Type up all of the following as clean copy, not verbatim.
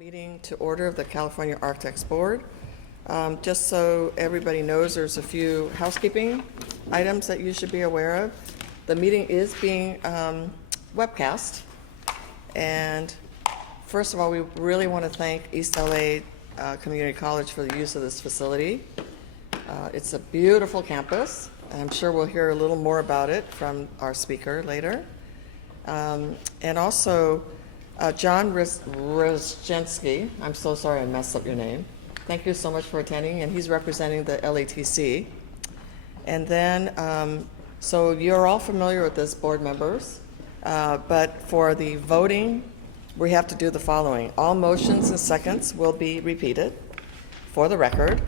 Meeting to order of the California Architects Board. Just so everybody knows, there's a few housekeeping items that you should be aware of. The meeting is being webcast. And first of all, we really want to thank East LA Community College for the use of this facility. It's a beautiful campus. I'm sure we'll hear a little more about it from our speaker later. And also, John Reszczynski, I'm so sorry I messed up your name. Thank you so much for attending, and he's representing the LATC. And then, so you're all familiar with this, board members, but for the voting, we have to do the following. All motions and seconds will be repeated for the record,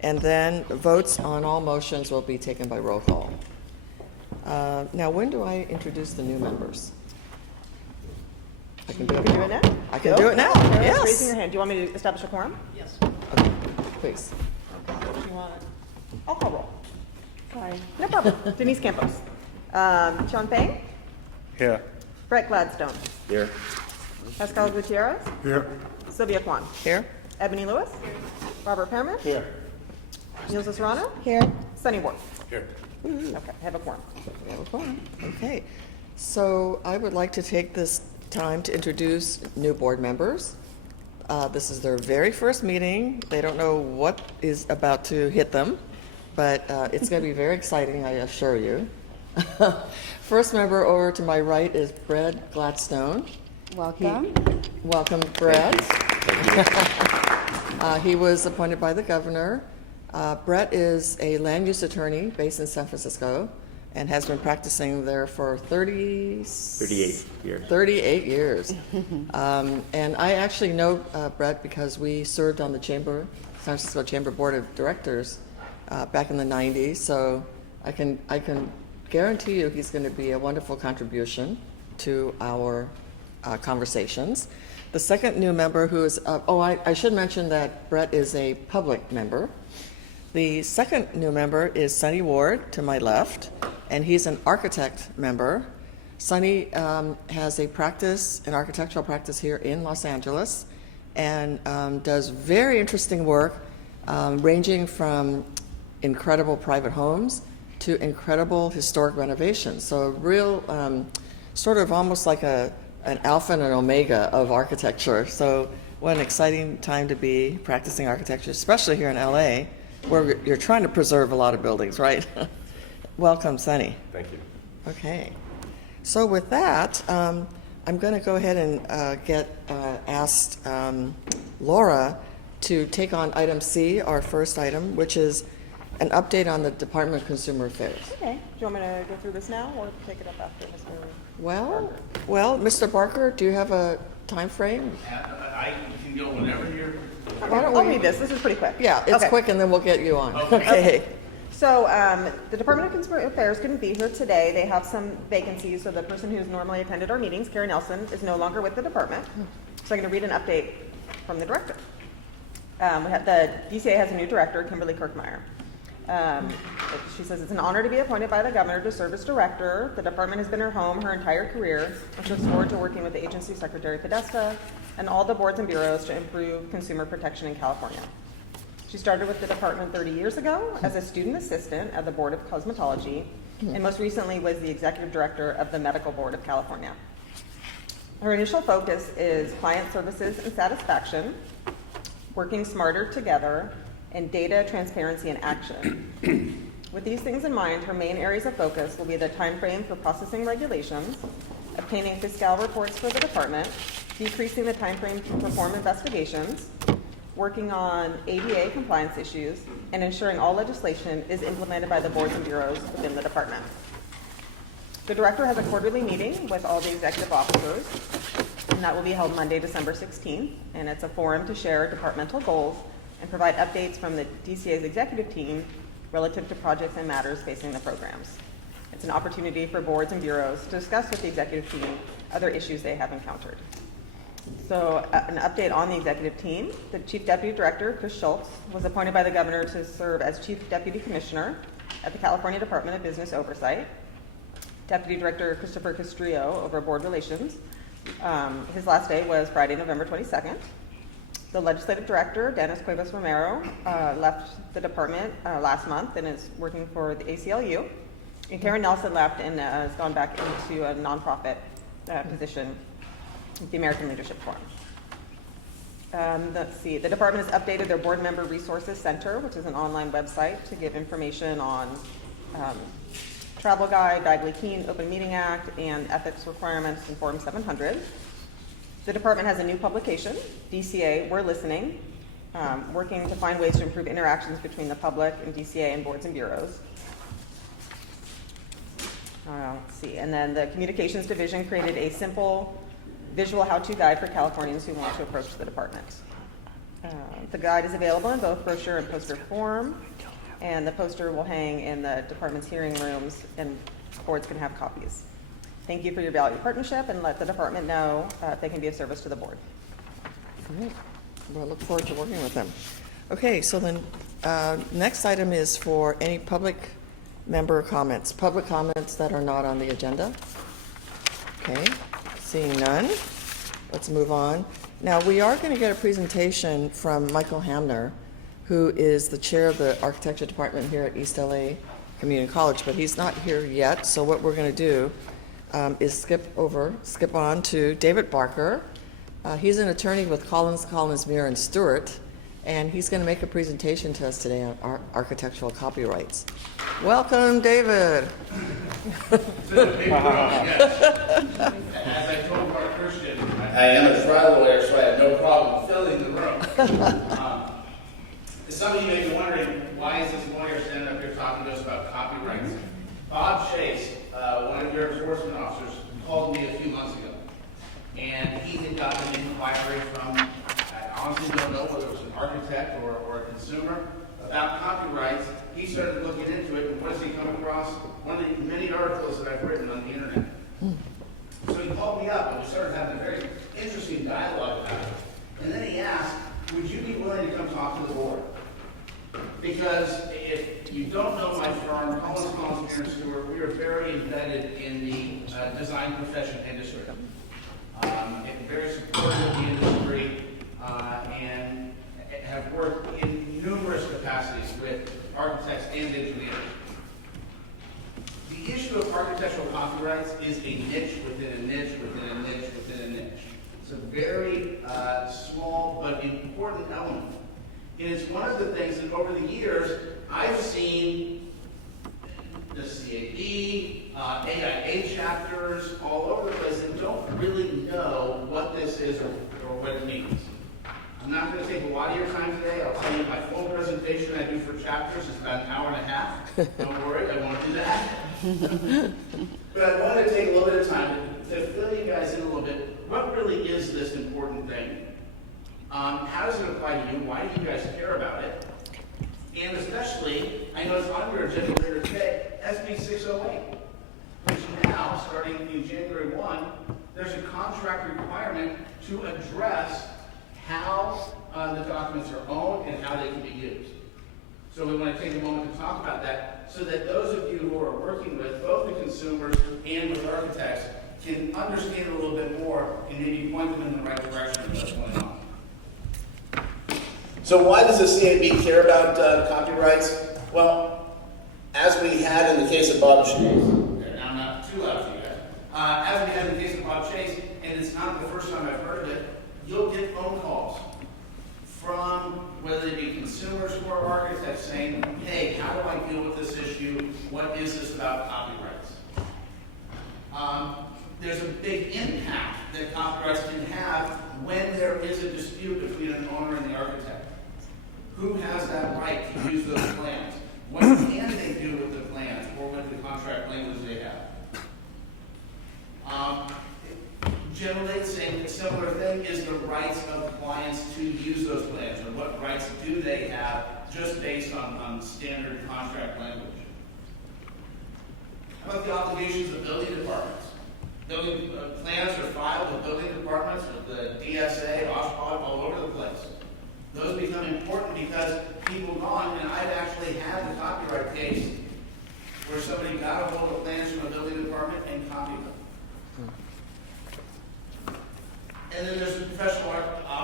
and then votes on all motions will be taken by roll call. Now, when do I introduce the new members? I can do it now. I can do it now. Yes. Raising your hand. Do you want me to establish a quorum? Yes. Okay, please. Okay. What do you want? I'll call roll. Sorry. No problem. Denise Campos. Sean Payne. Here. Brett Gladstone. Here. Pascal Gutierrez. Here. Sylvia Kwan. Here? Ebony Lewis. Robert Pearman. Here. Niels Serrano. Here. Sunny Ward. Here. Okay. I have a quorum. We have a quorum. Okay. So I would like to take this time to introduce new board members. This is their very first meeting. They don't know what is about to hit them, but it's going to be very exciting, I assure you. First member over to my right is Brett Gladstone. Welcome. Welcome, Brett. Thank you. He was appointed by the governor. Brett is a land use attorney based in San Francisco and has been practicing there for 38 years. 38 years. And I actually know Brett because we served on the San Francisco Chamber Board of Directors back in the 90s. So I can guarantee you he's going to be a wonderful contribution to our conversations. The second new member who is, I should mention that Brett is a public member. The second new member is Sunny Ward to my left, and he's an architect member. Sunny has an architectural practice here in Los Angeles, and does very interesting work ranging from incredible private homes to incredible historic renovations. So a real sort of almost like an alpha and an omega of architecture. So what an exciting time to be practicing architecture, especially here in LA, where you're trying to preserve a lot of buildings, right? Welcome, Sunny. Thank you. Okay. So with that, I'm going to go ahead and get asked Laura to take on item C, our first item, which is an update on the Department of Consumer Affairs. Okay. Do you want me to go through this now or take it up after Mr. Well, Mr. Barker, do you have a time frame? I can go whenever you're. Why don't I'll we- read this. This is pretty quick. Yeah, it's Okay. quick, and then we'll get you on. Okay. So the Department of Consumer Affairs couldn't be here today. They have some vacancies, so the person who's normally attended our meetings, Karen Nelson, is no longer with the department. So I'm going to read an update from the director. The DCA has a new director, Kimberly Kirkmeyer. She says, it's an honor to be appointed by the governor to serve as director. The department has been her home her entire career, and she looks forward to working with the agency secretary Podesta and all the boards and bureaus to improve consumer protection in California. She started with the department 30 years ago as a student assistant at the Board of Cosmetology, and most recently was the executive director of the Medical Board of California. Her initial focus is client services and satisfaction, working smarter together, and data, transparency, and action. With these things in mind, her main areas of focus will be the time frame for processing regulations, obtaining fiscal reports for the department, decreasing the time frame to perform investigations, working on ADA compliance issues, and ensuring all legislation is implemented by the boards and bureaus within the department. The director has a quarterly meeting with all the executive officers, and that will be held Monday, December 16th, and it's a forum to share departmental goals and provide updates from the DCA's executive team relative to projects and matters facing the programs. It's an opportunity for boards and bureaus to discuss with the executive team other issues they have encountered. So an update on the executive team. The Chief Deputy Director, Chris Schultz, was appointed by the governor to serve as Chief Deputy Commissioner at the California Department of Business Oversight. Deputy Director Christopher Castrillo over Board Relations. His last day was Friday, November 22nd. The legislative director, Dennis Cuevas Romero, left the department last month and is working for the ACLU. And Karen Nelson left and has gone back into a nonprofit position with the American Leadership Forum. Let's see, the department has updated their board member resources center, which is an online website to give information on travel guide, Bagley-Keene Open Meeting Act, and ethics requirements in Form 700. The department has a new publication, DCA, We're Listening, working to find ways to improve interactions between the public and DCA and boards and bureaus. Let's see, and then the communications division created a simple visual how-to guide for Californians who want to approach the department. The guide is available in both brochure and poster form, and the poster will hang in the department's hearing rooms, and boards can have copies. Thank you for your valued partnership, and let the department know if they can be of service to the board. Great. Well, I look forward to working with them. Okay, so then next item is for any public member comments, public comments that are not on the agenda. Okay, seeing none, let's move on. Now, we are going to get a presentation from Michael Hamner, who is the chair of the architecture department here at East LA Community College, but he's not here yet. So what we're going to do is skip on to David Barker. He's an attorney with Collins, Muir, and Stewart, and he's going to make a presentation to us today on architectural copyrights. Welcome, David. As I told Mark Christian, I am a trial lawyer, so I have no problem filling the room. Some of you may be wondering, why is this lawyer standing up here talking to us about copyrights? Bob Chase, one of your enforcement officers, called me a few months ago. And he had gotten an inquiry from, I honestly don't know whether it was an architect or a consumer, about copyrights. He started looking into it, and what does he come across? One of the many articles that I've written on the internet. So he called me up, and we started having a very interesting dialogue about it. And then he asked, would you be willing to come talk to the board? Because if you don't know my firm, Collins, Muir, and Stewart, we are very embedded in the design profession industry. Very supportive of the industry, and have worked in numerous capacities with architects and engineers. The issue of architectural copyrights is a niche within a niche within a niche within a niche. It's a very small but important element. And it's one of the things that over the years I've seen the CAB, AIA chapters all over the place that don't really know what this is or what it means. I'm not going to take a lot of your time today. I'll tell you my full presentation I do for chapters is about an hour and a half. Don't worry, I won't do that. But I wanted to take a little bit of time to fill you guys in a little bit. What really is this important thing? How does it apply to you? Why do you guys care about it? And especially, I know it's on your agenda later today, SB 608, which now, starting in January 1, there's a contract requirement to address how the documents are owned and how they can be used. So we want to take a moment to talk about that so that those of you who are working with both the consumers and with architects can understand a little bit more and maybe point them in the right direction of what's going on. So why does the CAB care about copyrights? Well, as we had in the case of Bob Chase, and I'm not too loud for you guys, as we had in the case of Bob Chase, and it's not the first time I've heard of it, you'll get phone calls from whether it be consumers or architects saying, hey, how do I deal with this issue? What is this about copyrights? There's a big impact that copyrights can have when there is a dispute between an owner and the architect. Who has that right to use those plans? What can they do with the plans or with the contract language they have? Generally, the same similar thing is the rights of clients to use those plans, or what rights do they have just based on standard contract language. How about the obligations of building departments? Building plans are filed with building departments, with the DSA, OSHPD, all over the place. Those become important because people go on, and I've actually had the copyright case where somebody got a hold of plans from a building department and copied them. And then there's the professional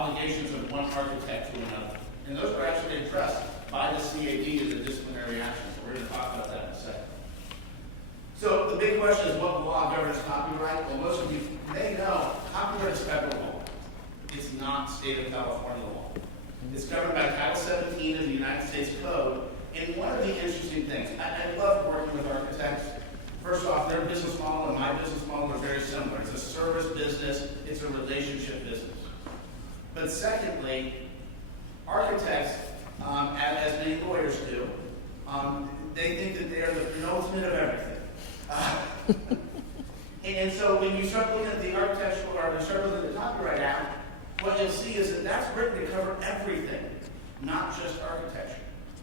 obligations of one architect to another. And those are actually addressed by the CAD as a disciplinary action. So we're going to talk about that in a second. So the big question is, what law governs copyright? Well, most of you may know copyright is federal law. It's not state of California law. It's governed by Title 17 of the United States Code. And one of the interesting things, I love working with architects. First off, their business model and my business model are very similar. It's a service business. It's a relationship business. But secondly, architects, as many lawyers do, they think that they are the penultimate of everything. And so when you start looking at the architectural, or you start looking at the Copyright Act, what you'll see is that that's written to cover everything, not just architecture.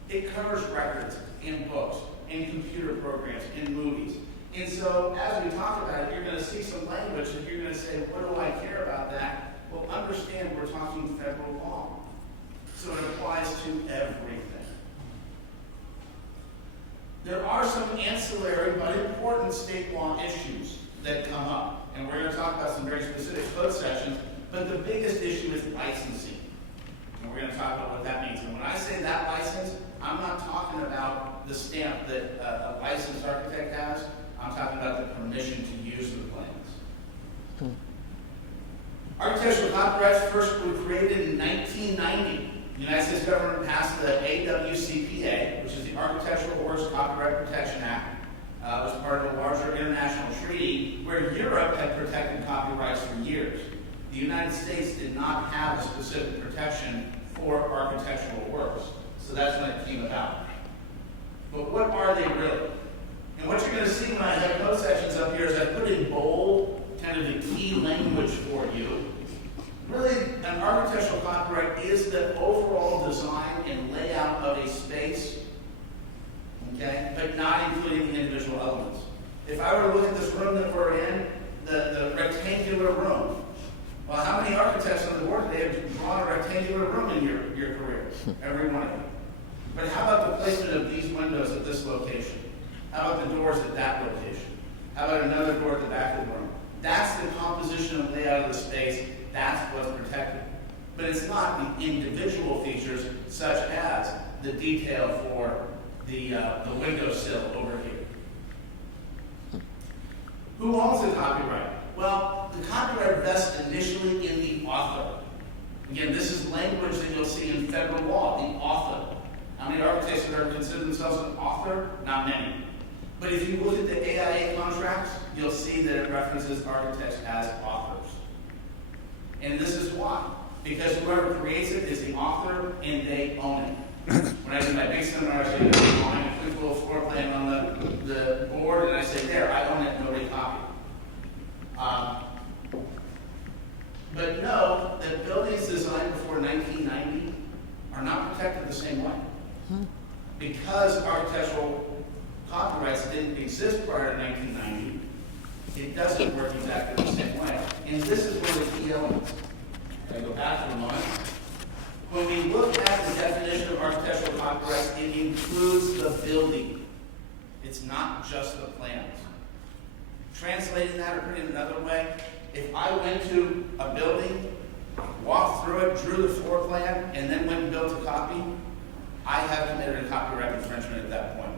It covers records and books and computer programs and movies. And so as we talk about it, you're going to see some language and you're going to say, what do I care about that? Well, understand we're talking federal law. So it applies to everything. There are some ancillary but important state law issues that come up. And we're going to talk about some very specific code sections, but the biggest issue is licensing. And we're going to talk about what that means. And when I say that license, I'm not talking about the stamp that a licensed architect has. I'm talking about the permission to use the plans. Architectural copyrights first were created in 1990. The United States government passed the AWCPA, which is the Architectural Works Copyright Protection Act. It was part of a larger international treaty where Europe had protected copyrights for years. The United States did not have a specific protection for architectural works, so that's when it came about. But what are they really? And what you're going to see when I have code sections up here is I put in bold kind of the key language for you. Really, an architectural copyright is the overall design and layout of a space, okay, but not including the individual elements. If I were to look at this room that we're in, the rectangular room, well, how many architects on the board today have drawn a rectangular room in your career? Every one of you. But how about the placement of these windows at this location? How about the doors at that location? How about another door at the back of the room? That's the composition and layout of the space. That's what's protected. But it's not the individual features such as the detail for the windowsill over here. Who owns the copyright? Well, the copyright vests initially in the author. Again, this is language that you'll see in federal law, the author. How many architects that are considered themselves an author? Not many. But if you look at the AIA contracts, you'll see that it references architects as authors. And this is why. Because whoever creates it is the author and they own it. When I do my big seminar, I say, I quick little floor plan on the board, and I say, there, I own it, nobody copied it. But know that buildings designed before 1990 are not protected the same way. Because architectural copyrights didn't exist prior to 1990, it doesn't work exactly the same way. And this is one of the key elements. I go back for a moment. When we look at the definition of architectural copyrights, it includes the building. It's not just the plans. Translating that or putting it another way, if I went to a building, walked through it, drew the floor plan, and then went and built a copy, I have committed a copyright infringement at that point.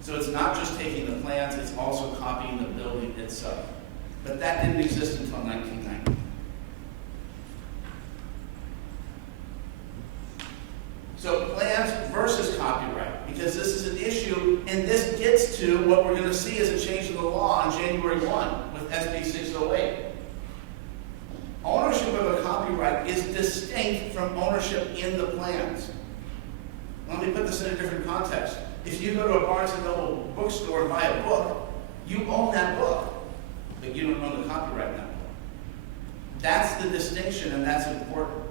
So it's not just taking the plans, it's also copying the building itself. But that didn't exist until 1990. So plans versus copyright, because this is an issue, and this gets to what we're going to see as a change in the law on January 1 with SB 608. Ownership of a copyright is distinct from ownership in the plans. Let me put this in a different context. If you go to a Barnes & Noble bookstore and buy a book, you own that book, but you don't own the copyright in that book. That's the distinction, and that's important.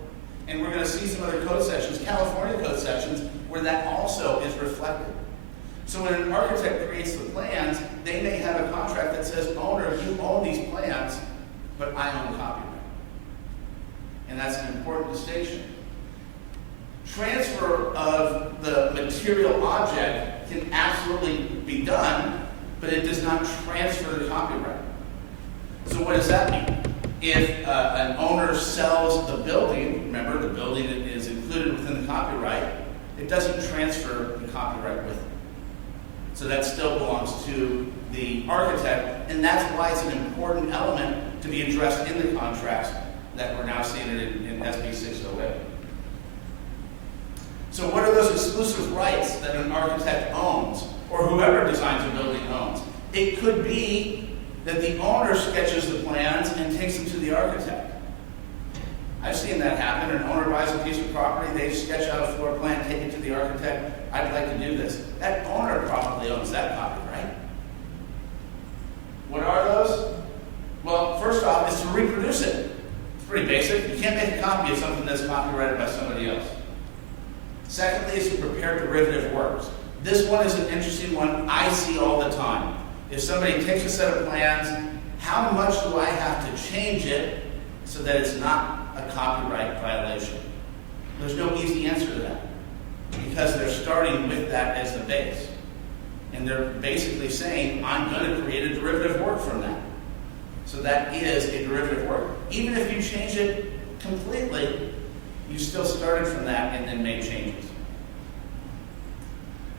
And we're going to see some other code sections, California code sections, where that also is reflected. So when an architect creates the plans, they may have a contract that says, owner, you own these plans, but I own the copyright. And that's an important distinction. Transfer of the material object can absolutely be done, but it does not transfer the copyright. So what does that mean? If an owner sells the building, remember the building is included within the copyright, it doesn't transfer the copyright with it. So that still belongs to the architect, and that's why it's an important element to be addressed in the contracts that we're now seeing it in SB 608. So what are those exclusive rights that an architect owns, or whoever designs a building owns? It could be that the owner sketches the plans and takes them to the architect. I've seen that happen. An owner buys a piece of property, they sketch out a floor plan, take it to the architect. I'd like to do this. That owner probably owns that copyright. What are those? Well, first off, is to reproduce it. It's pretty basic. You can't make a copy of something that's copyrighted by somebody else. Secondly, is to prepare derivative works. This one is an interesting one I see all the time. If somebody takes a set of plans, how much do I have to change it so that it's not a copyright violation? There's no easy answer to that, because they're starting with that as the base. And they're basically saying, I'm going to create a derivative work from that. So that is a derivative work. Even if you change it completely, you still started from that and then made changes.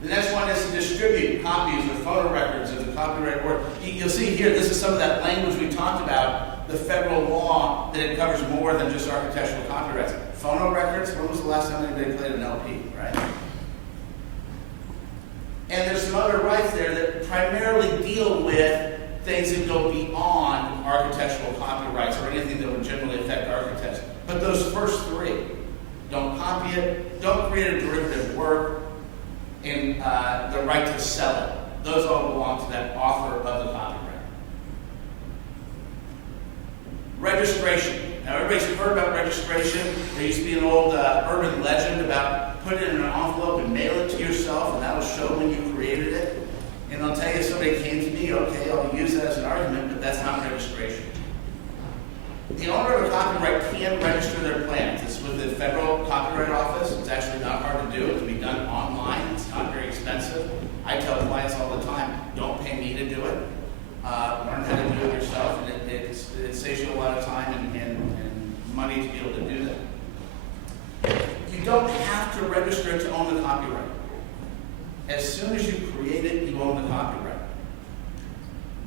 The next one is to distribute copies or photo records of the copyright work. You'll see here, this is some of that language we talked about, the federal law, that it covers more than just architectural copyrights. Phono records, when was the last time anybody played an LP, right? And there's some other rights there that primarily deal with things that go beyond architectural copyrights or anything that would generally affect architects. But those first three, don't copy it, don't create a derivative work, and the right to sell it. Those all belong to that author of the copyright. Registration. Now everybody's heard about registration. There used to be an old urban legend about put it in an envelope and mail it to yourself, and that'll show when you created it. And I'll tell you, if somebody came to me, okay, I'll use that as an argument, but that's not registration. The owner of a copyright can register their plans. It's with the Federal Copyright Office. It's actually not hard to do. It can be done online. It's not very expensive. I tell clients all the time, don't pay me to do it. Learn how to do it yourself, and it saves you a lot of time and money to be able to do that. You don't have to register it to own the copyright. As soon as you create it, you own the copyright.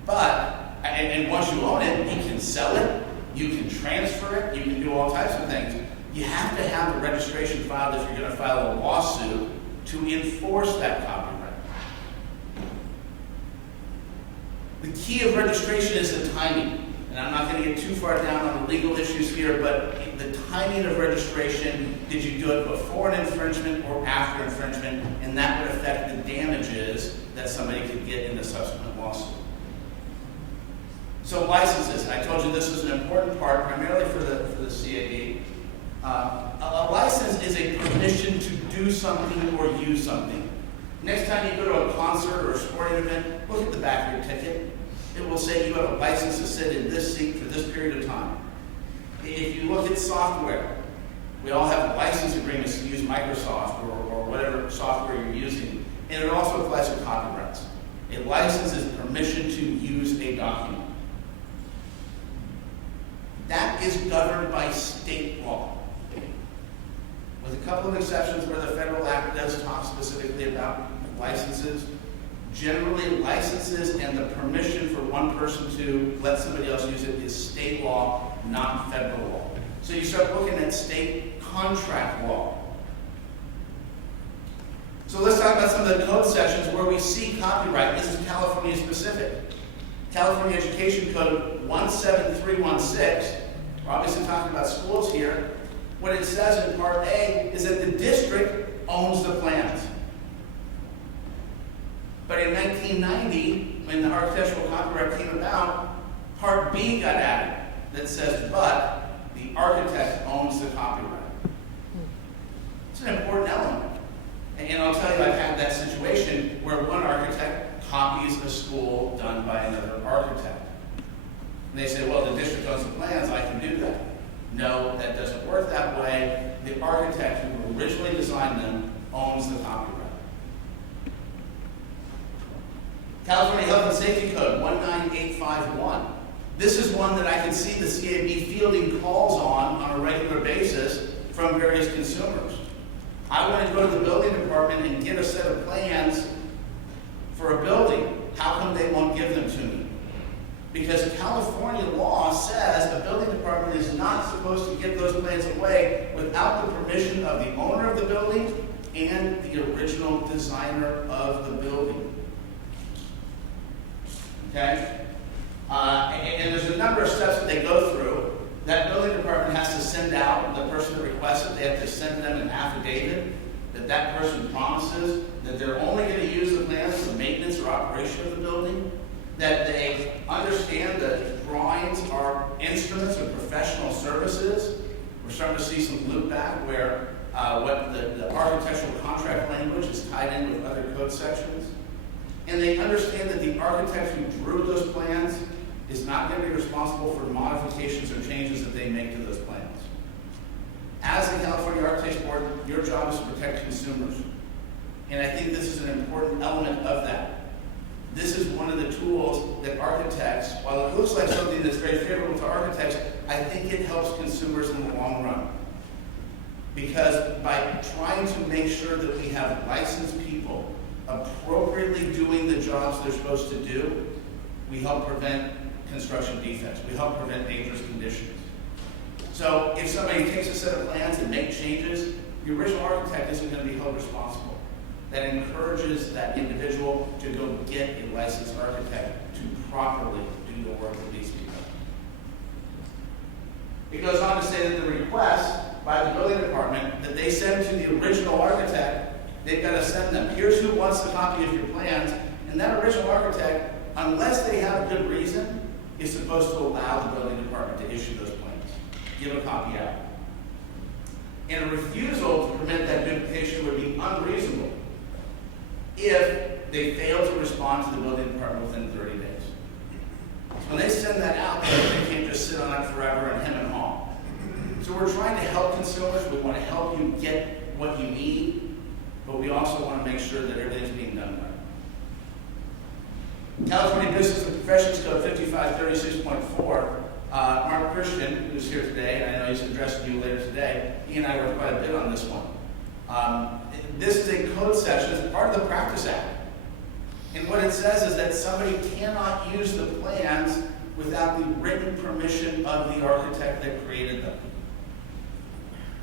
But, and once you own it, you can sell it, you can transfer it, you can do all types of things. You have to have the registration filed if you're going to file a lawsuit to enforce that copyright. The key of registration is the timing. And I'm not going to get too far down on the legal issues here, but the timing of registration, did you do it before an infringement or after infringement? And that would affect the damages that somebody could get in the subsequent lawsuit. So licenses, I told you this was an important part, primarily for the CAB. A license is a permission to do something or use something. Next time you go to a concert or a sporting event, look at the back of your ticket. It will say you have a license to sit in this seat for this period of time. If you look at software, we all have license agreements to use Microsoft or whatever software you're using, and it also applies to copyrights. A license is permission to use a document. That is governed by state law, with a couple of exceptions where the federal act does talk specifically about licenses. Generally, licenses and the permission for one person to let somebody else use it is state law, not federal law. So you start looking at state contract law. So let's talk about some of the code sections where we see copyright. This is California specific. California Education Code 17316. We're obviously talking about schools here. What it says in Part A is that the district owns the plans. But in 1990, when the architectural copyright came about, Part B got added that says, but the architect owns the copyright. It's an important element. And I'll tell you, I've had that situation where one architect copies a school done by another architect. And they say, well, the district owns the plans, I can do that. No, that doesn't work that way. The architect who originally designed them owns the copyright. California Health and Safety Code 19851. This is one that I can see the CAB fielding calls on a regular basis from various consumers. I want to go to the building department and get a set of plans for a building. How come they won't give them to me? Because California law says the building department is not supposed to give those plans away without the permission of the owner of the building and the original designer of the building. Okay? And there's a number of steps that they go through. That building department has to send out, the person that requests it, they have to send them an affidavit that that person promises that they're only going to use the plans for maintenance or operation of the building, that they understand that drawings are instruments of professional services. We're starting to see some loop back where what the architectural contract language is tied in with other code sections. And they understand that the architect who drew those plans is not going to be responsible for modifications or changes that they make to those plans. As the California Architects Board, your job is to protect consumers. And I think this is an important element of that. This is one of the tools that architects, while it looks like something that's very favorable to architects, I think it helps consumers in the long run. Because by trying to make sure that we have licensed people appropriately doing the jobs they're supposed to do, we help prevent construction defects. We help prevent dangerous conditions. So if somebody takes a set of plans and makes changes, the original architect isn't going to be held responsible. That encourages that individual to go get a licensed architect to properly do the work that needs to be done. It goes on to say that the request by the building department that they send to the original architect, they've got to send them, here's who wants a copy of your plans, and that original architect, unless they have a good reason, is supposed to allow the building department to issue those plans. Give a copy out. And a refusal to permit that duplication would be unreasonable if they fail to respond to the building department within 30 days. So when they send that out, they can't just sit on it forever and hem and haw. So we're trying to help consumers. We want to help you get what you need, but we also want to make sure that everything's being done right. California Business and Professions Code 5536.4, Mark Christian, who's here today, and I know he's addressing you later today, he and I worked quite a bit on this one. This is a code section, it's part of the Practice Act. And what it says is that somebody cannot use the plans without the written permission of the architect that created them.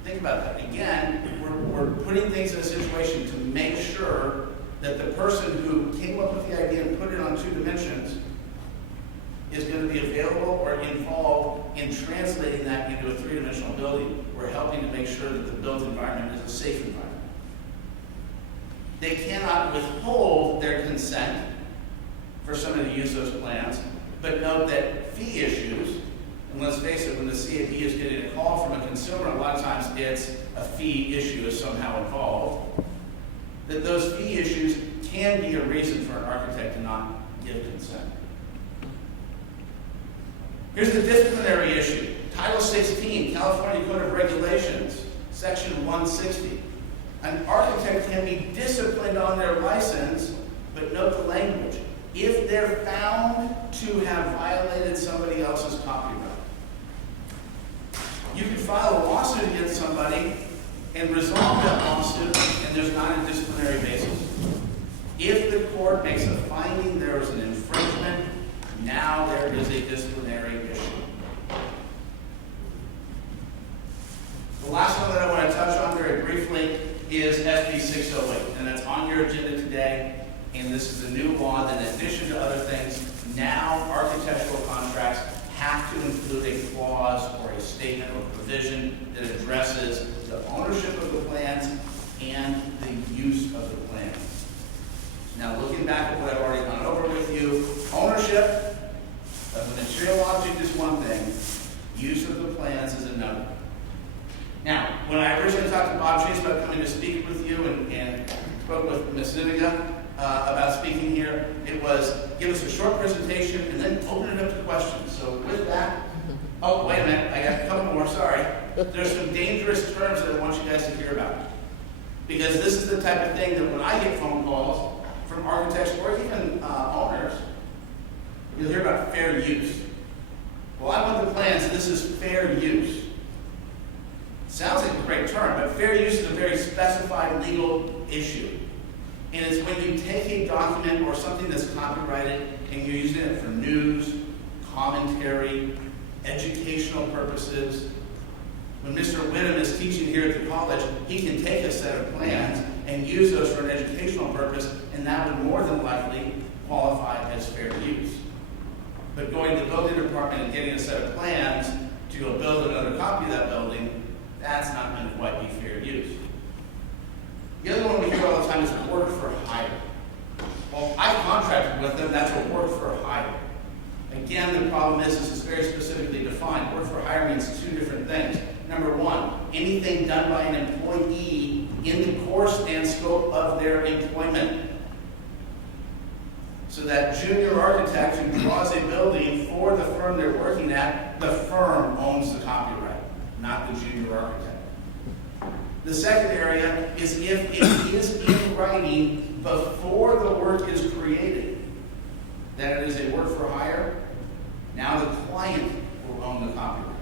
Think about that. Again, we're putting things in a situation to make sure that the person who came up with the idea and put it on two dimensions is going to be available or involved in translating that into a three-dimensional building. We're helping to make sure that the built environment is a safe environment. They cannot withhold their consent for somebody to use those plans, but note that fee issues, and let's face it, when the CAB is getting a call from a consumer, a lot of times it's a fee issue is somehow involved, that those fee issues can be a reason for an architect to not give consent. Here's the disciplinary issue. Title 16, California Code of Regulations, Section 160. An architect can be disciplined on their license, but note the language, if they're found to have violated somebody else's copyright. You can file a lawsuit against somebody and resolve that lawsuit, and there's not a disciplinary basis. If the court makes a finding there is an infringement, now there is a disciplinary issue. The last one that I want to touch on very briefly is SB 608, and that's on your agenda today. And this is a new law that, in addition to other things, now architectural contracts have to include a clause or a statement or provision that addresses the ownership of the plans and the use of the plans. Now, looking back at what I've already gone over with you, ownership of the material object is one thing, use of the plans is another. Now, when I originally talked to Bob Chase about coming to speak with you and spoke with Ms. Zuniga about speaking here, it was give us a short presentation and then open it up to questions. So with that, oh, wait a minute, I got a couple more, sorry. There's some dangerous terms that I want you guys to hear about. Because this is the type of thing that when I get phone calls from architects or even owners, you'll hear about fair use. issue. And it's when you take a document or something that's copyrighted and you're using it for news, commentary, educational purposes. When Mr. Widom is teaching here at the college, he can take a set of plans and use those for an educational purpose, and that would more than likely qualify as fair use. But going to the building department and getting a set of plans to go build another copy of that building, that's not going to quite be fair use. The other one we hear all the time is work for hire. Well, I contracted with them, that's what work for hire. Again, the problem is this is very specifically defined. Work for hire means two different things. Number one, anything done by an employee in the course and scope of their employment. So that junior architect who draws a building for the firm they're working at, the firm owns the copyright, not the junior architect. The second area is if it is in writing before the work is created, that it is a work for hire, now the client will own the copyright.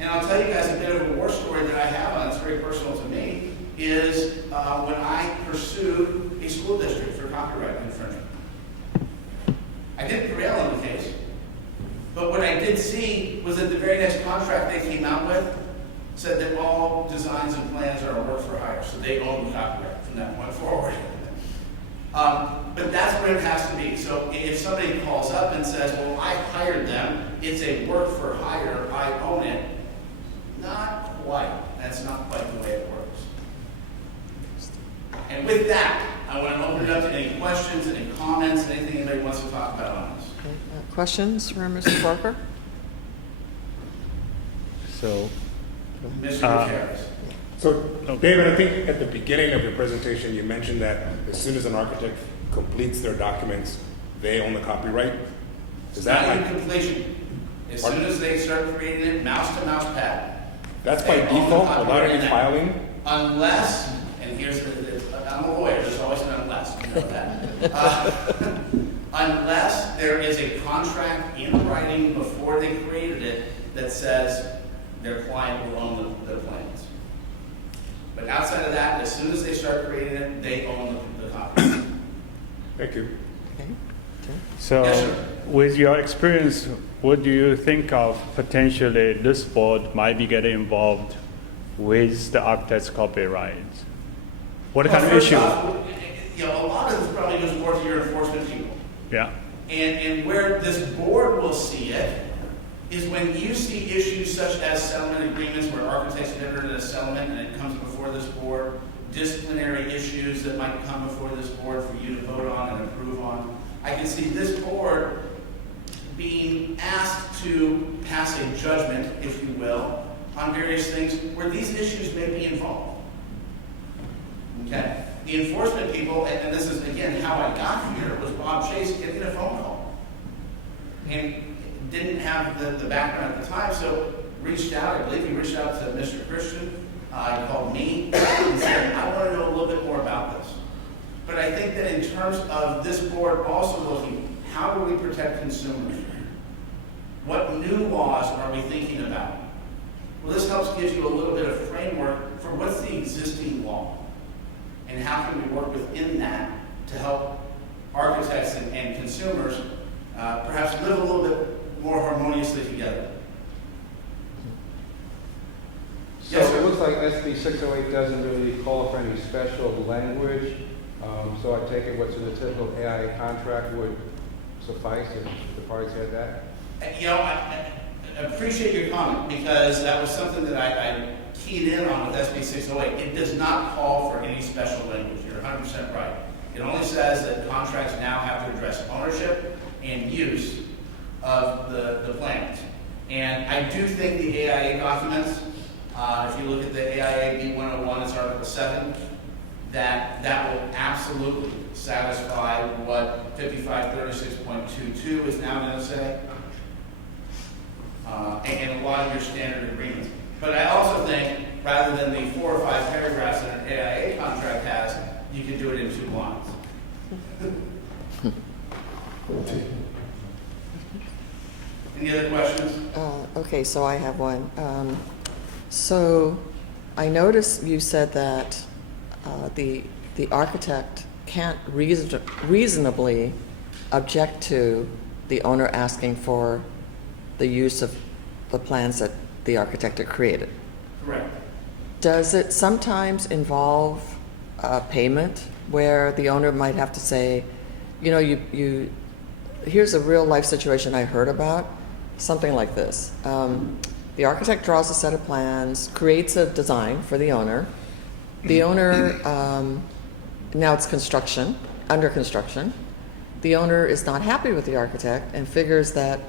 And I'll tell you guys a bit of a war story that I have on, it's very personal to me, is when I pursued a school district for copyright infringement. I didn't prevail in the case, but what I did see was that the very next contract they came out with said that all designs and plans are a work for hire, so they own the copyright from that point forward. But that's what it has to be. So if somebody calls up and says, well, I hired them, it's a work for hire, I own it, not quite. That's not quite the way it works. And with that, I want to open it up to any questions, any comments, anything anybody wants to talk about on this. Okay, questions for Mr. Parker? So, Mr. Gutierrez. So, David, I think at the beginning of your presentation, you mentioned that as soon as an architect completes their documents, they own the copyright. Is that Not like, in completion. As soon as they start creating it, mouse to mouse pad. that's by They own the default without copyright any in that. filing? Unless, and here's I'm a lawyer, there's always an unless, you know that. Unless there is a contract in writing before they created it that says their client will own the plans. But outside of that, as soon as they start creating it, they own the copy. Thank you. Okay. so Yes, sir. with your experience, what do you think of potentially this board might be getting involved with the architect's copyright? What kind of First issue? off, you know, a lot of this probably goes more to your enforcement people. Yeah. And where this board will see it is when you see issues such as settlement agreements where architects have entered into a settlement and it comes before this board, disciplinary issues that might come before this board for you to vote on and approve on. I can see this board being asked to pass a judgment, if you will, on various things where these issues may be involved. Okay? The enforcement people, and this is again how I got here, was Bob Chase getting a phone call. And didn't have the background at the time, so reached out, I believe he reached out to Mr. Christian, he called me, and said, I want to know a little bit more about this. But I think that in terms of this board also looking, how do we protect consumers? What new laws are we thinking about? Well, this helps give you a little bit of framework for what's the existing law, and how can we work within that to help architects and consumers perhaps live a little bit more harmoniously together. So Yes, sir. it looks like SB 608 doesn't really call for any special language. So I take it what's in the typical AIA contract would suffice if the parties had that? You know, I appreciate your comment because that was something that I keyed in on with SB 608. It does not call for any special language. You're 100% right. It only says that contracts now have to address ownership and use of the plans. And I do think the AIA documents, if you look at the AIA B101, it's Article 7, that will absolutely satisfy what 5536.22 is now going to say, and a lot of your standard agreements. But I also think, rather than the 4 or 5 paragraphs that an AIA contract has, you can do it in 2 lines. Any other questions? Okay, so I have one. So I noticed you said that the architect can't reasonably object to the owner asking for the use of the plans that the architect had created. Correct. Does it sometimes involve payment where the owner might have to say, you know, here's a real life situation I heard about, something like this. The architect draws a set of plans, creates a design for the owner. The owner, now it's construction, under construction. The owner is not happy with the architect and figures that,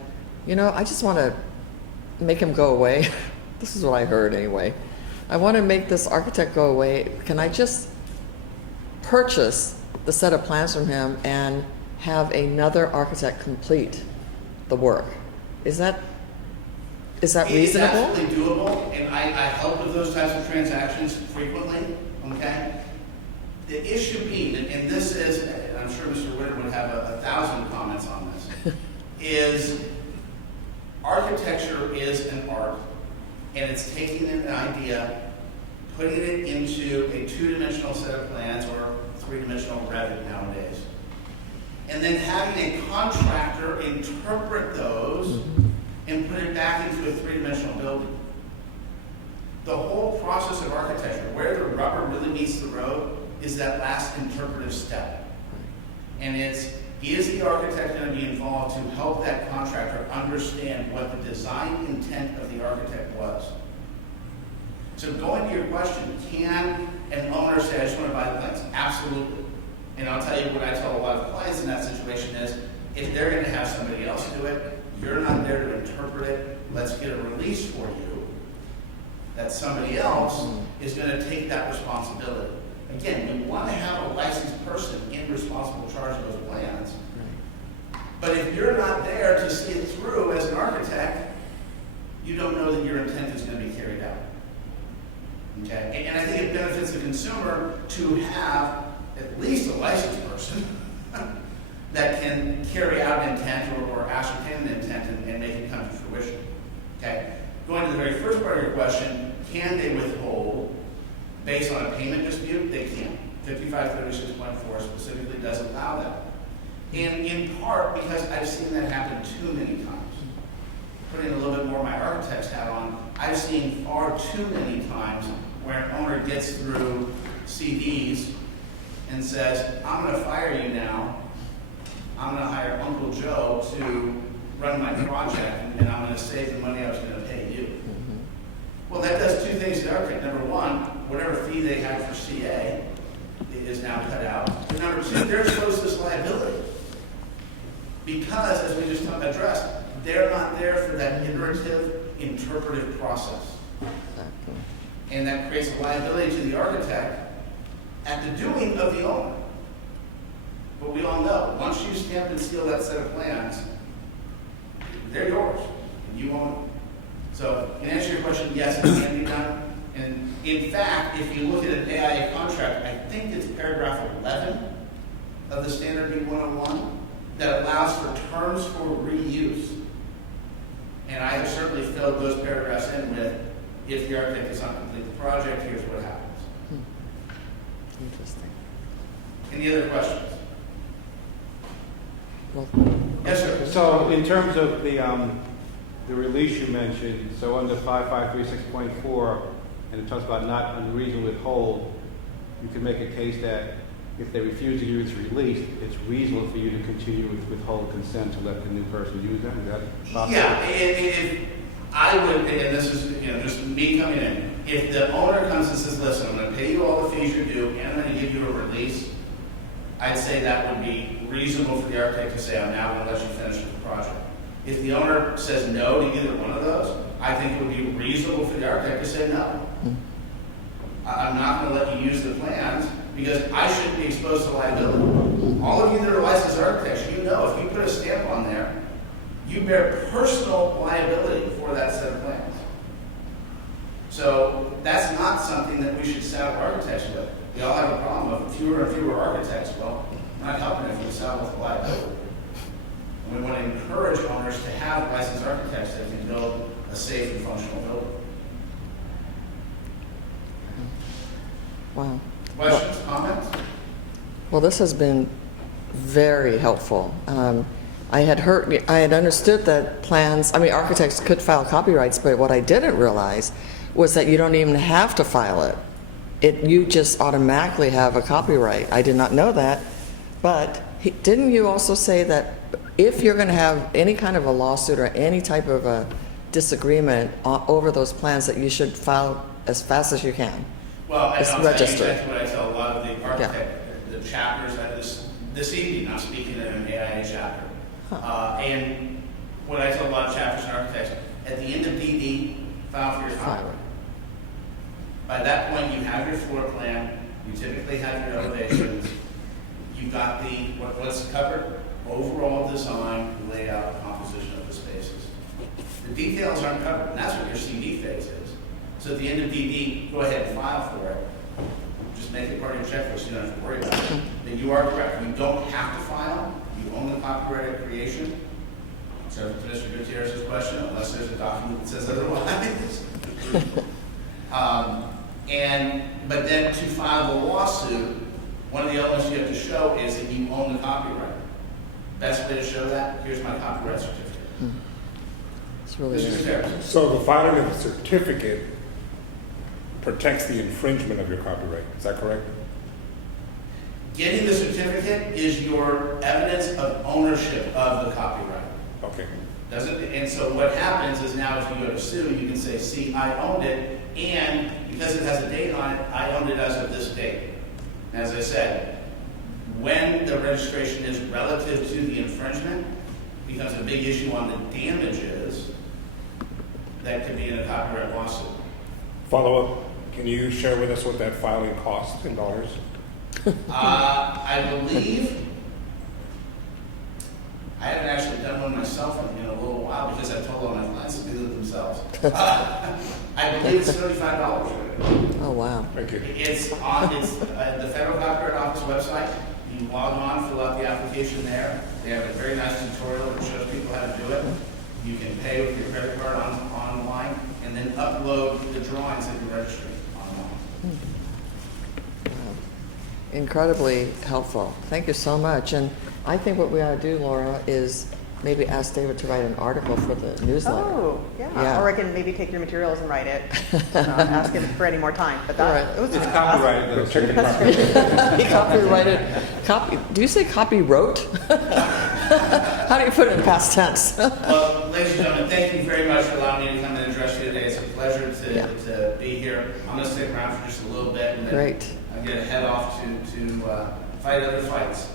you know, I just want to make him go away. This is what I heard anyway. I want to make this architect go away. Can I just purchase the set of plans from him and have another architect complete the work? Is that reasonable? It's absolutely doable, and I help with those types of transactions frequently, okay? The issue being, and this is, and I'm sure Mr. Widom would have 1,000 comments on this, is architecture is an art, and it's taking an idea, putting it into a two-dimensional set of plans or three-dimensional Revit nowadays, and then having a contractor interpret those and put it back into a three-dimensional building. The whole process of architecture, where the rubber really meets the road, is that last interpretive step. And is the architect going to be involved to help that contractor understand what the design intent of the architect was? So going to your question, can an owner say, I just want to buy the plans? Absolutely. And I'll tell you what I tell a lot of clients in that situation is, if they're going to have somebody else do it, you're not there to interpret it. Let's get a release for you that somebody else is going to take that responsibility. Again, we want to have a licensed person in responsible charge of those plans. But if you're not there to see it through as an architect, you don't know that your intent is going to be carried out. Okay? And I think it benefits the consumer to have at least a licensed person that can carry out an intent or ascertain an intent and make it come to fruition. Okay? Going to the very first part of your question, can they withhold based on a payment dispute? They can. 5536.4 specifically does allow that. And in part because I've seen that happen too many times. Putting a little bit more of my architect's hat on, I've seen far too many times where an owner gets through CDs and says, I'm going to fire you now. I'm going to hire Uncle Joe to run my project, and I'm going to save the money I was going to pay you. Well, that does two things to the architect. Number one, whatever fee they had for CA is now cut out. And number two, they're exposed to this liability. Because, as we just addressed, they're not there for that iterative, interpretive process. And that creates a liability to the architect at the doing of the owner. But we all know, once you stamp and seal that set of plans, they're yours, and you own them. So, in answer to your question, yes, it can be done. And in fact, if you look at an AIA contract, I think it's paragraph 11 of the standard B101 that allows for terms for reuse. And I have certainly filled those paragraphs in with, if the architect does not complete the project, here's what happens. Interesting. Any other questions? Well, Yes, sir. So in terms of the release you mentioned, so under 5536.4, and it talks about not unreasonable withhold, you can make a case that if they refuse to use release, it's reasonable for you to continue with withhold consent to let the new person use them. Is that possible? Yeah, and I would, and this is just me coming in, if the owner comes and says, listen, I'm going to pay you all the fees you're due, and I'm going to give you a release, I'd say that would be reasonable for the architect to say, I'm now going to let you finish with the project. If the owner says no to either one of those, I think it would be reasonable for the architect to say no. I'm not going to let you use the plans because I shouldn't be exposed to liability. All of you that are licensed architects, you know if you put a stamp on there, you bear personal liability for that set of plans. So that's not something that we should saddle architects with. We all have a problem of fewer and fewer architects. Well, not helping if we saddle with liability. And we want to encourage owners to have licensed architects that can build a safe and functional building. wow. Questions? Well, this has been very helpful. I had understood that architects could file copyrights, but what I didn't realize was that you don't even have to file it. You just automatically have a copyright. I did not know that, but didn't you also say that if you're going to have any kind of a lawsuit or any type of a disagreement over those plans, that you should file as fast as you can? Well, and It's I'll tell you registered. exactly what I tell a lot of the architect, the chapters that this evening, I'm speaking at an AIA chapter. And what I tell a lot of chapters and architects, at the end of DD, file for your copyright. By that point, you have your floor plan, you typically have your elevations, you've got what's covered, overall design, layout, composition of the spaces. The details aren't covered, and that's what your CD phase is. So at the end of DD, go ahead and file for it. Just make it part of your checklist, you don't have to worry about it. But you are correct, you don't have to file, you own the copyright at creation. So to Mr. Gutierrez's question, unless there's a document that says otherwise. But then to file the lawsuit, one of the elements you have to show is that you own the copyright. Best way to show that, here's my copyright certificate. It's really Mr. nice. Gutierrez. So the filing of the certificate protects the infringement of your copyright, is that correct? Getting the certificate is your evidence of ownership of the copyright. Okay. And so what happens is now if you go to sue, you can say, see, I owned it, and because it has a date on it, I owned it as of this date. And as I said, when the registration is relative to the infringement, becomes a big issue on the damages that could be in a copyright lawsuit. Follow up, can you share with us what that filing costs in dollars? I believe, I haven't actually done one myself in a little while because I told all my clients to do it themselves. I believe it's $35. Oh, wow. Thank you. It's on the Federal Copyright Office website. You log on, fill out the application there. They have a very nice tutorial that shows people how to do it. You can pay with your credit card online and then upload the drawings that you're registering online. Incredibly helpful. Thank you so much. And I think what we ought to do, Laura, is maybe ask David to write an article for the newsletter. Oh, yeah. Yeah. Or I can maybe take your materials and write it. Ask him for any more time. But that Right. it was It's copyrighted though. Check the copyright. He copyrighted. Do you say copy wrote? How do you put it in past tense? Well, ladies and gentlemen, thank you very much for allowing me to come and address you today. It's a pleasure to be here. I'm going to stick around for just a little bit and then Great. I'm going to head off to fight other fights.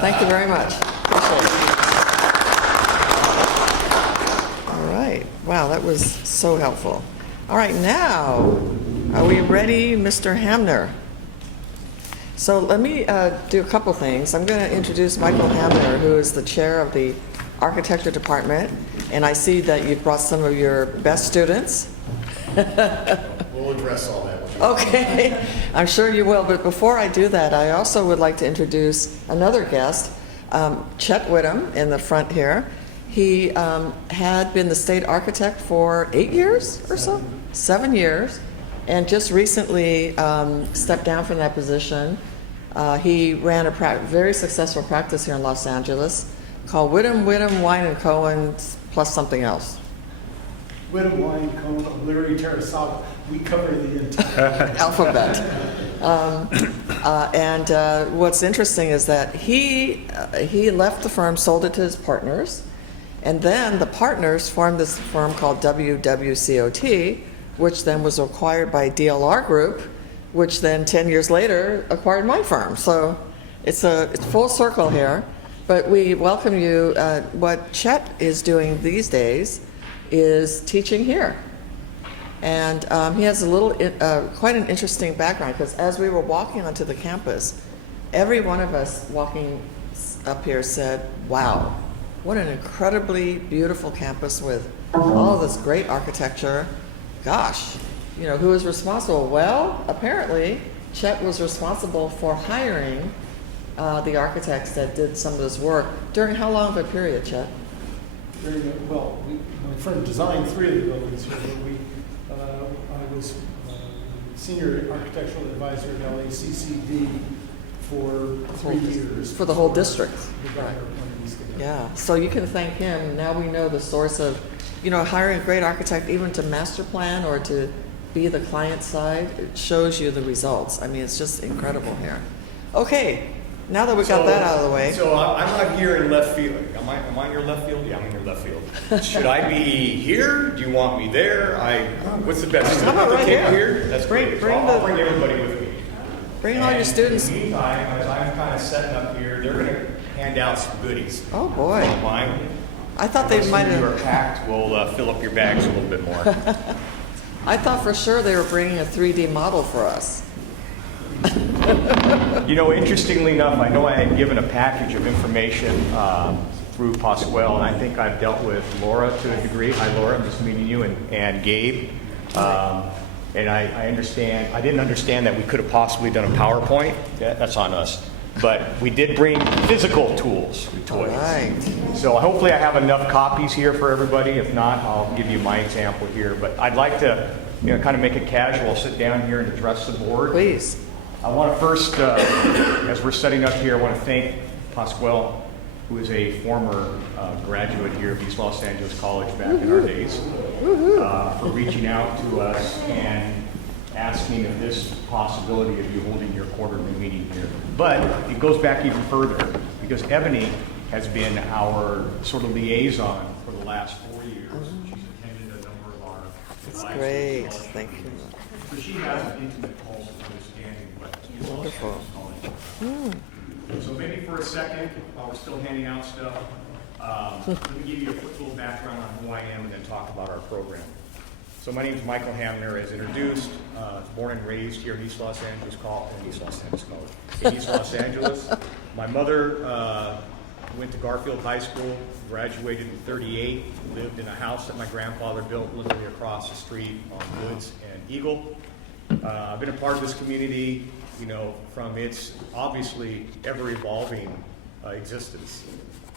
Thank you very much. Appreciate it. All right. Wow, that was so helpful. All right, now, are we ready, Mr. Hamner? So let me do a couple things. I'm going to introduce Michael Hamner, who is the chair of the architecture department, and I see that you've brought some of your best students. We'll address all that. Okay, I'm sure you will, but before I do that, I also would like to introduce another guest, Chet Widom, in the front here. He had been the state architect for 8 years or so? 7 years, and just recently stepped down from that position. He ran a very successful practice here in Los Angeles called Widom, Wine & Cohen, plus something else. Widom, Wine, Cohen, Larry Terrasaga, we cover the entire Alphabet. What's interesting is that he left the firm, sold it to his partners, and then the partners formed this firm called WWCOT, which then was acquired by DLR Group, which then 10 years later acquired my firm. So it's full circle here. But we welcome you. What Chet is doing these days is teaching here. And he has quite an interesting background, because as we were walking onto the campus, every one of us walking up here said, wow, what an incredibly beautiful campus with all of this great architecture. Gosh, who is responsible? Well, apparently, Chet was responsible for hiring the architects that did some of this work. During how long of a period, Chet? My firm designed 3 of the buildings here, but I was senior architectural advisor at LACCD for 3 years. For the whole district. We got our plans together. Yeah, so you can thank him. Now we know the source of, hiring a great architect, even to master plan or to be the client side, it shows you the results. I mean, it's just incredible here. Okay, now that we got that out of the way. So I'm not here in left field. Am I in your left field? Yeah, I'm in your left field. Should I be here? Do you want me there? What's the best? How about right here? That's Bring- great. bring I'll the- bring everybody with me. Bring all your And students. In the meantime, as I'm kind of setting up here, they're going to hand out some goodies. Oh, boy. Mine. I thought they might You are have, packed. We'll fill up your bags a little bit more. I thought for sure they were bringing a 3D model for us. Interestingly enough, I know I had given a package of information through Pasquale, and I think I've dealt with Laura to a degree. Hi, Laura, I'm just meeting you, and Gabe. And I understand, I didn't understand that we could have possibly done a PowerPoint. That's on us. But we did bring physical tools, toys. Right. So hopefully I have enough copies here for everybody. If not, I'll give you my example here. But I'd like to, kind of make it casual, sit down here and address the board. Please. I want to first, as we're setting up here, I want to thank Pasquale, who is a former graduate here of East Los Angeles College back in our days, for reaching out to us and asking if this possibility of you holding your quarterly meeting here. But it goes back even further, because Ebony has been our sort of liaison for the last 4 years. She's attended a number of our That's advisory great. calls. Thank you. So she has an intimate pulse of understanding what East Los Wonderful. Angeles College is. So maybe for a second, while we're still handing out stuff, let me give you a quick little background on who I am and then talk about our program. So my name is Michael Hamner, as introduced. Born and raised here in East Los Angeles College. In East Los Angeles. My mother went to Garfield High School, graduated in '38, lived in a house that my grandfather built literally across the street on Woods and Eagle. I've been a part of this community, from its obviously ever-evolving existence.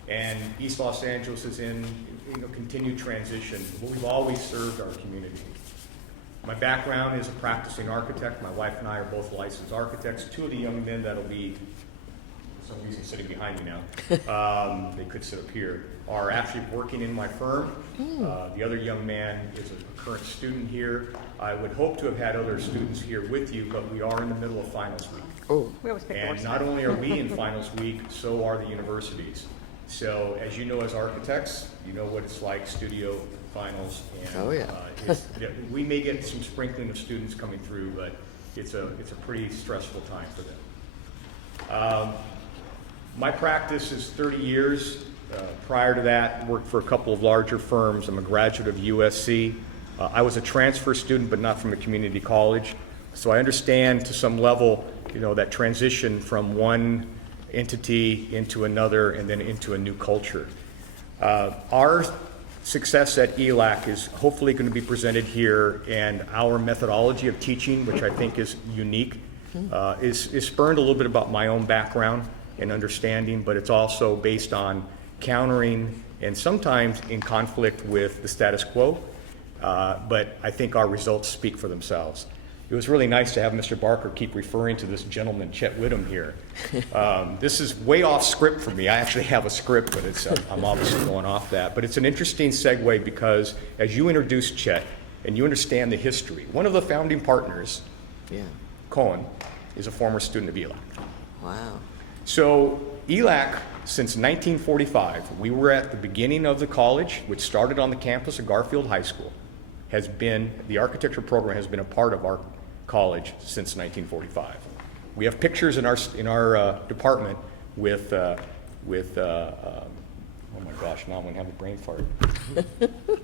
And East Los Angeles is in continued transition, but we've always served our community. My background is a practicing architect. My wife and I are both licensed architects. Two of the young men that'll be, for some reason, sitting behind me now, they could sit up here, are actually working in my firm. The other young man is a current student here. I would hope to have had other students here with you, but we are in the middle of finals week. Oh, We always pick the And worst. not only are we in finals week, so are the universities. So as you know, as architects, you know what it's like, studio finals. And, Oh, yeah. we may get some sprinkling of students coming through, but it's a pretty stressful time for them. My practice is 30 years. Prior to that, worked for a couple of larger firms. I'm a graduate of USC. I was a transfer student, but not from a community college. So I understand to some level, that transition from one entity into another and then into a new culture. Our success at ELAC is hopefully going to be presented here, and our methodology of teaching, which I think is unique, is spurned a little bit about my own background and understanding, but it's also based on countering and sometimes in conflict with the status quo. But I think our results speak for themselves. It was really nice to have Mr. Barker keep referring to this gentleman, Chet Widom, here. This is way off script for me. I actually have a script, but I'm obviously going off that. But it's an interesting segue because as you introduce Chet and you understand the history, one of the founding partners, yeah. Cohen, is a former student of ELAC. Wow. So ELAC, since 1945, we were at the beginning of the college, which started on the campus of Garfield High School. The architecture program has been a part of our college since 1945. We have pictures in our department with oh my gosh, now I'm gonna have a brain fart.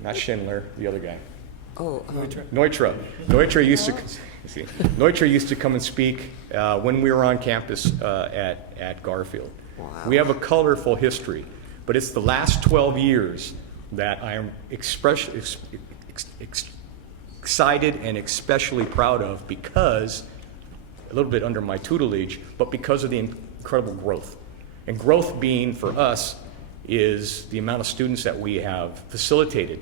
Not Schindler, the other guy. Oh, Neutra. Neutra used to come and speak when we were on campus at Garfield. Wow. We have a colorful history, but it's the last 12 years that I am excited and especially proud of, because a little bit under my tutelage, but because of the incredible growth. And growth being for us is the amount of students that we have facilitated,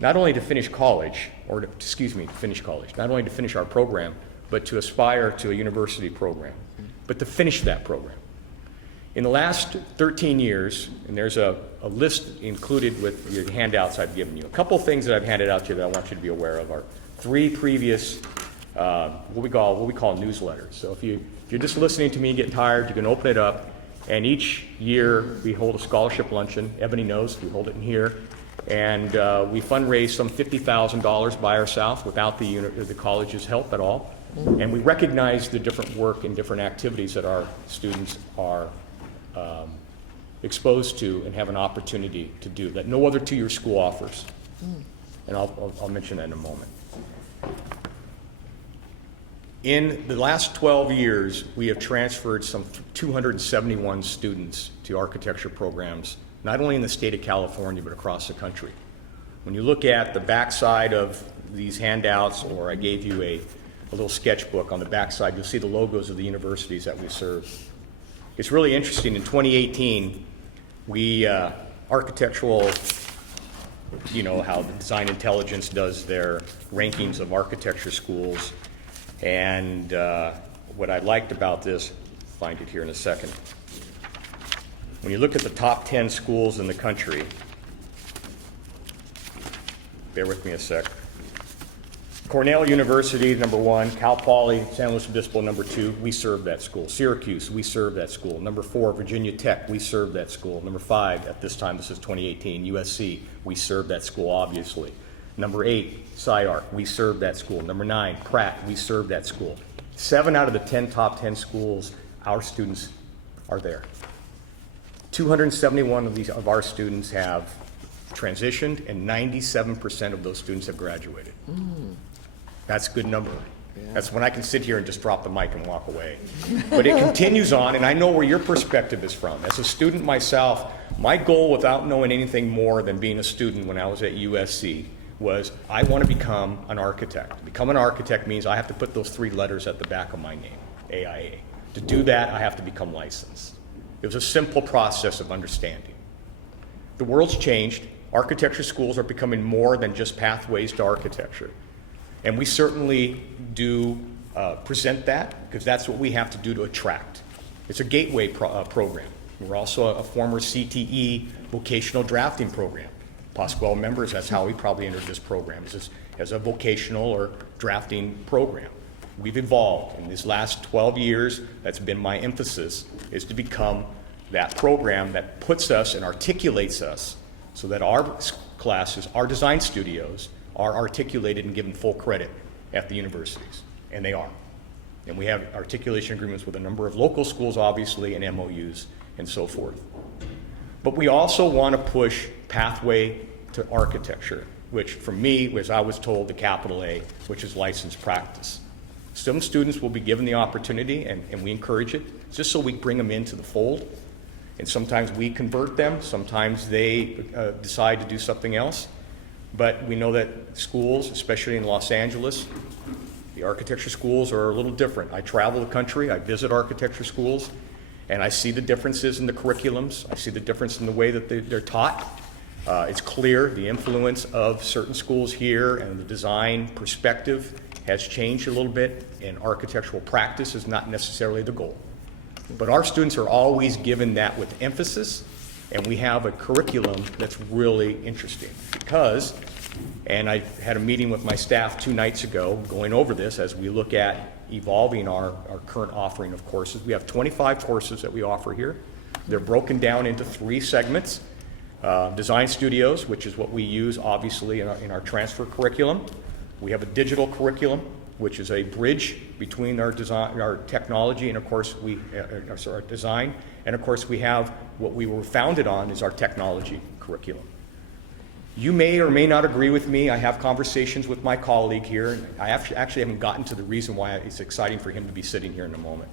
not only to finish college, not only to finish our program, but to aspire to a university program. but to finish that program. In the last 13 years, and there's a list included with your handouts I've given you, a couple of things that I've handed out to you that I want you to be aware of are 3 previous what we call newsletters. So if you're just listening to me and get tired, you can open it up, and each year we hold a scholarship luncheon. Ebony knows, we hold it in here, and we fundraise some $50,000 by ourselves without the college's help at all. And we recognize the different work and different activities that our students are exposed to and have an opportunity to do that no other two-year school offers. And I'll mention that in a moment. In the last 12 years, we have transferred some 271 students to architecture programs, not only in the state of California, but across the country. When you look at the backside of these handouts, or I gave you a little sketchbook, on the backside, you'll see the logos of the universities that we serve. It's really interesting. In 2018, we, architectural, you know how the Design Intelligence does their rankings of architecture schools. And what I liked about this, find it here in a second. When you look at the top 10 schools in the country, bear with me a sec. Cornell University, number 1. Cal Poly, San Luis Obispo, number 2. We serve that school. Syracuse, we serve that school. Number 4, Virginia Tech, we serve that school. Number 5, at this time, this is 2018, USC, we serve that school, obviously. Number 8, SciArc, we serve that school. Number 9, Pratt, we serve that school. 7 out of the top 10 schools, our students are there. 271 of our students have transitioned, and 97% of those students have graduated. That's a good number. That's when I can sit here and just drop the mic and walk away. But it continues on, and I know where your perspective is from. As a student myself, my goal, without knowing anything more than being a student when I was at USC, was I want to become an architect. To become an architect means I have to put those 3 letters at the back of my name, AIA. To do that, I have to become licensed. It was a simple process of understanding. The world's changed. Architecture schools are becoming more than just pathways to architecture. And we certainly do present that, because that's what we have to do to attract. It's a gateway program. We're also a former CTE vocational drafting program. Pasquale members, that's how we probably entered this program, as a vocational or drafting program. We've evolved. In these last 12 years, that's been my emphasis, is to become that program that puts us and articulates us so that our classes, our design studios, are articulated and given full credit at the universities, and they are. And we have articulation agreements with a number of local schools, obviously, and MOUs and so forth. But we also want to push pathway to architecture, which for me, as I was told, the capital A, which is licensed practice. Some students will be given the opportunity, and we encourage it, just so we bring them into the fold. And sometimes we convert them, sometimes they decide to do something else. But we know that schools, especially in Los Angeles, the architecture schools are a little different. I travel the country, I visit architecture schools, and I see the differences in the curriculums. I see the difference in the way that they're taught. It's clear the influence of certain schools here and the design perspective has changed a little bit, and architectural practice is not necessarily the goal. But our students are always given that with emphasis, and we have a curriculum that's really interesting because, and I had a meeting with my staff 2 nights ago going over this as we look at evolving our current offering of courses. We have 25 courses that we offer here. They're broken down into 3 segments. Design studios, which is what we use obviously in our transfer curriculum. We have a digital curriculum, which is a bridge between our design, our technology, and of course our design. And of course we have what we were founded on is our technology curriculum. You may or may not agree with me. I have conversations with my colleague here. And I actually haven't gotten to the reason why it's exciting for him to be sitting here in a moment.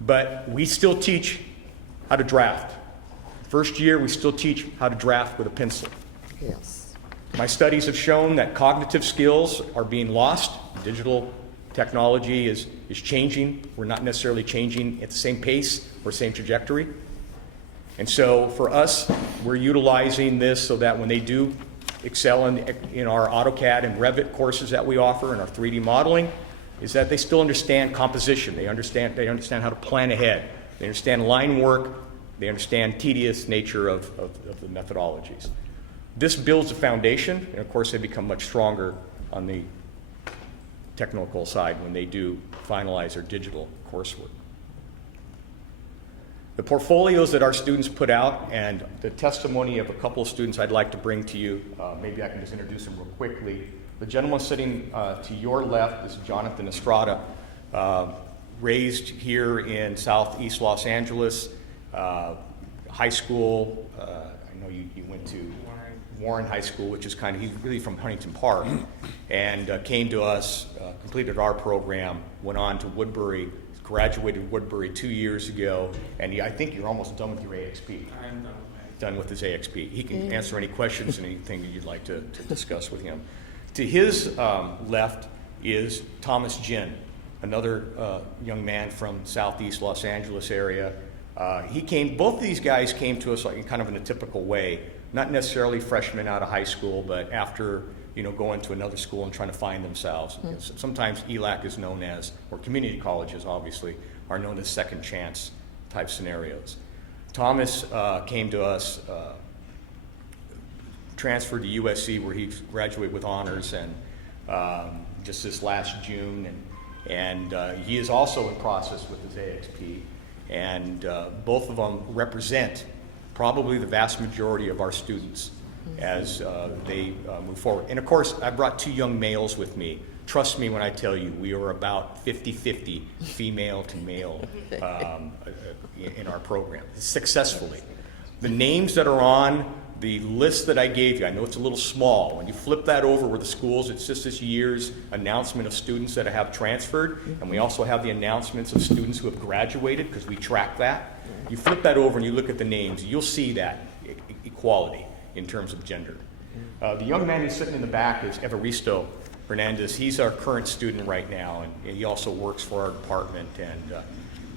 But we still teach how to draft. First year, we still teach how to draft with a pencil. Yes. My studies have shown that cognitive skills are being lost. Digital technology is changing. We're not necessarily changing at the same pace or same trajectory. And so for us, we're utilizing this so that when they do excel in our AutoCAD and Revit courses that we offer and our 3D modeling, is that they still understand composition. They understand how to plan ahead. They understand line work. They understand tedious nature of the methodologies. This builds a foundation, and of course they become much stronger on the technical side when they do finalize their digital coursework. The portfolios that our students put out and the testimony of a couple of students I'd like to bring to you, maybe I can just introduce them real quickly. The gentleman sitting to your left is Jonathan Estrada, raised here in southeast Los Angeles, high school. I know you went to Warren High School, which is he's really from Huntington Park, and came to us, completed our program, went on to Woodbury, graduated Woodbury 2 years ago, and I think you're almost done with your AXP. I am done with his AXP. He can answer any questions and anything that you'd like to discuss with him. To his left is Thomas Jin, another young man from southeast Los Angeles area. Both of these guys came to us in a typical way, not necessarily freshmen out of high school, but after going to another school and trying to find themselves. Sometimes ELAC is known as, or community colleges obviously, are known as second chance type scenarios. Thomas came to us, transferred to USC where he graduated with honors and just this last June, and he is also in process with his AXP, and both of them represent probably the vast majority of our students as they move forward. And of course, I brought two young males with me. Trust me when I tell you, we are about 50-50 female to male in our program, successfully. The names that are on the list that I gave you, I know it's a little small. When you flip that over where the schools, it's just this year's announcement of students that have transferred, and we also have the announcements of students who have graduated, because we track that. You flip that over and you look at the names, you'll see that equality in terms of gender. The young man who's sitting in the back is Evaristo Hernandez. He's our current student right now, and he also works for our department. And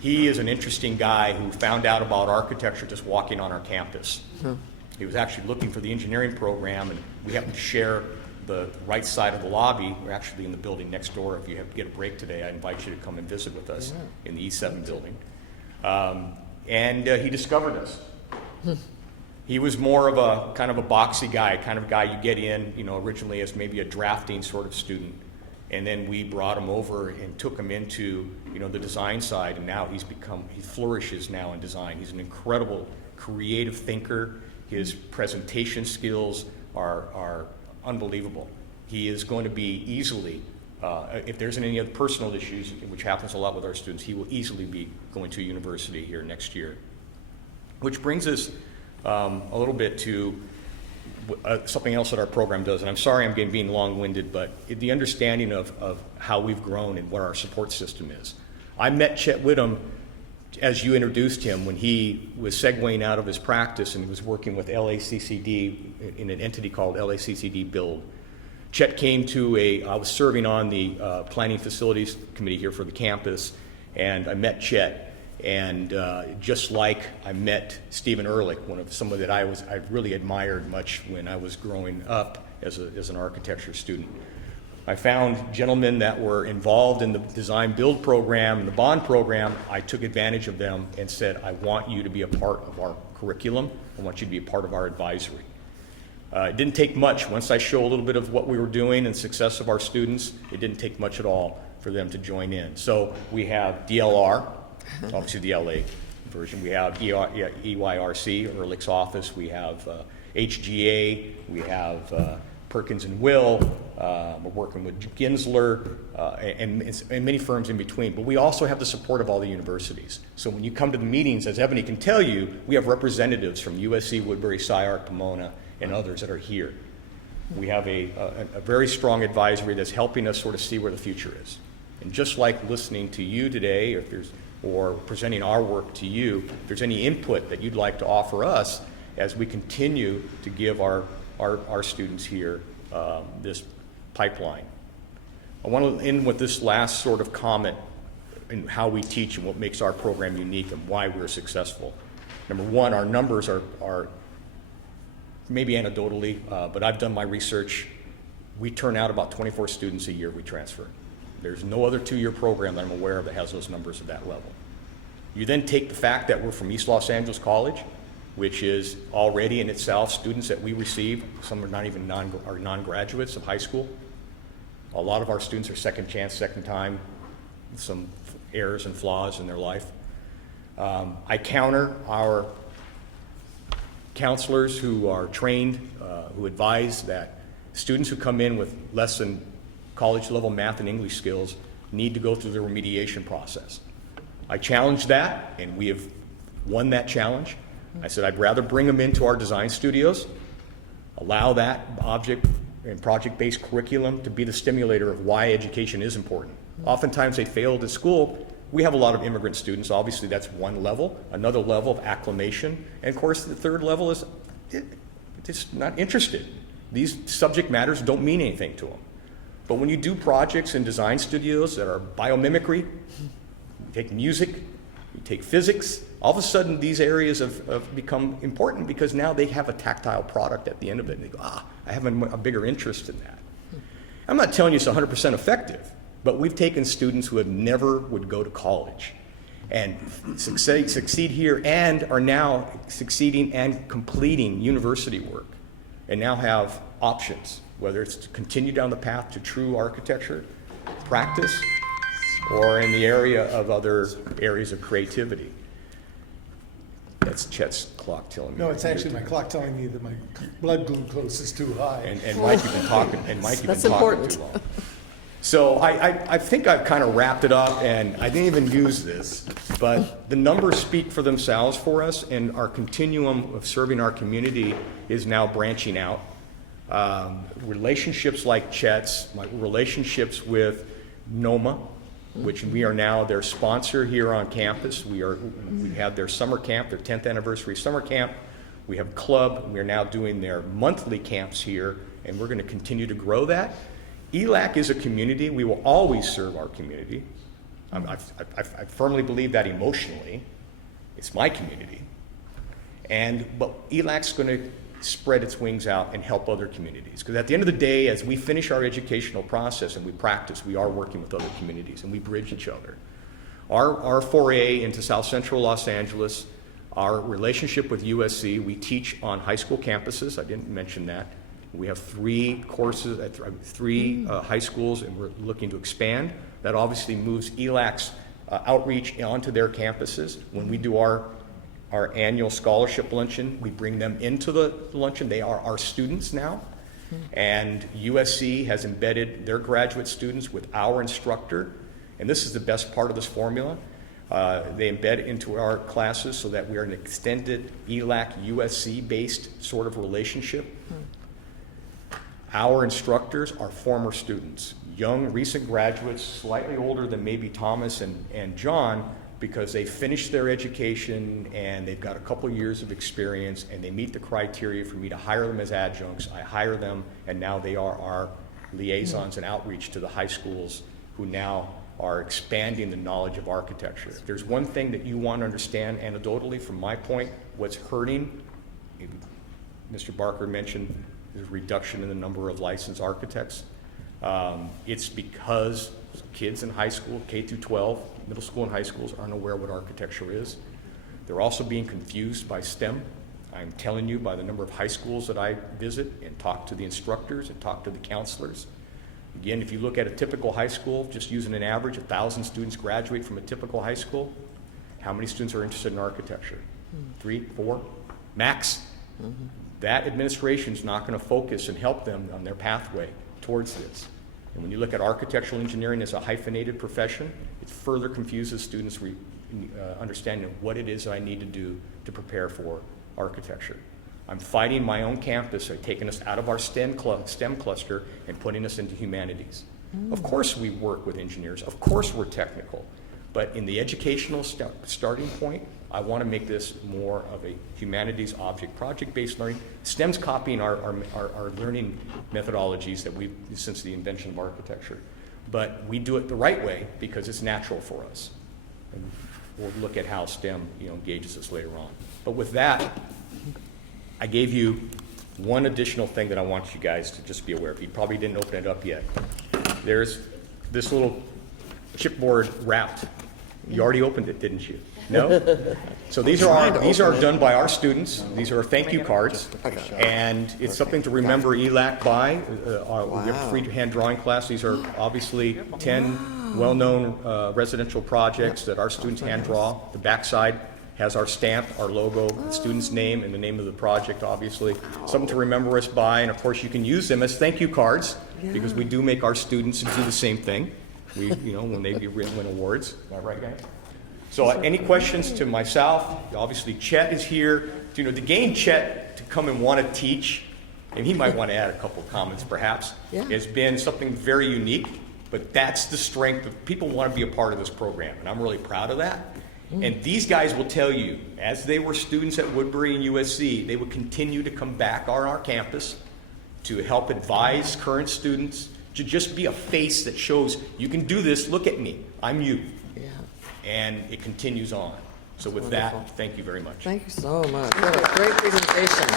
he is an interesting guy who found out about architecture just walking on our campus. He was actually looking for the engineering program, and we happen to share the right side of the lobby. We're actually in the building next door. If you have to get a break today, I invite you to come and visit with us in the E7 building. And he discovered us. He was more of a kind of a boxy guy, kind of guy you get in, originally as maybe a drafting sort of student. And then we brought him over and took him into, the design side, and now he flourishes now in design. He's an incredible creative thinker. His presentation skills are unbelievable. He is going to be easily, if there's any other personal issues, which happens a lot with our students, he will easily be going to a university here next year. Which brings us a little bit to something else that our program does, and I'm sorry I'm being long-winded, but the understanding of how we've grown and what our support system is. I met Chet Widom, as you introduced him, when he was segueing out of his practice and he was working with LACCD in an entity called LACCD Build. Chet came to I was serving on the Planning Facilities Committee here for the campus, and I met Chet. And just like I met Stephen Ehrlich, someone that I really admired much when I was growing up as an architecture student. I found gentlemen that were involved in the design build program and the bond program. I took advantage of them and said, I want you to be a part of our curriculum. I want you to be a part of our advisory. It didn't take much. Once I show a little bit of what we were doing and success of our students, it didn't take much at all for them to join in. So we have DLR, obviously the LA version. We have EYRC, Ehrlich's office. We have HGA. We have Perkins and Will. We're working with Ginsler and many firms in between. But we also have the support of all the universities. So when you come to the meetings, as Ebony can tell you, we have representatives from USC, Woodbury, SciArc, Pomona, and others that are here. We have a very strong advisory that's helping us sort of see where the future is. And just like listening to you today, or presenting our work to you, if there's any input that you'd like to offer us as we continue to give our students here this pipeline. I want to end with this last sort of comment in how we teach and what makes our program unique and why we're successful. Number one, our numbers are maybe anecdotally, but I've done my research. We turn out about 24 students a year we transfer. There's no other two-year program that I'm aware of that has those numbers at that level. You then take the fact that we're from East Los Angeles College, which is already in itself students that we receive. Some are not even non-graduates of high school. A lot of our students are second chance, second time, some errors and flaws in their life. I counter our counselors who are trained, who advise that students who come in with less than college level math and English skills need to go through the remediation process. I challenged that, and we have won that challenge. I said I'd rather bring them into our design studios, allow that object and project-based curriculum to be the stimulator of why education is important. Oftentimes they failed at school. We have a lot of immigrant students. Obviously that's one level. Another level of acclimation. And of course the third level is just not interested. These subject matters don't mean anything to them. But when you do projects in design studios that are biomimicry, you take music, you take physics, all of a sudden these areas have become important because now they have a tactile product at the end of it. And they go, I have a bigger interest in that. I'm not telling you it's 100% effective, but we've taken students who have never would go to college and succeed here and are now succeeding and completing university work and now have options, whether it's to continue down the path to true architecture, practice, or in the area of other areas of creativity. That's Chet's clock telling me. No, it's actually my clock telling me that my blood glucose is too high. And Mike, you've been talking. And Mike, you've That's been talking important. too long. So I think I've kind of wrapped it up, and I didn't even use this, but the numbers speak for themselves for us, and our continuum of serving our community is now branching out. Relationships like Chet's, my relationships with NOMA, which we are now their sponsor here on campus. We have their summer camp, their 10th anniversary summer camp. We have club. We are now doing their monthly camps here, and we're going to continue to grow that. ELAC is a community. We will always serve our community. I firmly believe that emotionally. It's my community. But ELAC's going to spread its wings out and help other communities. Because at the end of the day, as we finish our educational process and we practice, we are working with other communities and we bridge each other. Our foray into South Central Los Angeles, our relationship with USC, we teach on high school campuses. I didn't mention that. We have 3 courses at 3 high schools, and we're looking to expand. That obviously moves ELAC's outreach onto their campuses. When we do our annual scholarship luncheon, we bring them into the luncheon. They are our students now. And USC has embedded their graduate students with our instructor. And this is the best part of this formula. They embed into our classes so that we are an extended ELAC USC-based sort of relationship. Our instructors are former students, young, recent graduates, slightly older than maybe Thomas and John, because they finished their education and they've got a couple years of experience and they meet the criteria for me to hire them as adjuncts. I hire them, and now they are our liaisons and outreach to the high schools who now are expanding the knowledge of architecture. If there's one thing that you want to understand anecdotally from my point, what's hurting, Mr. Barker mentioned the reduction in the number of licensed architects. It's because kids in high school, K through 12, middle school and high schools, aren't aware what architecture is. They're also being confused by STEM. I'm telling you by the number of high schools that I visit and talk to the instructors and talk to the counselors. Again, if you look at a typical high school, just using an average, 1,000 students graduate from a typical high school. How many students are interested in architecture? 3, 4, max. That administration is not going to focus and help them on their pathway towards this. And when you look at architectural engineering as a hyphenated profession, it further confuses students' understanding of what it is that I need to do to prepare for architecture. I'm fighting my own campus by taking us out of our STEM cluster and putting us into humanities. Of course we work with engineers. Of course we're technical. But in the educational starting point, I want to make this more of a humanities object project-based learning. STEM's copying our learning methodologies that we've since the invention of architecture. But we do it the right way because it's natural for us. And we'll look at how STEM engages us later on. But with that, I gave you one additional thing that I want you guys to just be aware of. You probably didn't open it up yet. There's this little chipboard wrapped. You already opened it, didn't you? No? So these are done by our students. These are thank you cards. And it's something to remember ELAC by. We have a free hand drawing class. These are obviously 10 well-known residential projects that our students hand draw. The backside has our stamp, our logo, the student's name, and the name of the project, obviously. Something to remember us by, and of course you can use them as thank you cards, because we do make our students do the same thing. When they win awards. Is that right, guys? So any questions to myself? Obviously, Chet is here. To gain Chet to come and want to teach, and he might want to add a couple of comments perhaps, has been something very unique, but that's the strength of people want to be a part of this program, and I'm really proud of that. And these guys will tell you, as they were students at Woodbury and USC, they would continue to come back on our campus to help advise current students, to just be a face that shows you can do this, look at me, I'm you. Yeah. And it continues on. So with that, thank you very much. Thank you so much. What a great presentation.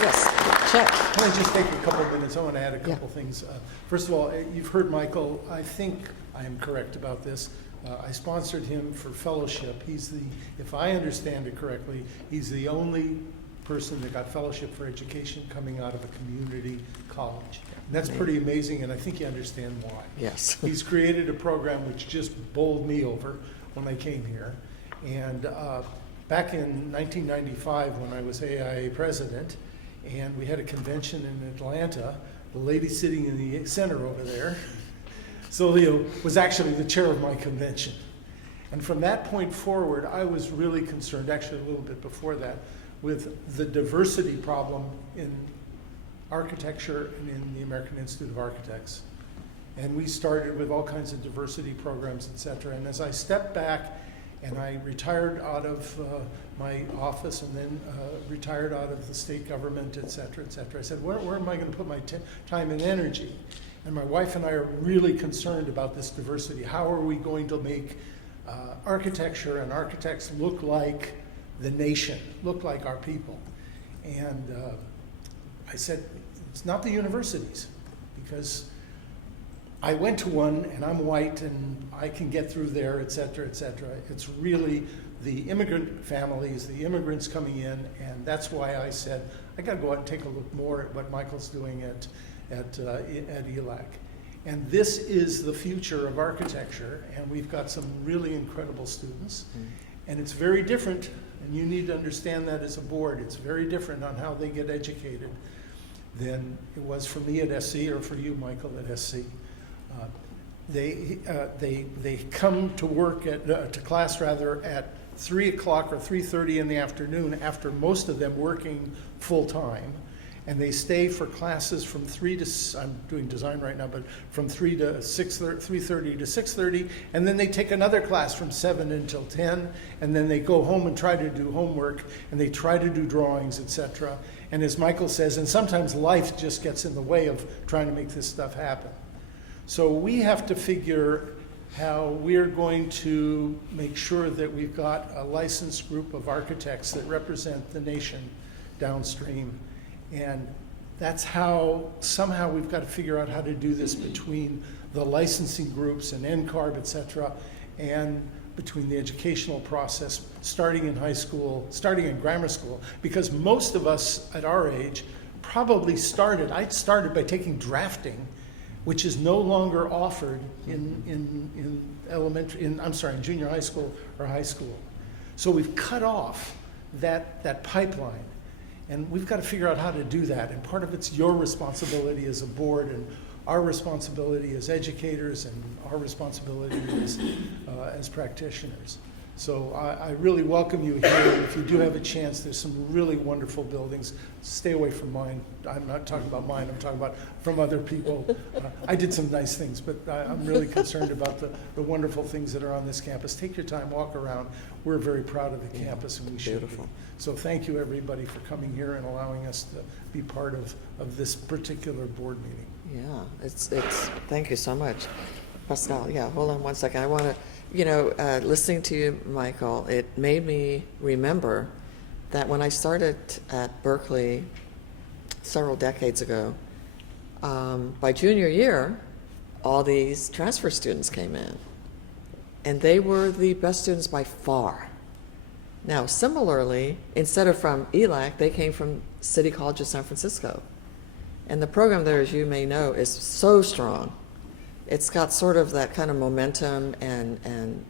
Yes, Chet. Can I just take a couple of minutes? I want to add a couple things. First of all, you've heard Michael. I think I am correct about this. I sponsored him for fellowship. If I understand it correctly, he's the only person that got fellowship for education coming out of a community college. And that's pretty amazing, and I think you understand why. Yes. He's created a program which just bowled me over when I came here. And back in 1995, when I was AIA president, and we had a convention in Atlanta, the lady sitting in the center over there, Sylvia, was actually the chair of my convention. And from that point forward, I was really concerned, actually a little bit before that, with the diversity problem in architecture and in the American Institute of Architects. And we started with all kinds of diversity programs, et cetera. And as I stepped back and I retired out of my office and then retired out of the state government, et cetera, I said, where am I going to put my time and energy? And my wife and I are really concerned about this diversity. How are we going to make architecture and architects look like the nation, look like our people? And I said, it's not the universities, because I went to one and I'm white and I can get through there, et cetera, et cetera. It's really the immigrant families, the immigrants coming in, and that's why I said, I gotta go out and take a look more at what Michael's doing at ELAC. And this is the future of architecture, and we've got some really incredible students. And it's very different, and you need to understand that as a board. It's very different on how they get educated than it was for me at SC or for you, Michael, at SC. They come to work to class rather at 3 o'clock or 3:30 in the afternoon after most of them working full time. And they stay for classes from 3 to, I'm doing design right now, but from 3 to 3:30 to 6:30, and then they take another class from 7 until 10, and then they go home and try to do homework, and they try to do drawings, etc. And as Michael says, and sometimes life just gets in the way of trying to make this stuff happen. So we have to figure how we're going to make sure that we've got a licensed group of architects that represent the nation downstream. And that's how, somehow we've got to figure out how to do this between the licensing groups and NCARB, et cetera, and between the educational process, starting in high school, starting in grammar school, because most of us at our age probably started, I started by taking drafting, which is no longer offered in junior high school or high school. So we've cut off that pipeline. And we've got to figure out how to do that. And part of it's your responsibility as a board, and our responsibility as educators, and our responsibility as practitioners. So I really welcome you here. If you do have a chance, there's some really wonderful buildings. Stay away from mine. I'm not talking about mine. I'm talking about from other people. I did some nice things, but I'm really concerned about the wonderful things that are on this campus. Take your time, walk around. We're very proud of the campus, and we should be. So thank you, everybody, for coming here and allowing us to be part of this particular board meeting. Yeah, it's thank you so much. Pascal, yeah, hold on one second. I want to, listening to you, Michael, it made me remember that when I started at Berkeley several decades ago, by junior year, all these transfer students came in. And they were the best students by far. Now, similarly, instead of from ELAC, they came from City College of San Francisco. And the program there, as you may know, is so strong. It's got sort of that kind of momentum and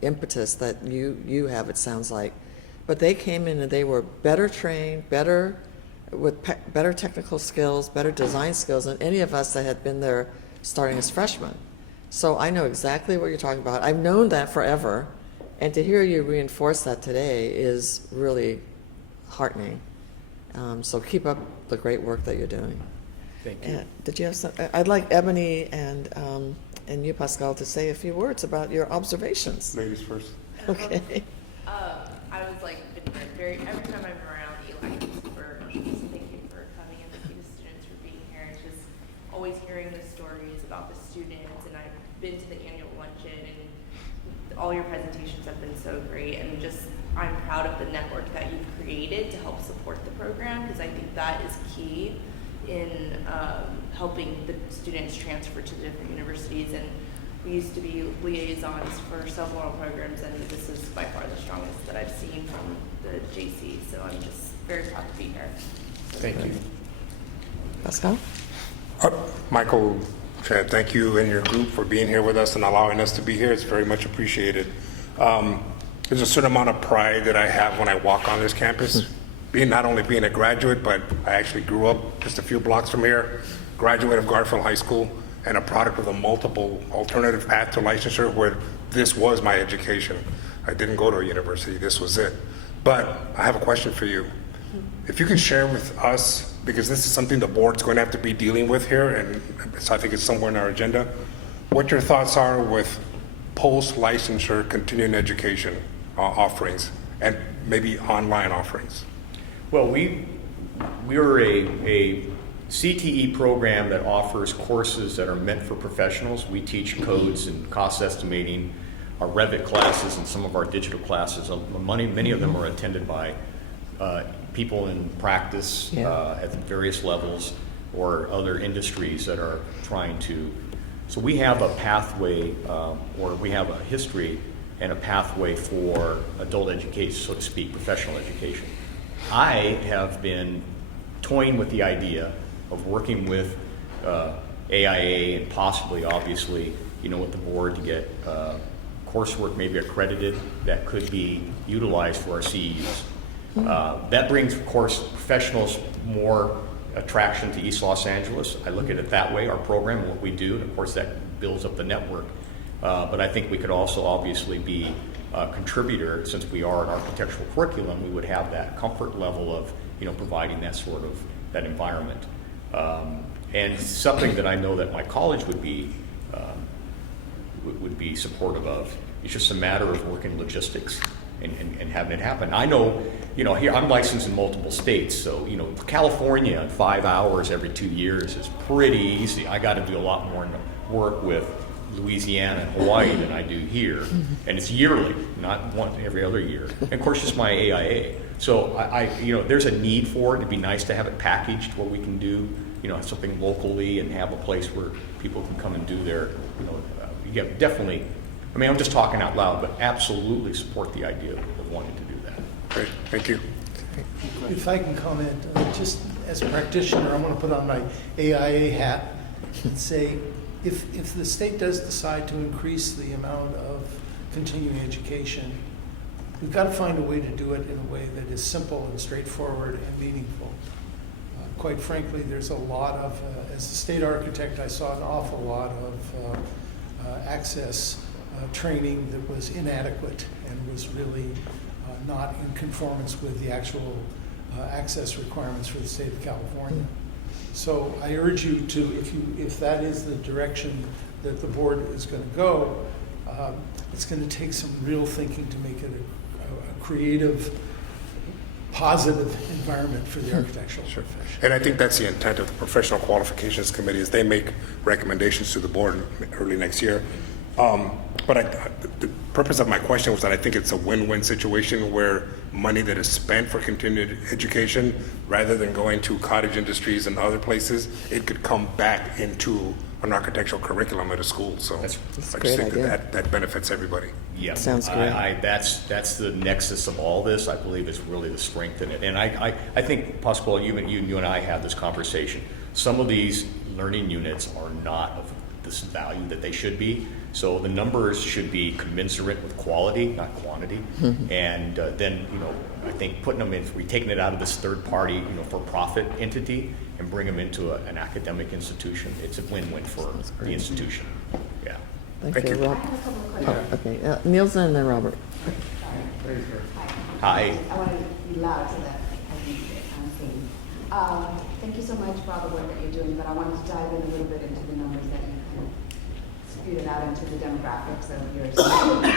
impetus that you have, it sounds like. But they came in and they were better trained, better with better technical skills, better design skills than any of us that had been there starting as freshmen. So I know exactly what you're talking about. I've known that forever, and to hear you reinforce that today is really heartening. So keep up the great work that you're doing. Thank you. Did you have some? I'd like Ebony and you, Pascal, to say a few words about your observations. Ladies first. Okay. I was like, very every time I'm around Eli, I'm super emotional. So thank you for coming, and thank you to students for being here. It's just always hearing the stories about the students, and I've been to the annual luncheon, and all your presentations have been so great. And just I'm proud of the network that you've created to help support the program, because I think that is key in helping the students transfer to different universities. And we used to be liaisons for several programs, and this is by far the strongest that I've seen from the JC. So I'm just very proud to be here. Thank you. Pascal? Michael, Chad, thank you and your group for being here with us and allowing us to be here. It's very much appreciated. There's a certain amount of pride that I have when I walk on this campus. Not only being a graduate, but I actually grew up just a few blocks from here, graduate of Garfield High School, and a product of a multiple alternative path to licensure where this was my education. I didn't go to a university, this was it. But I have a question for you. If you can share with us, because this is something the board's going to have to be dealing with here, and so I think it's somewhere in our agenda, what your thoughts are with post-licensure continuing education offerings and maybe online offerings. Well, we're a CTE program that offers courses that are meant for professionals. We teach codes and cost estimating, our Revit classes, and some of our digital classes. Many of them are attended by people in practice at various levels or other industries that are trying to. So we have a pathway, or we have a history and a pathway for adult education, so to speak, professional education. I have been toying with the idea of working with AIA and possibly, obviously, with the board to get coursework maybe accredited that could be utilized for our CEUs. That brings, of course, professionals more attraction to East Los Angeles. I look at it that way, our program and what we do, and of course that builds up the network. But I think we could also obviously be a contributor, since we are an architectural curriculum, we would have that comfort level of providing that sort of that environment. And something that I know that my college would be supportive of. It's just a matter of working logistics and having it happen. I know, here I'm licensed in multiple states, so California in 5 hours every 2 years is pretty easy. I got to do a lot more work with Louisiana and Hawaii than I do here, and it's yearly, not every other year. And of course, just my AIA. So I there's a need for it. It'd be nice to have it packaged where we can do something locally and have a place where people can come and do their definitely. I mean, I'm just talking out loud, but absolutely support the idea of wanting to do that. Great, thank you. If I can comment, just as a practitioner, I want to put on my AIA hat and say, if the state does decide to increase the amount of continuing education, we've got to find a way to do it in a way that is simple and straightforward and meaningful. Quite frankly, there's a lot of, as a state architect, I saw an awful lot of access training that was inadequate and was really not in conformance with the actual access requirements for the state of California. So I urge you to, if that is the direction that the board is going to go, it's going to take some real thinking to make it a creative, positive environment for the architectural profession. And I think that's the intent of the Professional Qualifications Committee, is they make recommendations to the board early next year. But the purpose of my question was that I think it's a win-win situation where money that is spent for continued education, rather than going to cottage industries and other places, it could come back into an architectural curriculum at a school. So That's I a just great think idea. that benefits everybody. Yeah, Sounds great. That's the nexus of all this. I believe is really the strength in it. And I think, Pasquale, you and I had this conversation. Some of these learning units are not of this value that they should be. So the numbers should be commensurate with quality, not quantity. And then, I think putting them in, taking it out of this third party, for-profit entity and bring them into an academic institution, it's a win-win for the institution. Yeah. Thank you, you. Rob. Oh, okay, Nielsen and then Robert. Hi. I want to be loud so that I can get seen. Thank you so much for all the work that you're doing, but I wanted to dive in a little bit into the numbers that you kind of spewed out into the demographics of your students.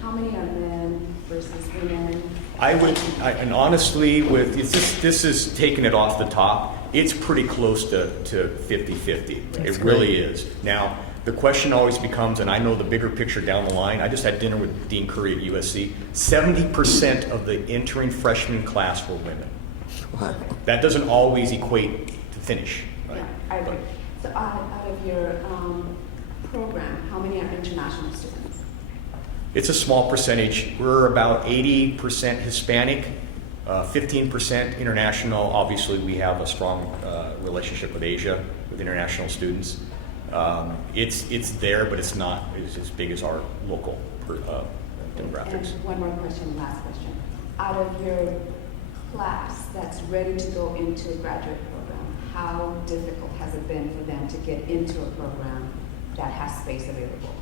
How many are men versus women? And honestly, this is taking it off the top. It's pretty close to 50-50. It really is. Now, the question always becomes, and I know the bigger picture down the line, I just had dinner with Dean Curry at USC, 70% of the entering freshman class were women. Wow. That doesn't always equate to finish. Right? Yeah, I agree. So out of your program, how many are international students? It's a small percentage. We're about 80% Hispanic, 15% international. Obviously, we have a strong relationship with Asia, with international students. It's there, but it's not as big as our local demographics. And one more question, last question. Out of your class that's ready to go into a graduate program, how difficult has it been for them to get into a program that has space available?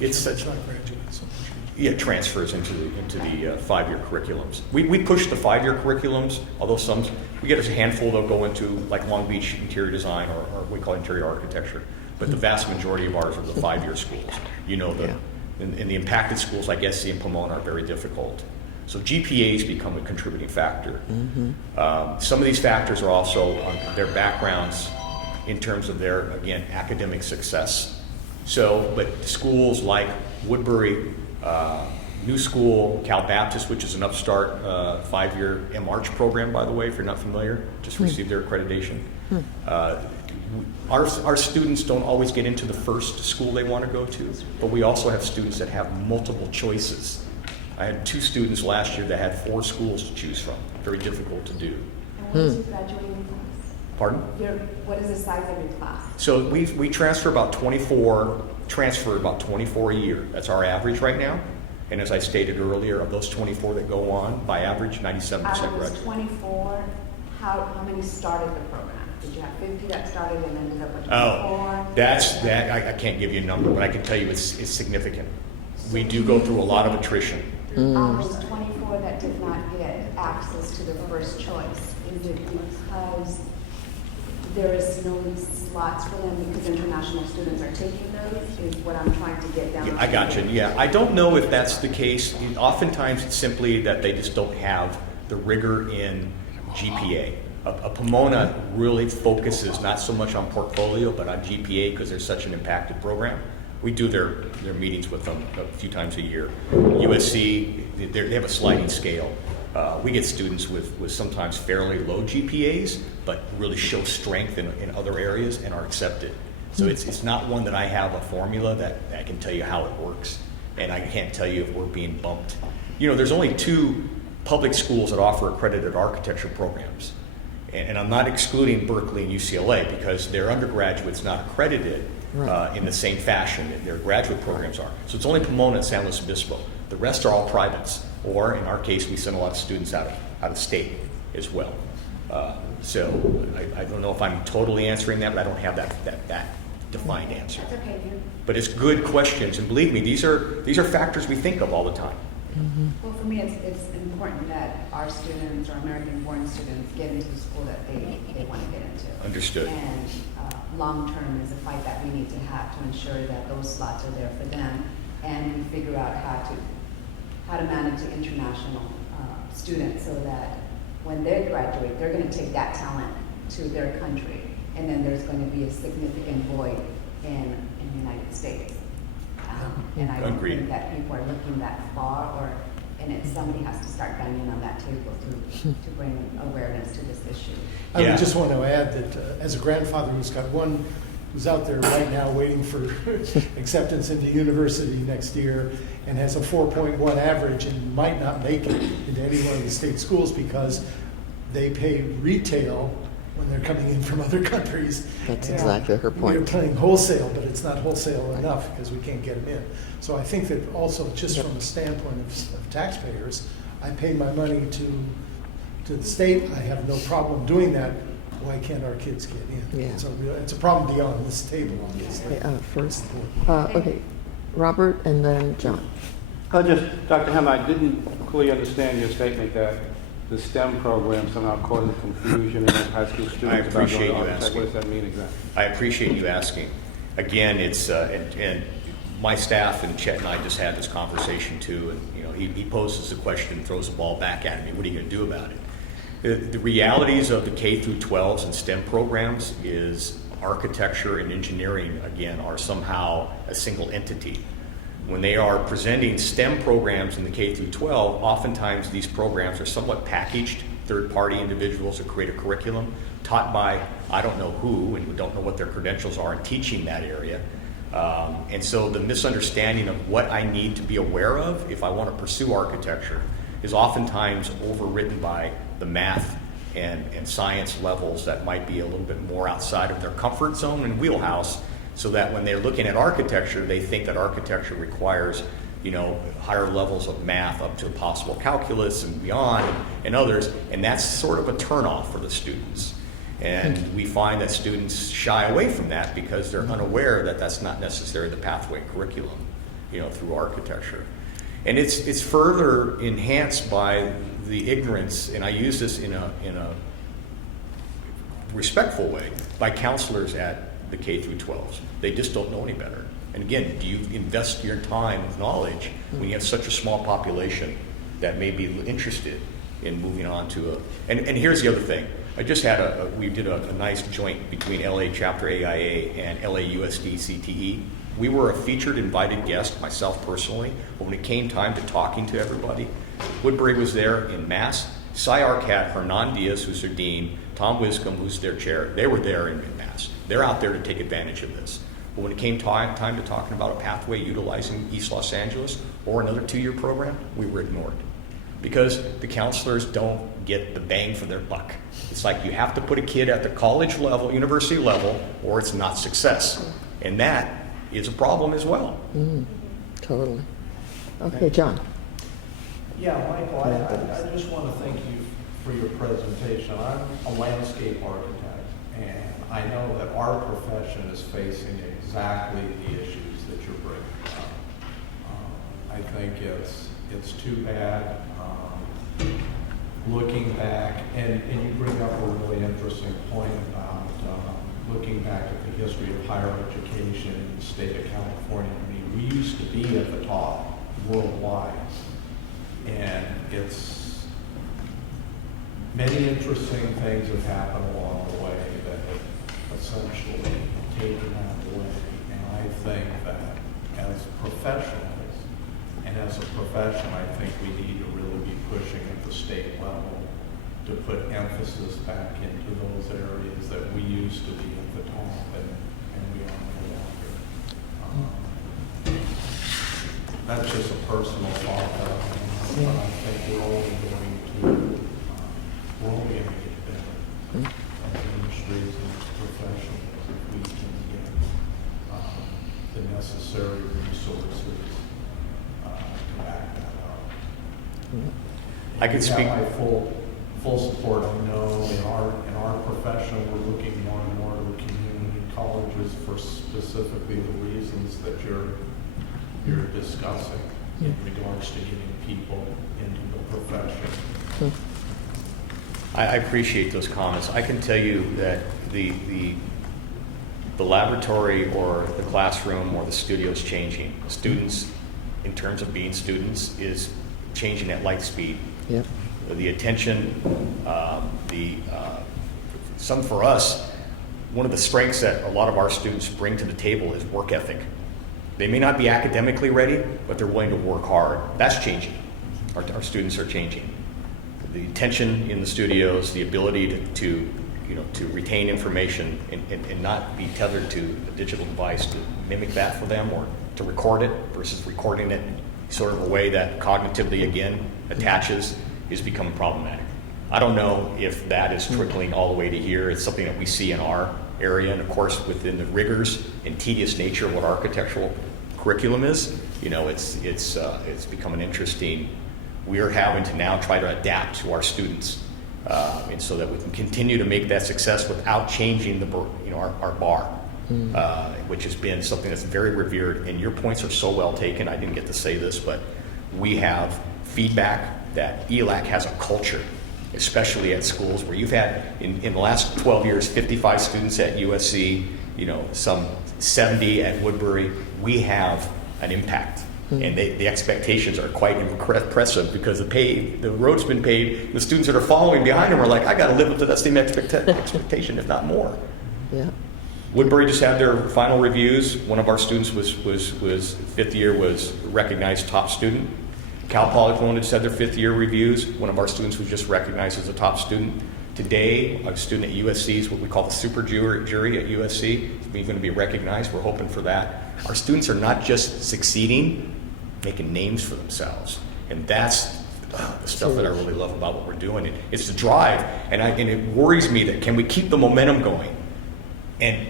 It's such not graduate, so much. Yeah, transfers into the 5-year curriculums. We push the 5-year curriculums, although we get a handful that'll go into like Long Beach interior design or we call interior architecture. But the vast majority of ours are the 5-year schools. In the impacted schools like SC and Pomona are very difficult. So GPAs become a contributing factor. Some of these factors are also on their backgrounds in terms of their, again, academic success. So, but schools like Woodbury, New School, Cal Baptist, which is an upstart 5-year MArch program, by the way, if you're not familiar, just received their accreditation. Our students don't always get into the first school they want to go to, but we also have students that have multiple choices. I had 2 students last year that had 4 schools to choose from. Very difficult to do. And what is your graduating class? Pardon? What is the size of your class? So we transfer about 24 a year. That's our average right now. And as I stated earlier, of those 24 that go on, by average, 97% Out of those graduate. 24, how many started the program? Did you have 50 that started and ended up with 24? Oh, I can't give you a number, but I can tell you it's significant. We do go through a lot of attrition. Those 24 that did not get access to the first choice, is it because there is no slots for them because international students are taking those, is what I'm trying to get down to. I got you. Yeah, I don't know if that's the case. Oftentimes it's simply that they just don't have the rigor in GPA. A Pomona really focuses not so much on portfolio, but on GPA because they're such an impacted program. We do their meetings with them a few times a year. USC, they have a sliding scale. We get students with sometimes fairly low GPAs, but really show strength in other areas and are accepted. So it's not one that I have a formula that I can tell you how it works, and I can't tell you if we're being bumped. There's only 2 public schools that offer accredited architecture programs. And I'm not excluding Berkeley and UCLA because their undergraduates not accredited in the same fashion that their graduate programs are. So it's only Pomona and San Luis Obispo. The rest are all privates, or in our case, we send a lot of students out of state as well. So I don't know if I'm totally answering that, but I don't have that defined answer. That's okay. But it's good questions, and believe me, these are factors we think of all the time. Well, for me, it's important that our students, or American-born students, get into the school that they want to get into. Understood. And long-term is a fight that we need to have to ensure that those slots are there for them, and we figure out how to manage the international students so that when they graduate, they're going to take that talent to their country, and then there's going to be a significant void in the United States. And I don't Agreed. think that people are looking that far, or and somebody has to start banging on that table to bring awareness to this issue. I Yeah. would just want to add that as a grandfather who's got one who's out there right now waiting for acceptance into university next year and has a 4.1 average and might not make it into any one of the state schools because they pay retail when they're coming in from other countries. That's And exactly her We're point. paying wholesale, but it's not wholesale enough because we can't get them in. So I think that also just from a standpoint of taxpayers, I pay my money to the state. I have no problem doing that. Why can't our kids get in? Yeah. It's a problem beyond this table, obviously. Okay, first, okay, Robert and then John. Dr. Hammond, I didn't clearly understand your statement that the STEM program somehow causing confusion in high school students. I about going appreciate to you architect. asking. What does that mean exactly? I appreciate you asking. Again, it's, and my staff and Chet and I just had this conversation too, and you know, he poses the question and throws the ball back at me. What are you going to do about it? The realities of the K through 12s and STEM programs is architecture and engineering, again, are somehow a single entity. When they are presenting STEM programs in the K through 12, oftentimes these programs are somewhat packaged, third-party individuals who create a curriculum taught by I don't know who, and we don't know what their credentials are in teaching that area. And so the misunderstanding of what I need to be aware of if I want to pursue architecture is oftentimes overwritten by the math and science levels that might be a little bit more outside of their comfort zone and wheelhouse, so that when they're looking at architecture, they think that architecture requires, you know, higher levels of math up to possible calculus and beyond and others, and that's sort of a turnoff for the students. And we find that students shy away from that because they're unaware that that's not necessarily the pathway curriculum, you know, through architecture. And it's further enhanced by the ignorance, and I use this in a respectful way, by counselors at the K through 12s. They just don't know any better. And again, do you invest your time with knowledge when you have such a small population that may be interested in moving on to a, and here's the other thing. I just had we did a nice joint between LA Chapter AIA and LAUSD CTE. We were a featured invited guest, myself personally, but when it came time to talking to everybody, Woodbury was there in mass. Cy Arcat, Hernan Diaz, who's their dean, Tom Wiscombe, who's their chair, they were there in mass. They're out there to take advantage of this. But when it came time to talking about a pathway utilizing East Los Angeles or another 2-year program, we were ignored. Because the counselors don't get the bang for their buck. It's like you have to put a kid at the college level, university level, or it's not success. And that is a problem as well. Totally. Okay, John. Yeah, Michael, I just want to thank you for your presentation. I'm a landscape architect, and I know that our profession is facing exactly the issues that you're bringing up. I think it's too bad. Looking back, and you bring up a really interesting point about looking back at the history of higher education in the state of California. I mean, we used to be at the top worldwide, and it's many interesting things have happened along the way that have essentially taken that away. And I think that as professionals and as a profession, I think we need to really be pushing at the state level to put emphasis back into those areas that we used to be at the top and we are no longer. That's just a personal thought that I have, but I think we're only going to get better as industries and as professionals if we can get the necessary resources to back that up. I could You speak. have my full support. I know in our profession, we're looking more and more to the community colleges for specifically the reasons that you're discussing in regards to getting people into the profession. I appreciate those comments. I can tell you that the laboratory or the classroom or the studio is changing. Students, in terms of being students, is changing at light speed. Yep. The attention, some for us, one of the strengths that a lot of our students bring to the table is work ethic. They may not be academically ready, but they're willing to work hard. That's changing. our students are changing. The attention in the studios, the ability to retain information and not be tethered to a digital device to mimic that for them, or to record it versus recording it sort of a way that cognitively, again, attaches, is becoming problematic. I don't know if that is trickling all the way to here. It's something that we see in our area, and of course, within the rigors and tedious nature of what architectural curriculum is, it's become an interesting. We are having to now try to adapt to our students, and so that we can continue to make that success without changing our bar, which has been something that's very revered. And your points are so well taken. I didn't get to say this, but we have feedback that ELAC has a culture, especially at schools where you've had in the last 12 years 55 students at USC, some 70 at Woodbury. We have an impact. And the expectations are quite impressive, because the road's been paved. The students that are following behind them are like, I got to live up to that same expectation, if not more. Yeah. Woodbury just had their final reviews. One of our students was fifth year, was recognized top student. Cal Poly Cologne just had their fifth year reviews. One of our students was just recognized as a top student. Today, a student at USC is what we call the super jury at USC. He's going to be recognized. We're hoping for that. Our students are not just succeeding, making names for themselves. And that's the stuff that I really love about what we're doing. It's the drive. And it worries me that can we keep the momentum going? And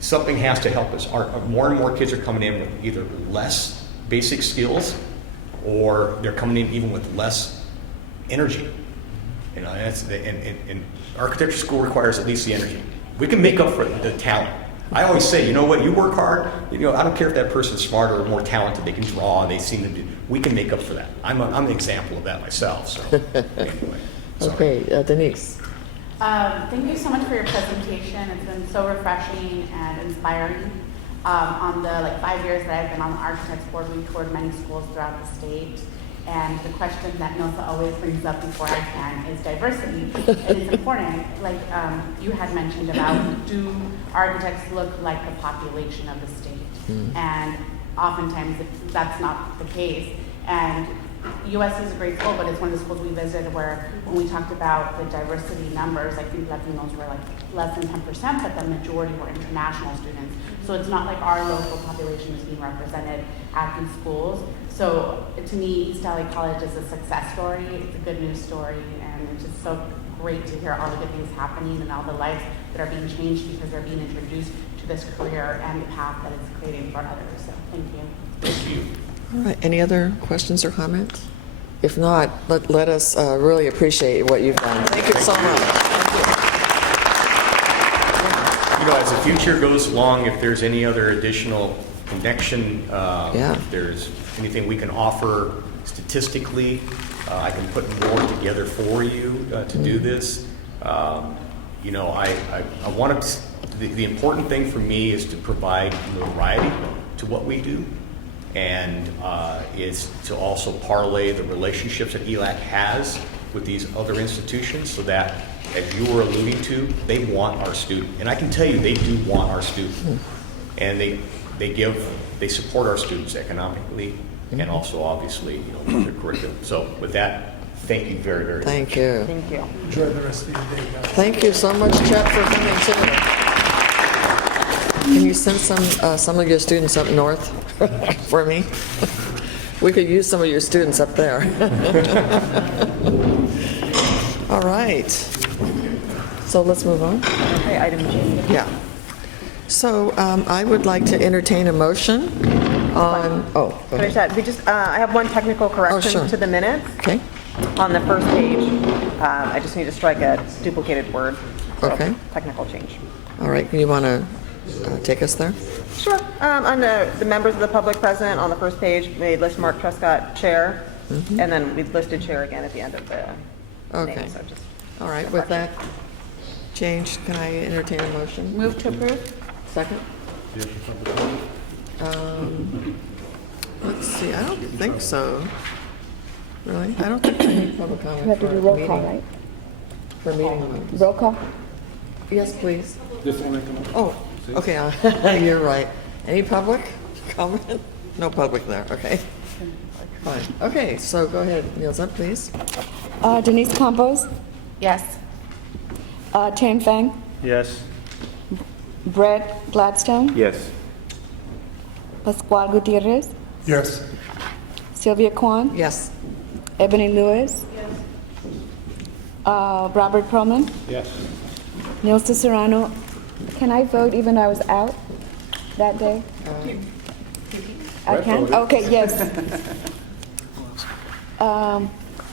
something has to help us. More and more kids are coming in with either less basic skills, or they're coming in even with less energy. And architecture school requires at least the energy. We can make up for the talent. I always say, you know what, you work hard, I don't care if that person's smarter or more talented, they can draw, they seem to do, we can make up for that. I'm an example of that myself, so anyway. Sorry. Okay, Denise. Thank you so much for your presentation. It's been so refreshing and inspiring. On the 5 years that I've been on the Architects Board, we've toured many schools throughout the state. And the question that NOSA always brings up before I can is diversity. And it's important, you had mentioned about, do architects look like the population of the state? And oftentimes that's not the case. And USC is a great school, but it's one of the schools we visited where when we talked about the diversity numbers, I think Latinos were less than 10%, but the majority were international students. So it's not like our local population is being represented at these schools. So to me, East LA College is a success story. It's a good news story, and it's just so great to hear all the good things happening and all the lives that are being changed because they're being introduced to this career and the path that it's creating for others. So thank you. Thank you. All right, any other questions or comments? If not, let us really appreciate what you've done. Thank you so much. As the future goes along, if there's any other additional connection, if there's anything we can offer statistically, I can put more together for you to do this. I want to. The important thing for me is to provide variety to what we do, and is to also parlay the relationships that ELAC has with these other institutions, so that, as you were alluding to, they want our student. And I can tell you, they do want our student. And they support our students economically, and also obviously, with their curriculum. So with that, thank you very, very much. Thank you. Thank you. Enjoy the rest of your day, guys. Thank you so much, Chet, for coming too. Can you send some of your students up north for me? We could use some of your students up there. All right. So let's move on. Okay, item G. Yeah. So I would like to entertain a motion on, go Can I ahead. just add, I have one technical correction sure. to the minutes. Okay, On the first page, I just need to strike a duplicated word. So, Okay. Technical change. all right, you want to take us there? Sure. On the members of the public present, on the first page, we list Mark Trescott, chair, and then we listed chair again at the end of the Okay. name. So just All right, with that change, can I entertain a motion? Move to approve? Second? Let's see, I don't think so. Really? I don't think we need public comment. We have to do roll call, right? For meeting members. Roll call? Yes, please. Oh, okay, you're right. Any public comment? No public there, okay. fine. Okay, so go ahead, Niels up, please. Denise Campos, Yes. Tan Fang, Yes. Brett Gladstone, Yes. Pascual Gutierrez, Yes. Sylvia Kwan, Yes. Ebony Lewis, Robert Perlman, Yes. Nilsa Serrano. Can I vote even though I was out that day? I can? Okay, yes.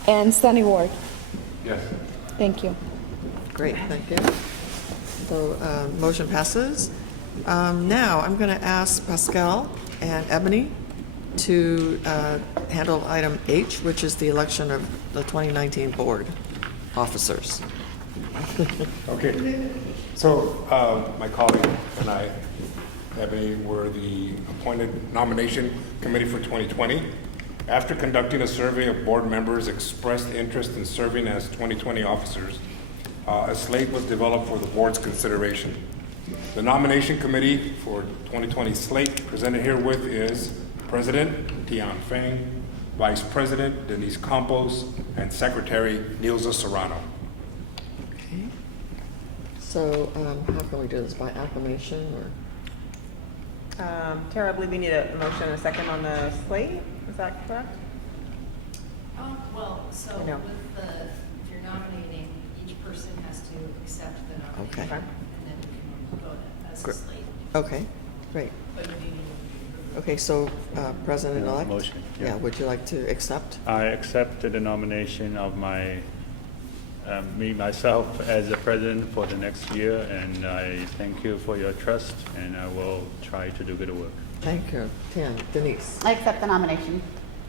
And Sunny Ward. Yes. Thank you. Great, thank you. So, motion passes. Now, I'm going to ask Pascal and Ebony to handle item H, which is the election of the 2019 board officers. Okay. So, my colleague and I, Ebony, were the appointed nomination committee for 2020. After conducting a survey of board members expressed interest in serving as 2020 officers, a slate was developed for the board's consideration. The nomination committee for 2020 slate presented herewith is President Tian Feng, Vice President Denise Campos, and Secretary Nilsa Serrano. Okay. So, how can we do this, by acclamation or? Tara, I believe we need a motion and a second on the slate. Is that correct? Well, so I know. with the, if you're nominating, each person has to accept the nomination. Okay. And then you can vote it as a Great. slate. Okay, great. But you need to Okay, so President-elect? Motion, Yeah, yeah. would you like to accept? I accepted the nomination of myself as the president for the next year, and I thank you for your trust, and I will try to do good work. Thank you. Tian, Denise? I accept the nomination.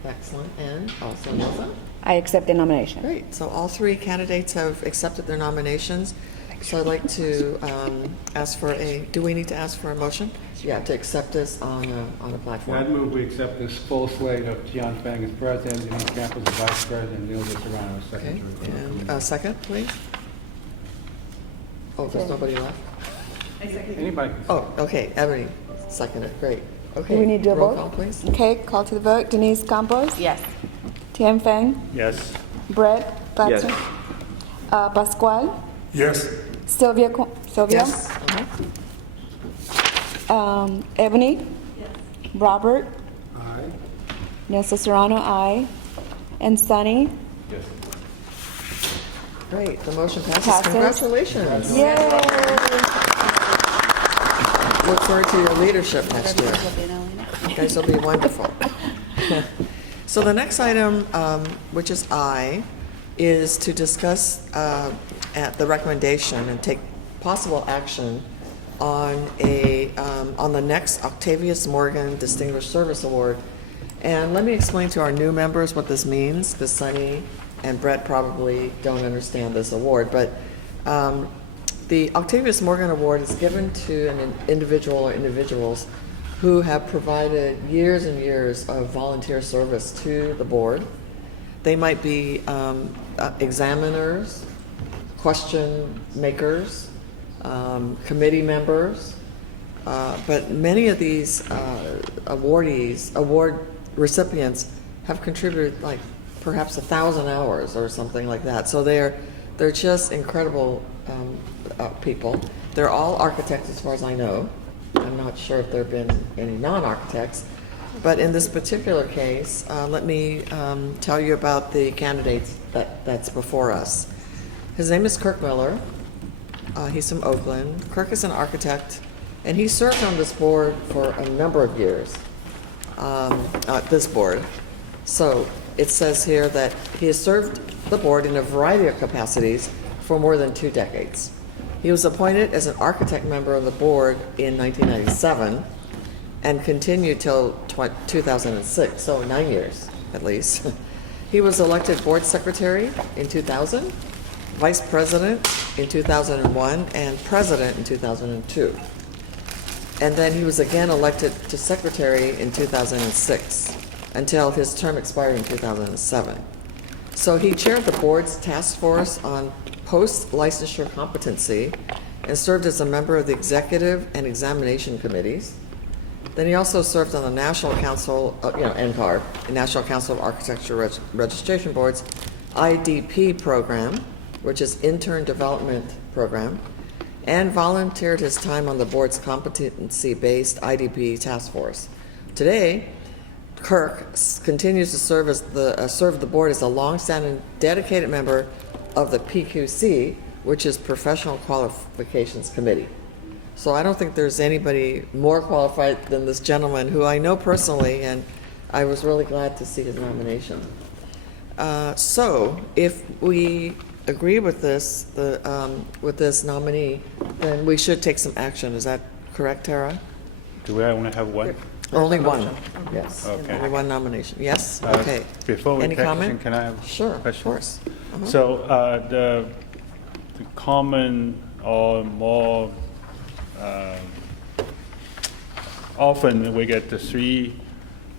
Excellent. And also Nilsa? I accept the nomination. Great. So all three candidates have accepted their nominations. So I'd like to ask for do we need to ask for a motion? Yeah, to accept this on a I'd platform. move we accept this full slate of Tian Feng as president, Denise Campos as vice president, Nilsa Serrano as Okay, secretary. and a second, please? Oh, there's nobody left? Anybody? Oh, okay, Ebony seconded, great. Okay. Do we need to do a roll vote? call, please? Okay, call to the vote. Denise Campos, Yes. Tan Fang, Yes. Brett Gladstone, Pascual, Yes. Sylvia, Yes. Ebony, Robert, Aye. Nilsa Serrano, aye, and Sunny. Yes. Great, the motion passes. Passes. Congratulations. Yay! Look forward to your leadership next year. You guys will be wonderful. So the next item, which is I, is to discuss at the recommendation and take possible action on on the next Octavius Morgan Distinguished Service Award. And let me explain to our new members what this means, because Sunny and Brett probably don't understand this award. But the Octavius Morgan Award is given to an individual or individuals who have provided years and years of volunteer service to the board. They might be examiners, question makers, committee members, but many of these award recipients have contributed like perhaps 1,000 hours or something like that. So they're just incredible people. They're all architects as far as I know. I'm not sure if there have been any non-architects, but in this particular case, let me tell you about the candidates that's before us. His name is Kirk Miller. He's from Oakland. Kirk is an architect, and he served on this board for a number of years, this board. So it says here that he has served the board in a variety of capacities for more than 2 decades. He was appointed as an architect member of the board in 1997 and continued till 2006, so 9 years at least. He was elected board secretary in 2000, vice president in 2001, and president in 2002. And then he was again elected to secretary in 2006 until his term expired in 2007. So he chaired the board's task force on post-licensure competency and served as a member of the executive and examination committees. Then he also served on the National Council, NCAR, the National Council of Architecture Registration Board's IDP program, which is Intern Development Program, and volunteered his time on the board's competency-based IDP task force. Today, Kirk continues to serve the board as a longstanding dedicated member of the PQC, which is Professional Qualifications Committee. So I don't think there's anybody more qualified than this gentleman, who I know personally, and I was really glad to see his nomination. So if we agree with this, with this nominee, then we should take some action. Is that correct, Tara? Do we only have one? Only one, yes. Okay. Only one nomination. Yes, okay. Before we Any take comment? action, can I have Sure, a of question? course. Uh-huh. So the common or more often we get the three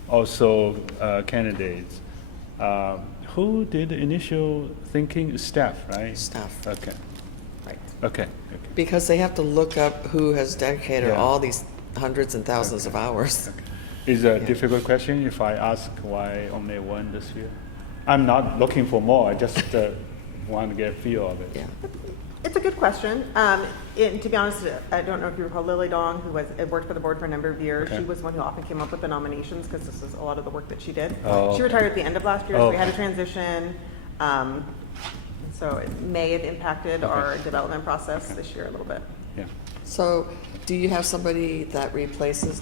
also candidates. Who did the initial thinking? Staff, right? Staff. Okay. Right. Okay. Because they have to look up who has dedicated Yeah. all these hundreds and thousands of hours. Is a difficult question if I ask why only one this year? I'm not looking for more. I just want to get a feel of it. Yeah. It's a good question. To be honest, I don't know if you recall Lily Dong, who worked for the board for a number of years. Okay. She was one who often came up with the nominations because this is a lot of the work that she did. Oh, She retired at the end of last year, so we had a okay. transition. So it may have impacted our development process this year a little bit. Yeah. So do you have somebody that replaces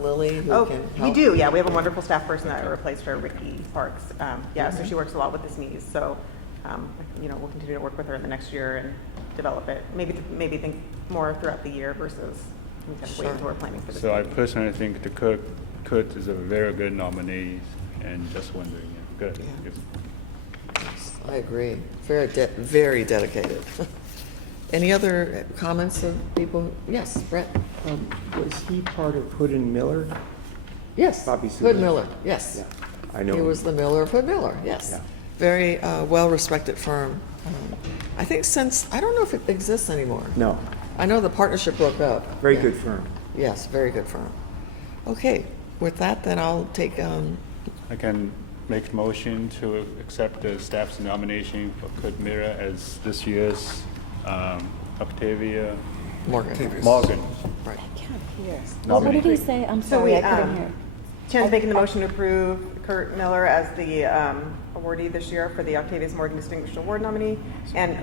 Lily who Oh, can we help? do, yeah. We have a wonderful staff person that replaced her, Ricky Parks. So she works a lot with the SNEs. So, we'll continue to work with her in the next year and develop it. Maybe think more throughout the year versus we kind of wait until we're planning for the So I meeting. personally think the Kurt is a very good nominee, and just wondering. Yeah. Good. Yeah. Yes. I agree. Very dedicated. Any other comments of people? Yes, Brett? Was he part of Hood and Miller? Yes. Bobby Hood Susan. Miller, yes. I know He him. was the Miller of Hood Miller, yes. Yeah. Very well-respected firm. I think I don't know if it exists anymore. No, I know the partnership broke up. very Yeah. good firm. Yes, very good firm. Okay, with that, then I'll take, I can make a motion to accept the staff's nomination for Kurt Mira as this year's Octavia Morgan. Morgan. Right. What did he nominee. say? I'm So sorry, we, I couldn't hear. Chan's making the motion to approve Kurt Miller as the awardee this year for the Octavius Morgan Distinguished Award nominee. And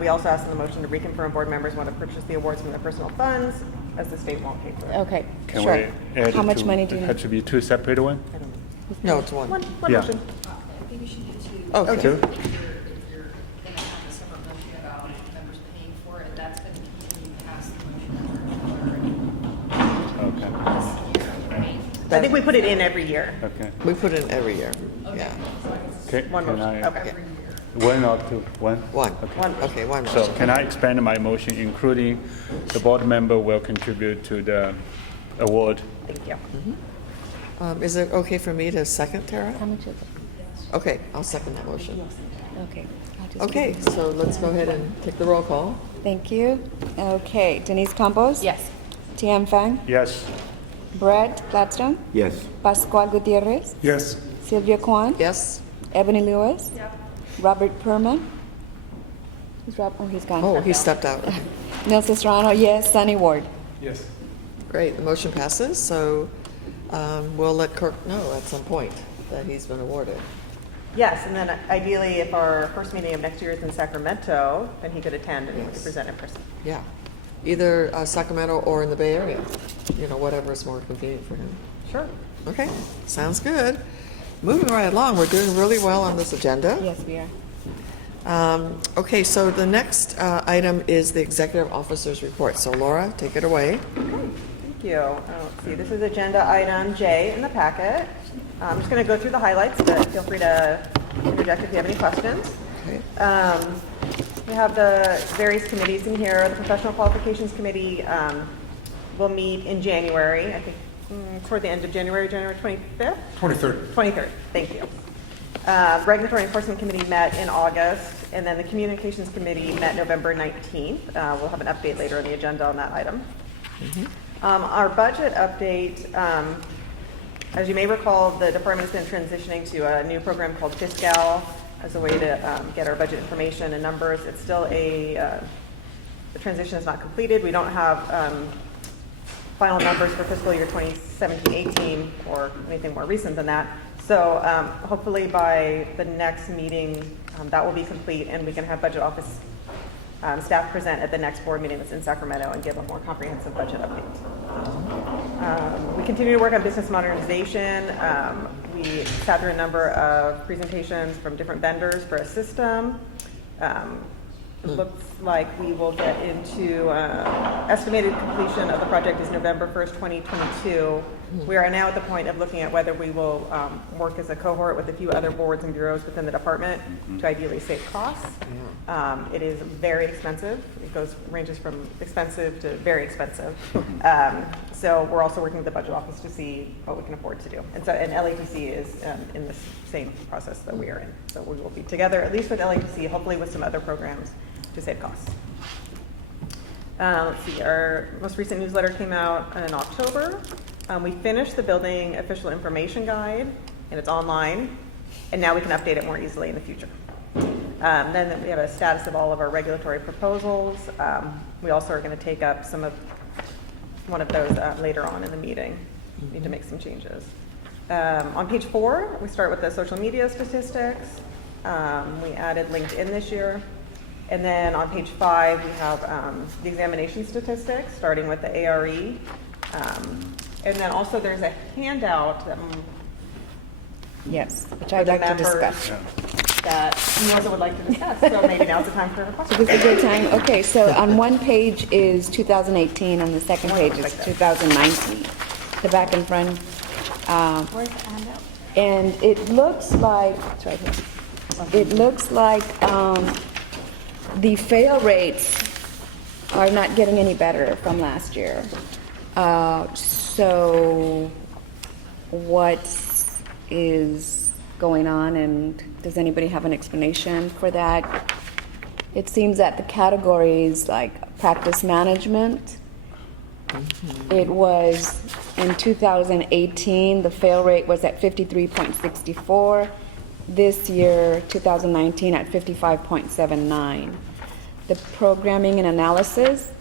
we also asked in the motion to reconfirm board members want to purchase the awards from their personal funds, as the state won't pay for it. Okay, Can sure. we add How it much to- money do it you had need? to be two separate ones? No, it's one. One Yeah. motion. I think you should do two. Okay. Two? If you're going to have a separate motion about members paying for it, that's going to continue past the motion. Okay. Right? I think we put it in every year. Okay. We put it in every year, yeah. Okay. One Can motion. I- Okay. One or two? One? One. Okay. Okay, one So motion. can I expand my motion, including the board member will contribute to the award? Thank you. Is it okay for me to second, Tara? How much is it? Okay, I'll second that motion. Okay. I'll just- Okay, so let's go ahead and take the roll call. Thank you. Okay, Denise Campos? Yes. Tian Fang? Yes. Brett Gladstone? Yes. Pascual Gutierrez? Yes. Sylvia Kwan? Yes? Ebony Lewis? Robert Perman? Who's Rob? Oh, he's gone. Oh, he stepped out. Nelson Serrano, yes. Sunny Ward? Yes. Great, the motion passes, so we'll let Kirk know at some point that he's been awarded. Yes, and then ideally, if our first meeting of next year is in Sacramento, then he could attend and we could present in person. Yeah, either Sacramento or in the Bay Area, whatever is more convenient for him. Sure. Okay, sounds good. Moving right along, we're doing really well on this agenda. Yes, we are. Okay, so the next item is the executive officer's report. So Laura, take it away. Thank you. Let's see, this is agenda item J in the packet. I'm just going to go through the highlights, but feel free to interject if you have any questions. Okay. We have the various committees in here. The Professional Qualifications Committee will meet in January, I think toward the end of January, January 25th? 23rd. 23rd, thank you. Regulatory Enforcement Committee met in August, and then the Communications Committee met November 19th. We'll have an update later in the agenda on that item. Our budget update, as you may recall, the department's been transitioning to a new program called Fiscal as a way to get our budget information and numbers. It's still the transition is not completed. We don't have final numbers for fiscal year 2017-18 or anything more recent than that. So hopefully by the next meeting, that will be complete and we can have budget office staff present at the next board meeting that's in Sacramento and give a more comprehensive budget update. We continue to work on business modernization. We sat through a number of presentations from different vendors for a system. It looks like we will get into estimated completion of the project is November 1st, 2022. We are now at the point of looking at whether we will work as a cohort with a few other boards and bureaus within the department to ideally save costs. It is very expensive. It ranges from expensive to very expensive. So we're also working with the budget office to see what we can afford to do. And LAPC is in the same process that we are in. So we will be together, at least with LAPC, hopefully with some other programs to save costs. Let's see, our most recent newsletter came out in October. We finished the building official information guide, and it's online, and now we can update it more easily in the future. Then we have a status of all of our regulatory proposals. We also are going to take up one of those later on in the meeting. We need to make some changes. On page 4, we start with the social media statistics. We added LinkedIn this year. And then on page 5, we have the examination statistics, starting with the ARE. And then also there's a handout that Yes, which I'd like to discuss. that you also would like to discuss. So maybe now's the time for a question. So this is a good time. Okay, so on one page is 2018, on the second page is 2019. The back and front. Where's the handout? And it looks like, it's right here. It looks like the fail rates are not getting any better from last year. So what is going on, and does anybody have an explanation for that? It seems that the categories like practice management, it was in 2018, the fail rate was at 53.64. This year, 2019, at 55.79. The programming and analysis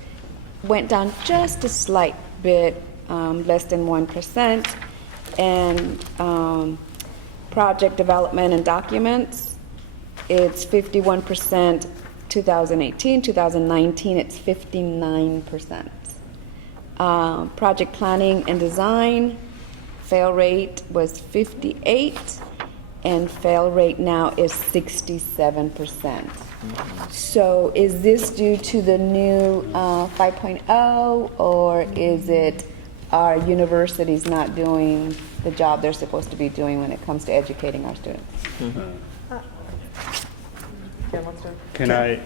went down just a slight bit, less than 1%. And project development and documents, it's 51% 2018, 2019, it's 59%. Project planning and design, fail rate was 58, and fail rate now is 67%. So is this due to the new 5.0, or is it our universities not doing the job they're supposed to be doing when it comes to educating our students? Can I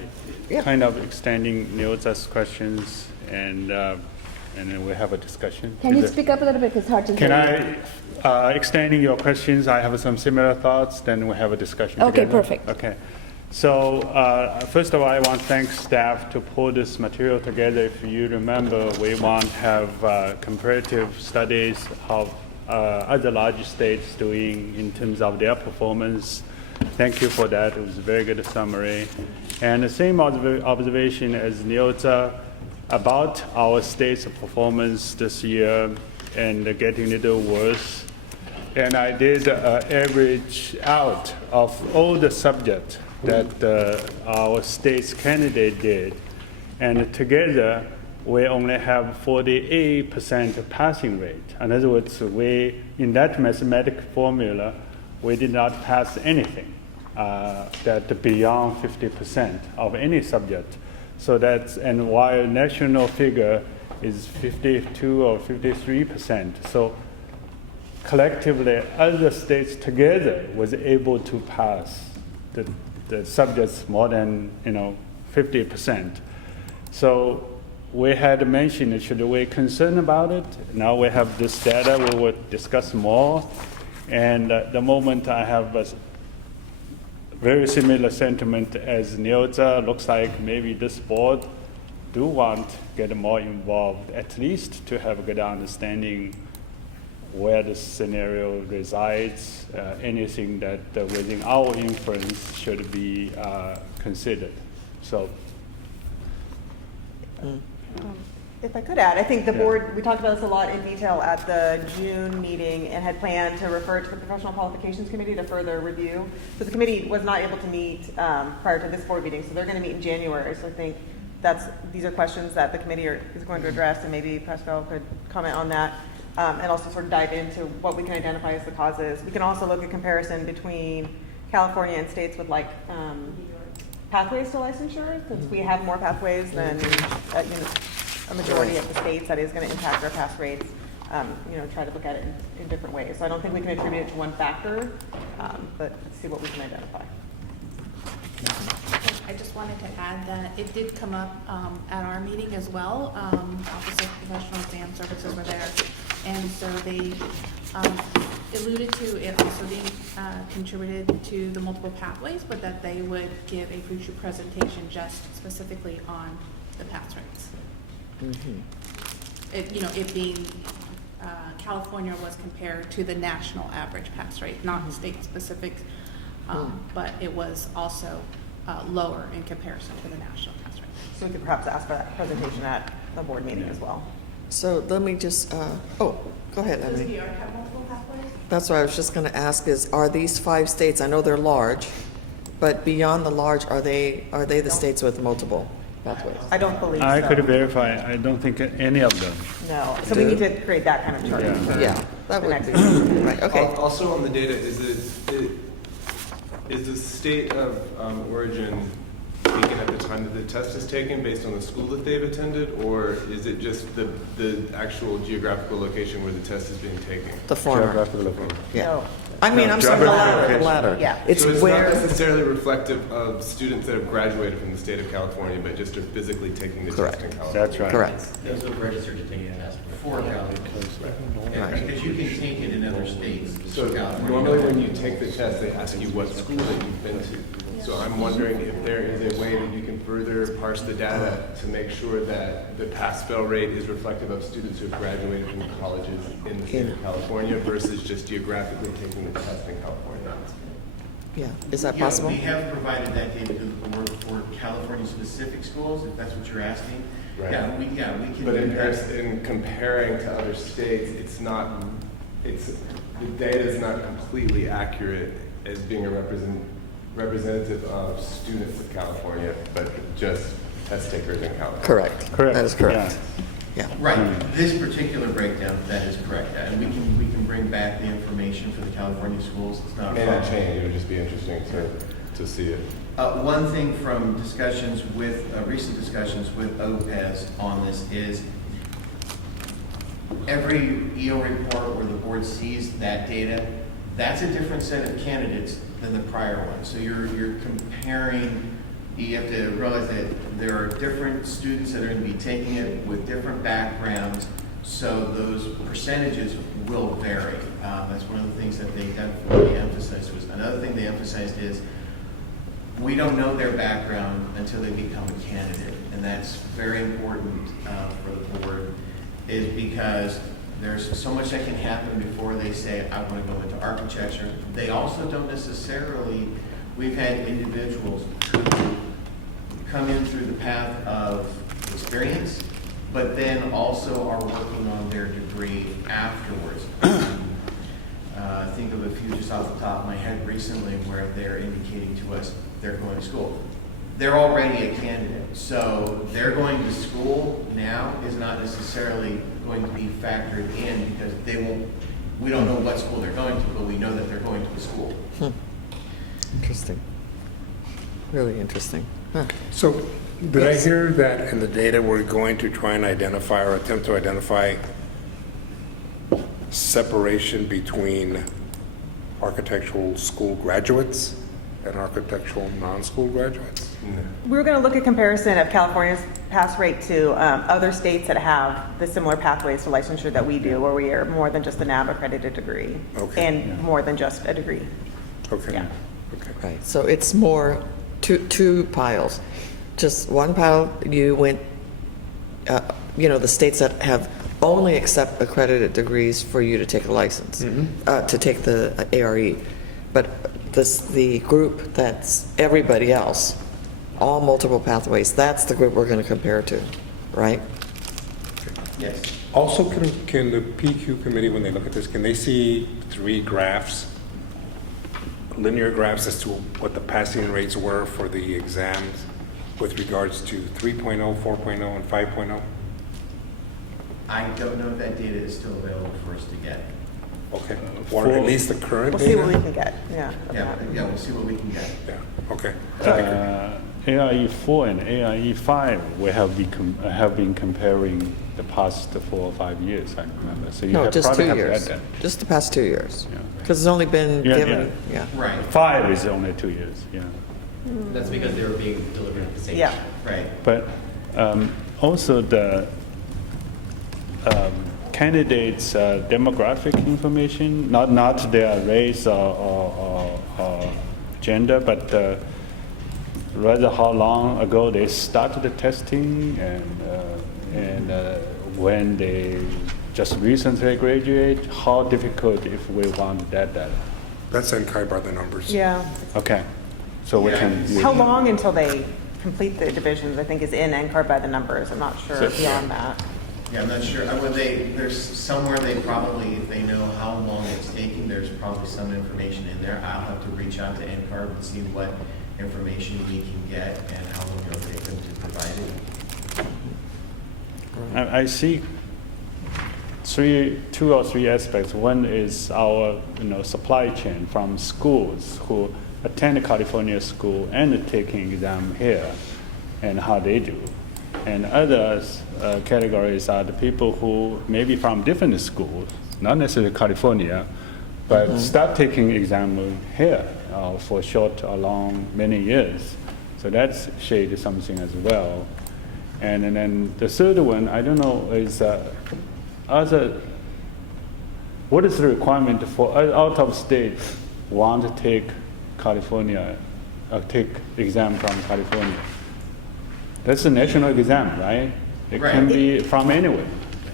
kind of extending Neil's questions and then we have a discussion? Can you speak up a little bit, because it's hard to hear. Can I, extending your questions, I have some similar thoughts, then we have a discussion Okay, together. perfect. Okay. So first of all, I want to thank staff to pull this material together. If you remember, we want to have comparative studies of other large states doing in terms of their performance. Thank you for that. It was a very good summary. And the same observation as Neilza about our state's performance this year and getting a little worse. And I did average out of all the subjects that our state's candidate did. And together, we only have 48% passing rate. In other words, in that mathematical formula, we did not pass anything that beyond 50% of any subject. So that's, and while national figure is 52 or 53%. So collectively, other states together was able to pass the subjects more than 50%. So we had mentioned, should we concern about it? Now we have this data, we will discuss more. And at the moment I have a very similar sentiment as Neilza. Looks like maybe this board do want to get more involved, at least to have a good understanding where the scenario resides, anything that within our influence should be considered. So. If I could add, I think the board, we talked about this a lot in detail at the June meeting and had planned to refer to the Professional Qualifications Committee to further review. So the committee was not able to meet prior to this board meeting, so they're going to meet in January. So I think these are questions that the committee is going to address, and maybe Pascal could comment on that, and also sort of dive into what we can identify as the causes. We can also look at comparison between California and states with like pathways to licensure, since we have more pathways than a majority of the states. That is going to impact our pass rates. Try to look at it in different ways. So I don't think we can attribute it to one factor, but see what we can identify. I just wanted to add that it did come up at our meeting as well. Office of Professional Exam Services were there, and so they alluded to it also being contributed to the multiple pathways, but that they would give a future presentation just specifically on the pass rates. It being California was compared to the national average pass rate, not state specific, but it was also lower in comparison to the national pass rate. So we could perhaps ask for that presentation at the board meeting as well. So let me just, go ahead, Does Emily. New York have multiple pathways? That's what I was just going to ask are these 5 states, I know they're large, but beyond the large, are they the states with multiple pathways? I don't believe so. I could verify. I don't think any of them. No. So we need to create that kind of chart. Yeah. for Yeah, that the would next be, meeting. right, okay. Also on the data, is the state of origin taken at the time that the test is taken based on the school that they've attended, or is it just the actual geographical location where the test is being taken? The former. Geographical location. Yeah. No. I mean, I'm sorry, the Geographical latter. Yeah. It's So it's where, not necessarily reflective of students that have graduated from the state of California, but just are physically taking the Correct. test in California. That's right. correct. Those who registered to take the test for California. Right. Because you can take it in other states. So California normally don't. when you take the test, they ask you what school that you've been to. So I'm wondering if there is a way that you can further parse the data to make sure that the pass-fail rate is reflective of students who have graduated from colleges in the state of California versus just geographically taking the test in California. Yeah, is that Yeah, possible? we have provided that data to the board for California-specific schools, if that's what you're asking. Right. Yeah, we can. But do in that. comparing to other states, the data is not completely accurate as being a representative of students of California, but just test takers in California. Correct. Correct. That is correct. Yeah. Right, this particular breakdown, that is correct, and we can bring back the information for the California schools, it's not a It may problem. not change, it would just be interesting to see it. One thing from discussions with, recent discussions with OPES on this is every EO report where the board sees that data, that's a different set of candidates than the prior one. So you're comparing, you have to realize that there are different students that are going to be taking it with different backgrounds, so those percentages will vary. That's one of the things that they definitely emphasized. Another thing they emphasized is we don't know their background until they become a candidate, and that's very important for the board, is because there's so much that can happen before they say, I want to go into architecture. They also don't necessarily, we've had individuals who come in through the path of experience, but then also are working on their degree afterwards. Think of a few just off the top of my head recently where they're indicating to us they're going to school. They're already a candidate, so they're going to school now is not necessarily going to be factored in because we don't know what school they're going to, but we know that they're going to a school. Interesting. Really interesting. Huh. So, did I hear that in the data we're going to try and identify or attempt to identify separation between architectural school graduates and architectural non-school graduates? We're going to look at comparison of California's pass rate to other states that have the similar pathways to licensure that we do, where we are more than just a NAB accredited degree, and more than just a degree. Okay. Yeah. Okay. Right, so it's more two piles. Just one pile, you went the states that have only accept accredited degrees for you to take a license, to take the ARE. But the group that's everybody else, all multiple pathways, that's the group we're going to compare to, right? Yes. Also, can the PQ committee, when they look at this, can they see 3 graphs, linear graphs as to what the passing rates were for the exams with regards to 3.0, 4.0, and 5.0? I don't know if that data is still available for us to get. Okay, or at least the current We'll data? see what we can get, yeah. Yeah, we'll see what we can get. Yeah, okay. ARE 4 and ARE 5, we have been comparing the past 4 or 5 years, I remember. So you No, have just probably 2 have years. read that. Just the past 2 years. Yeah. Because it's only been given, yeah. Right. 5 is only 2 years, yeah. That's because they were being delivered at the same Yeah. time. Right. But also the candidates' demographic information, not their race or gender, but rather how long ago they started the testing and when they just recently graduate, how difficult if we want that data. That's NCAI by the numbers. Yeah. Okay, so we can. How long until they complete the divisions, I think, is in NCAR by the numbers. I'm not sure So- beyond that. Yeah, I'm not sure. There's somewhere they probably, if they know how long it's taking, there's probably some information in there. I'll have to reach out to NCAR and see what information we can get and how long it'll take them to provide it. I see two or three aspects. One is our supply chain from schools who attend California school and taking exam here, and how they do. And others categories are the people who maybe from different schools, not necessarily California, but start taking exam here for short or long many years. So that's shade something as well. And then the third one, I don't know, is what is the requirement for out of state want to take California, take exam from California? That's a national exam, right? It can be from anywhere.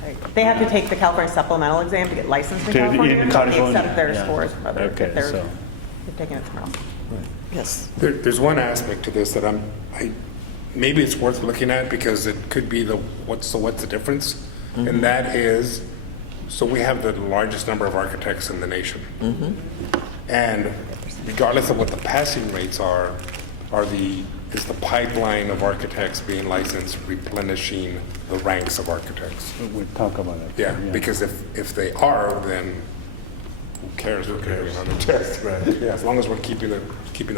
Right. They have to take the California supplemental exam to get licensed in California. In California, They accept their yeah. scores from other, Okay, if they're so. taking it somewhere else. Yes. There's one aspect to this that maybe it's worth looking at because it could be what's the difference? And that is, so we have the largest number of architects in the nation. And regardless of what the passing rates are is the pipeline of architects being licensed replenishing the ranks of architects? We'll talk about it. Yeah, because if they are, then who cares what they're on the test? Right. Yeah, as long as we're keeping the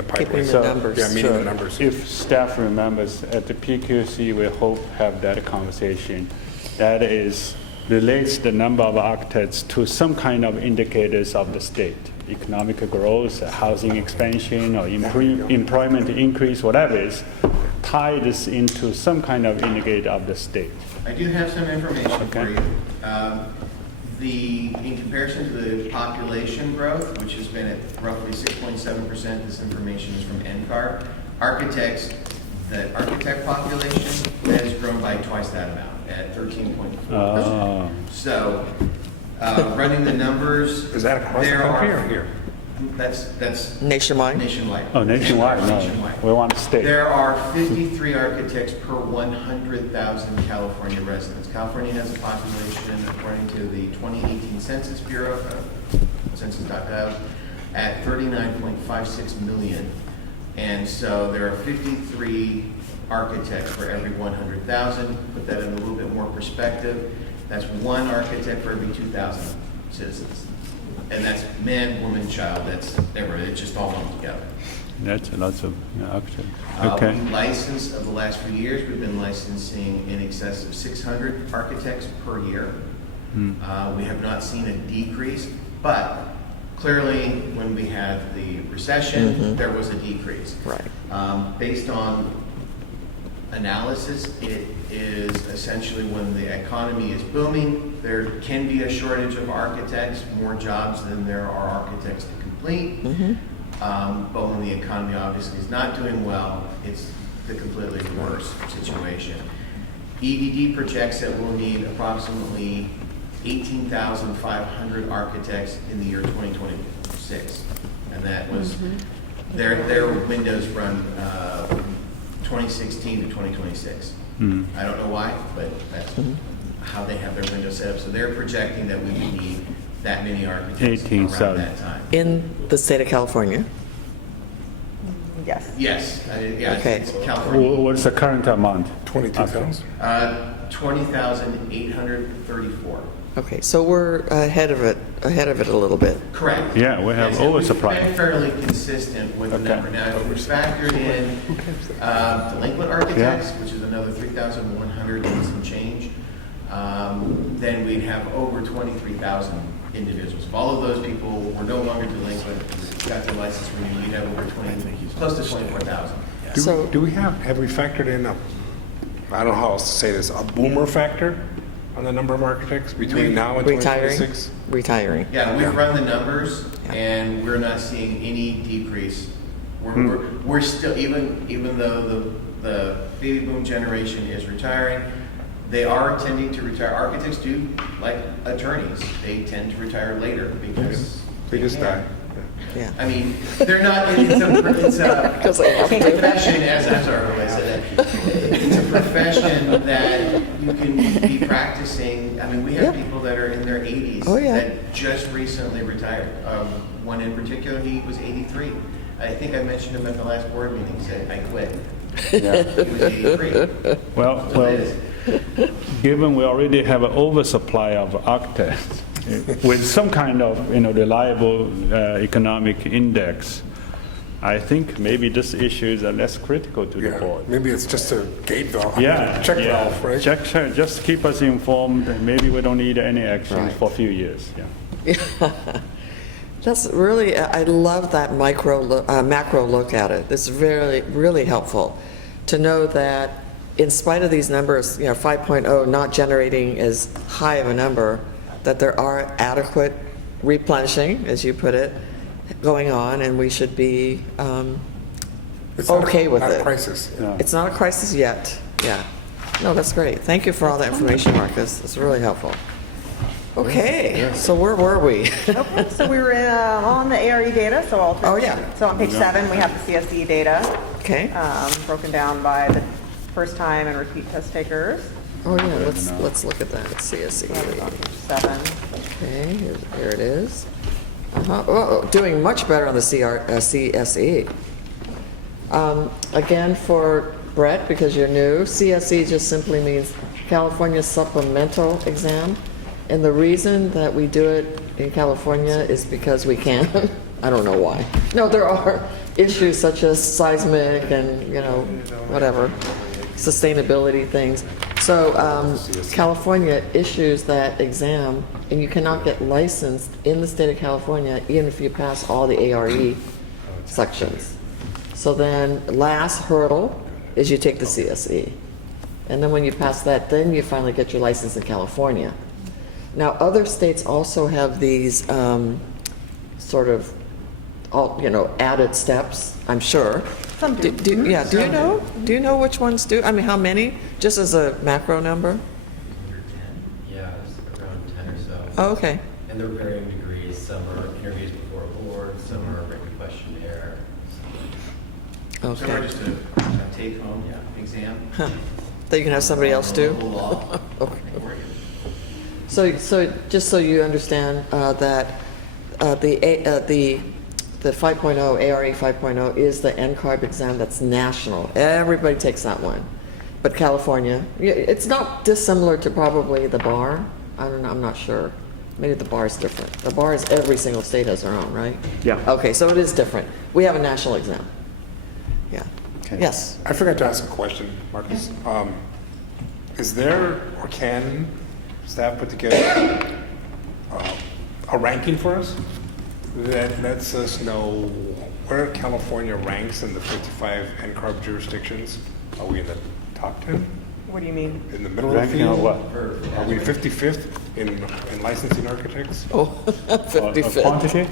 pipeline. Keeping the numbers. Yeah, meeting the numbers. If staff remembers, at the PQC, we hope have that conversation. That is, relates the number of architects to some kind of indicators of the state. Economic growth, housing expansion, or employment increase, whatever it is, tie this into some kind of indicator of the state. I do have some information for you. In comparison to the population growth, which has been at roughly 6.7%, this information is from NCAR. The architect population has grown by twice that amount, at 13.4%. So, running the numbers, Is that across the country or here? That's Nationwide? nationwide. Oh, nationwide, no, Nationwide. we want to stay. There are 53 architects per 100,000 California residents. California has a population, according to the 2018 Census Bureau, census.gov, at 39.56 million. And so there are 53 architects for every 100,000. Put that in a little bit more perspective. That's one architect for every 2,000 citizens. And that's man, woman, child, it's just all lumped together. That's lots of architects. Okay. We licensed, over the last few years, we've been licensing in excess of 600 architects per year. We have not seen a decrease, but clearly when we had the recession, there was a decrease. Right. Based on analysis, it is essentially when the economy is booming, there can be a shortage of architects, more jobs than there are architects to complete. But when the economy obviously is not doing well, it's the completely reverse situation. EDD projects that we'll need approximately 18,500 architects in the year 2026. And that was, their windows run 2016 to 2026. I don't know why, but that's how they have their windows set up. So they're projecting that we would need that many architects around that time. In the state of California? Yes. Yes, yeah, Okay. it's California. What's the current amount? 22,000. 20,834. Okay, so we're ahead of it a little bit. Correct. Yeah, we have Yes, and oversupply. We've been fairly consistent with the Okay. number. Now, if we factored in delinquent architects, which is another 3,100 and some change, then we'd have over 23,000 individuals. If all of those people were no longer delinquent, got their license renewed, we'd have over 20, close to 24,000. Do we have we factored in a, I don't know how else to say this, a boomer factor on the number of architects between now and 2026? Retiring. Yeah, we've run the numbers, and we're not seeing any decrease. We're still, even though the baby boom generation is retiring, they are tending to retire. Architects do, like attorneys, they tend to retire later because They just can. die. Yeah. I mean, they're not, it's a Because they have to. profession, as I'm sorry, I said that. It's a profession that you can be practicing. I mean, we have people that are in their 80s Oh, yeah. that just recently retired. One in particular, he was 83. I think I mentioned him at the last board meeting, he said, I quit. Yeah. He was 83. Well, given we already have an oversupply of architects with some kind of reliable economic index, I think maybe this issues are less critical to the board. Maybe it's just a gate valve, Yeah, check yeah. valve, right? Check, just keep us informed, and maybe we don't need any action Right. for a few years. Yeah. That's really, I love that macro look at it. It's really helpful to know that in spite of these numbers, 5.0 not generating as high of a number, that there are adequate replenishing, as you put it, going on, and we should be okay with Not it. a crisis. It's not a crisis yet, yeah. No, that's great. Thank you for all that information, Marcus. It's really helpful. Okay, so where were we? Okay, so we were on the ARE data, so I'll. Oh, yeah. So on page 7, we have the CSE data, Okay. broken down by the first time and repeat test takers. Oh, yeah, let's look at that, CSE. So that was on page 7. Okay, here it is. Oh, doing much better on the CSE. Again, for Brett, because you're new, CSE just simply means California Supplemental Exam. And the reason that we do it in California is because we can. I don't know why. No, there are issues such as seismic and, whatever, sustainability things. So California issues that exam, and you cannot get licensed in the state of California even if you pass all the ARE sections. So then last hurdle is you take the CSE. And then when you pass that, then you finally get your license in California. Now, other states also have these sort of, added steps, I'm sure. Some do. Do you know which ones do? I mean, how many? Just as a macro number? Yeah, it's around 10 or so. Oh, okay. And they're varying degrees. Some are interviews before a board, some are written questionnaire. Some are Okay. just a take-home exam. That you can have somebody else do? Local law. Okay. So just so you understand that the 5.0, ARE 5.0 is the NCARB exam that's national. Everybody takes that one. But California, it's not dissimilar to probably the bar. I don't know, I'm not sure. Maybe the bar is different. The bar is every single state has their own, right? Yeah. Okay, so it is different. We have a national exam. Yeah. Yes. I forgot to ask a question, Marcus. Is there, or can staff put together a ranking for us that lets us know where California ranks in the 55 NCARB jurisdictions? Are we in the top 10? What do you mean? In the middle of the Ranking on field? what? Are we 55th in licensing architects? Oh, 55th. Quantity?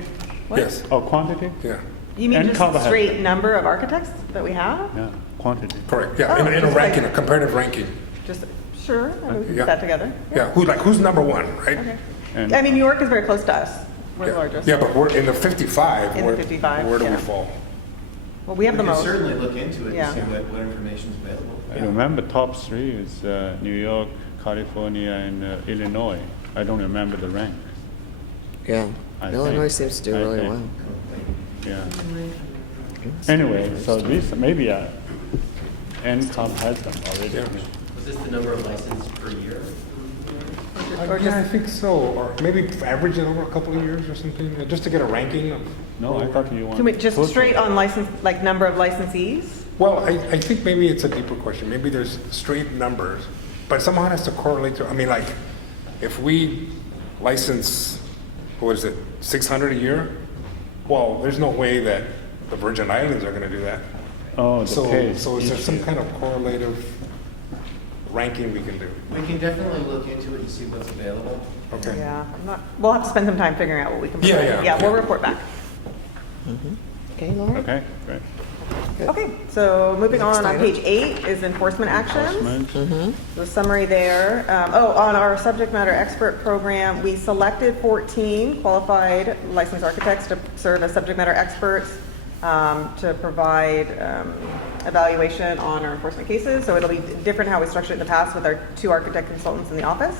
Yes. Oh, quantity? Yeah. You mean And just cover straight number of architects that we have? Yeah, quantity. Correct. Yeah. Oh, in a just ranking, like- a comparative ranking. Just Sure, I mean, we can Yeah. put that together. Yeah, who's number one, right? Okay. And I mean, New York is very close to us. We're the largest. Yeah, but we're in the 55. In the 55, Where do we yeah. fall? Well, we have the We can most. certainly look into it Yeah. and see what information is available. I remember top three is New York, California, and Illinois. I don't remember the rank. Yeah, I Illinois think. seems to do I really think. well. Yeah. Anyway, so this maybe NCOM has them already. Was this the number of licenses per year? Yeah, I think so, or maybe average it over a couple of years or something, just to get a ranking of. No, I thought you wanted. Can we just straight on license, like number of licensees? Well, I think maybe it's a deeper question. Maybe there's straight numbers, but somehow it has to correlate to, I mean, like, if we license, what is it, 600 a year? Well, there's no way that the Virgin Islands are gonna do that. Oh, the So pace. is there some kind of correlative ranking we can do? We can definitely look into it and see what's available. Okay. Yeah, we'll have to spend some time figuring out what we can. Yeah, provide. yeah. We'll report back. Okay, Laura? Okay, great. Okay, so moving Next on item. page 8 is enforcement actions. Enforcement. The summary there. On our subject matter expert program, we selected 14 qualified licensed architects to serve as subject matter experts to provide evaluation on our enforcement cases. So it'll be different how we structured it in the past with our 2 architect consultants in the office.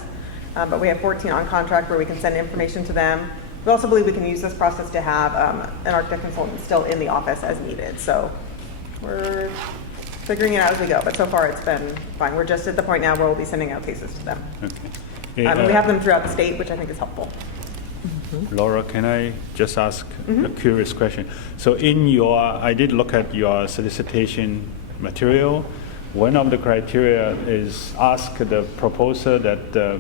But we have 14 on contract where we can send information to them. We also believe we can use this process to have an architect consultant still in the office as needed. So we're figuring it out as we go, but so far it's been fine. We're just at the point now where we'll be sending out cases to them. Okay. We have them throughout the state, which I think is helpful. Laura, can I just ask a curious question? So I did look at your solicitation material. One of the criteria is ask the proposer that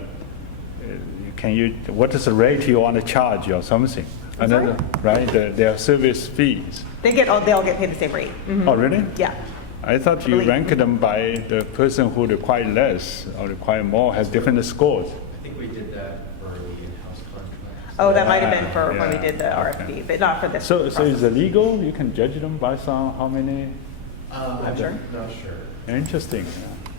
what is the rate you want to charge or something? Another, right? Their service fees. They all get paid the same rate. Oh, really? Yeah. I thought you ranked them by the person who require less or require more has different scores. I think we did that for the in-house contracts. Oh, that might have been for when we Yeah. did the RFP, but not for this. So is process. it legal? You can judge them by how many? I'm sure. Not sure. Interesting.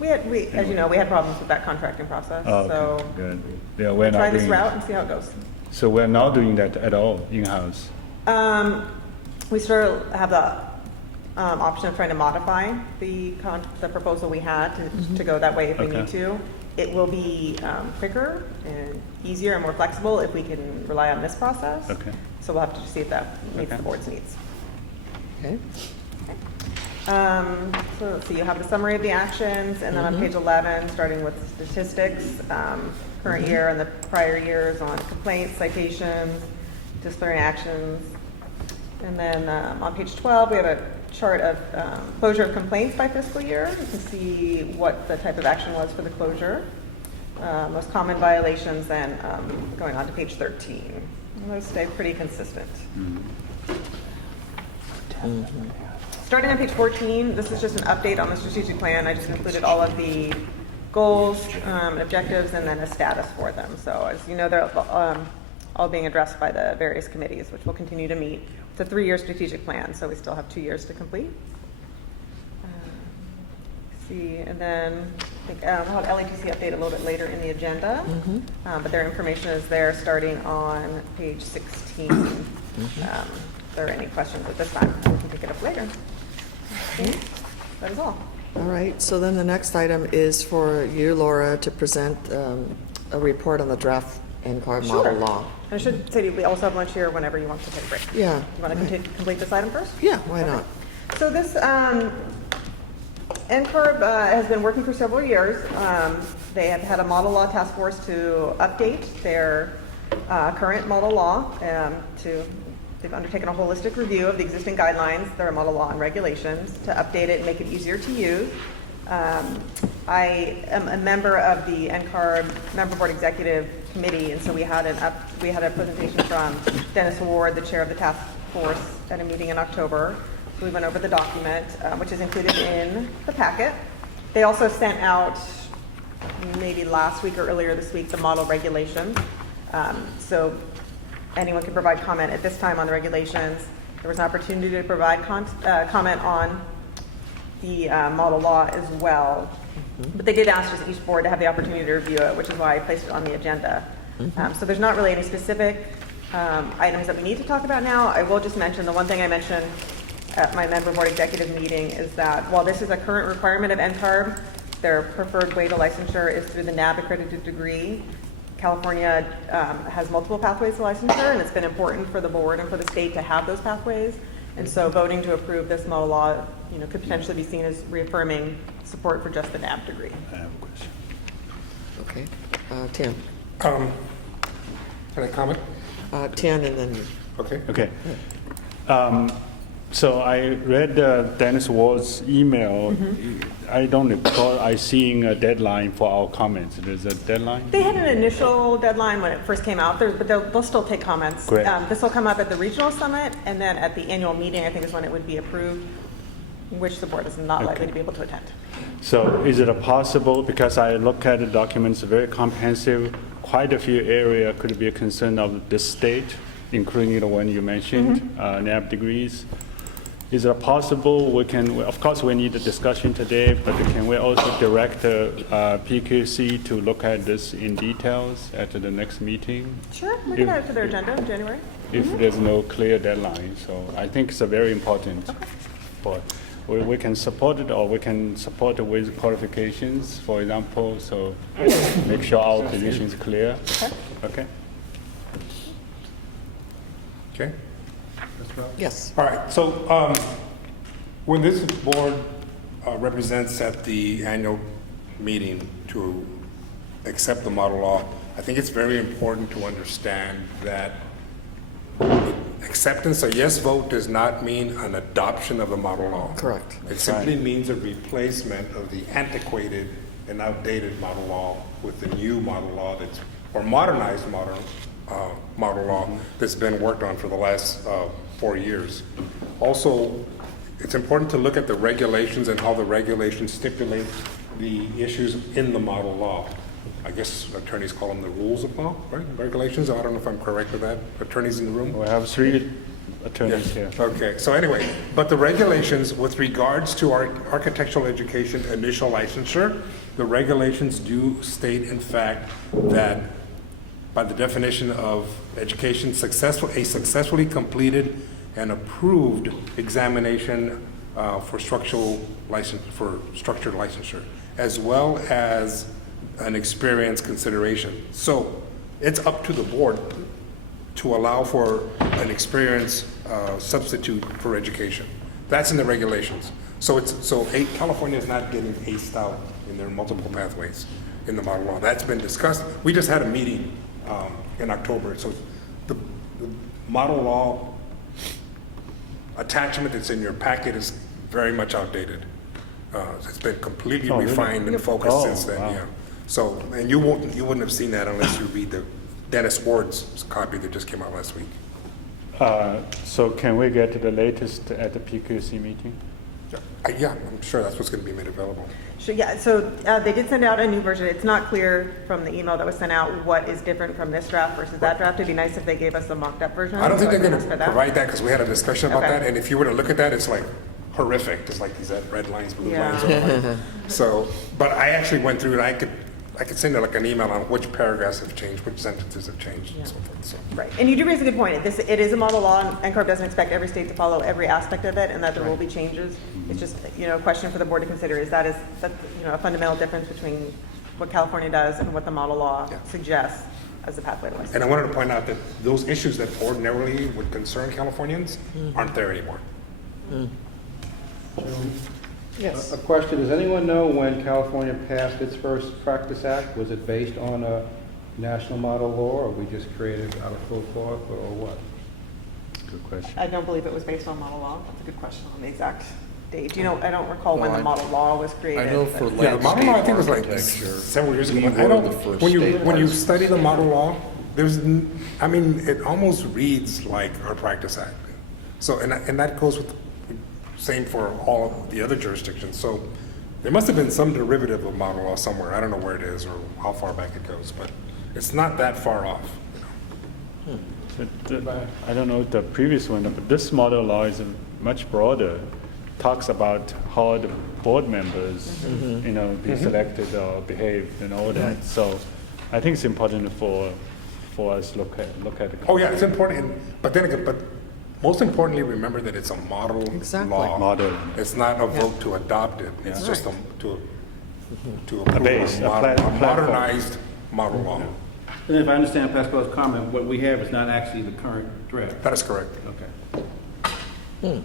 As you know, we had problems with that contracting process. Oh, So okay, good. Yeah, we're try not this doing. route and see how it goes. So we're not doing that at all in-house. We still have the option of trying to modify the proposal we had to go that way if we Okay. need to. It will be quicker and easier and more flexible if we can rely on this process. Okay. So we'll have to see if that meets Okay. the board's needs. Okay. So let's see, you have the summary of the actions, and then on page 11, starting with statistics, current year and the prior years on complaints, citations, disciplinary actions. And then on page 12, we have a chart of closure of complaints by fiscal year. You can see what the type of action was for the closure. Most common violations, then going on to page 13. And those stay pretty consistent. Starting on page 14, this is just an update on the strategic plan. I just included all of the goals, objectives, and then a status for them. So as you know, they're all being addressed by the various committees, which will continue to meet. It's a 3-year strategic plan, so we still have 2 years to complete. And then I think we'll have LATC update a little bit later in the agenda, but their information is there starting on page 16. If there are any questions at this time, we can pick it up later. Okay. That is all. All right, so then the next item is for you, Laura, to present a report on the draft NCAR model law. And I should say we also have lunch here whenever you want to take a break. Yeah. You want to complete this item first? Yeah, why not? So this NCARB has been working for several years. They have had a model law task force to update their current model law. They've undertaken a holistic review of the existing guidelines, their model law and regulations, to update it and make it easier to use. I am a member of the NCARB Member Board Executive Committee, and so we had a presentation from Dennis Ward, the chair of the task force, at a meeting in October. We went over the document, which is included in the packet. They also sent out, maybe last week or earlier this week, the model regulations. So anyone can provide comment at this time on the regulations. There was an opportunity to provide comment on the model law as well But they did ask just each board to have the opportunity to review it, which is why I placed it on the agenda. So there's not really any specific items that we need to talk about now. I will just mention, the one thing I mentioned at my member board executive meeting is that while this is a current requirement of NCARB, their preferred way to licensure is through the NAB accredited degree. California has multiple pathways to licensure, and it's been important for the board and for the state to have those pathways. And so voting to approve this model law, could potentially be seen as reaffirming support for just the NAB degree. I have a question. Okay. Tim. Can I comment? 10 and then. Okay. Okay. So I read Dennis Ward's email. I don't recall I seeing a deadline for our comments. There's a deadline? They had an initial deadline when it first came out, but they'll still take comments. Great. This will come up at the regional summit, and then at the annual meeting, I think is when it would be approved, which the board is not likely to be able to attend. So is it a possible, because I look at the documents, very comprehensive, quite a few areas could be a concern of the state, including the one you mentioned, NAB degrees. Is it possible we can, of course we need a discussion today, but can we also direct PQC to look at this in details at the next meeting? Sure, we can add it to their agenda in January. If there's no clear deadline. So I think it's a very important point. We can support it, or we can support it with qualifications, for example, so make sure our position is clear. Okay. Okay. Yes. All right, so when this board represents at the annual meeting to accept the model law, I think it's very important to understand that acceptance, a yes vote, does not mean an adoption of the model law. Correct. It simply means a replacement of the antiquated and outdated model law with the new model law or modernized model law that's been worked on for the last 4 years. Also, it's important to look at the regulations and how the regulations stipulate the issues in the model law. I guess attorneys call them the rules of law, right? Regulations. I don't know if I'm correct with that. Attorneys in the room? We have 3 attorneys here. Okay, so anyway, but the regulations with regards to our architectural education initial licensure, the regulations do state in fact that by the definition of education, a successfully completed and approved examination for structured licensure, as well as an experience consideration. So it's up to the board to allow for an experience substitute for education. That's in the regulations. So California is not getting aced out in their multiple pathways in the model law. That's been discussed. We just had a meeting in October. So the model law attachment that's in your packet is very much outdated. It's been completely refined and focused since then. Wow. Yeah. So, and you wouldn't have seen that unless you read the Dennis Ward's copy that just came out last week. So can we get the latest at the PQC meeting? Yeah, I'm sure that's what's going to be made available. Sure, yeah, so they did send out a new version. It's not clear from the email that was sent out what is different from this draft versus that draft. It'd be nice if they gave us a mocked up version. I don't think so they're going ask to for that. provide that because we had a discussion about Okay. that, and if you were to look at that, it's like horrific. It's like these red lines, blue Yeah. lines. So, but I actually went through it. I could send like an email on which paragraphs have changed, which sentences have changed, and so forth. So. Right, and you do raise a good point. It is a model law, and NCARB doesn't expect every state to follow every aspect of it, and that there will be changes. It's just, a question for the board to consider is that a fundamental difference between what California does and what the model law suggests as a pathway to license. And I wanted to point out that those issues that ordinarily would concern Californians aren't there anymore. Yes. A question, does anyone know when California passed its first Practice Act? Was it based on a national model law, or we just created out of full cloth, or what? Good question. I don't believe it was based on model law. That's a good question on the exact date. I don't recall when the model law was created. I know for but- Yeah, the model law I think was like architecture, several years ago. we But I were don't, the first when you state. study the model law, it almost reads like our Practice Act. So, and that goes with same for all of the other jurisdictions. So there must have been some derivative of model law somewhere. I don't know where it is or how far back it goes, but it's not that far off. I don't know the previous one, but this model law is much broader talks about how the board members, be selected or behave and all that. Right. So I think it's important for us look at it. Oh, yeah, it's important, but then again, but most importantly, remember that it's a model Exactly. law. Model. It's not a vote to adopt it, it's Yeah. just to approve base, a a modernized model law. And if I understand Pascal's comment, what we have is not actually the current draft. That is correct. Okay.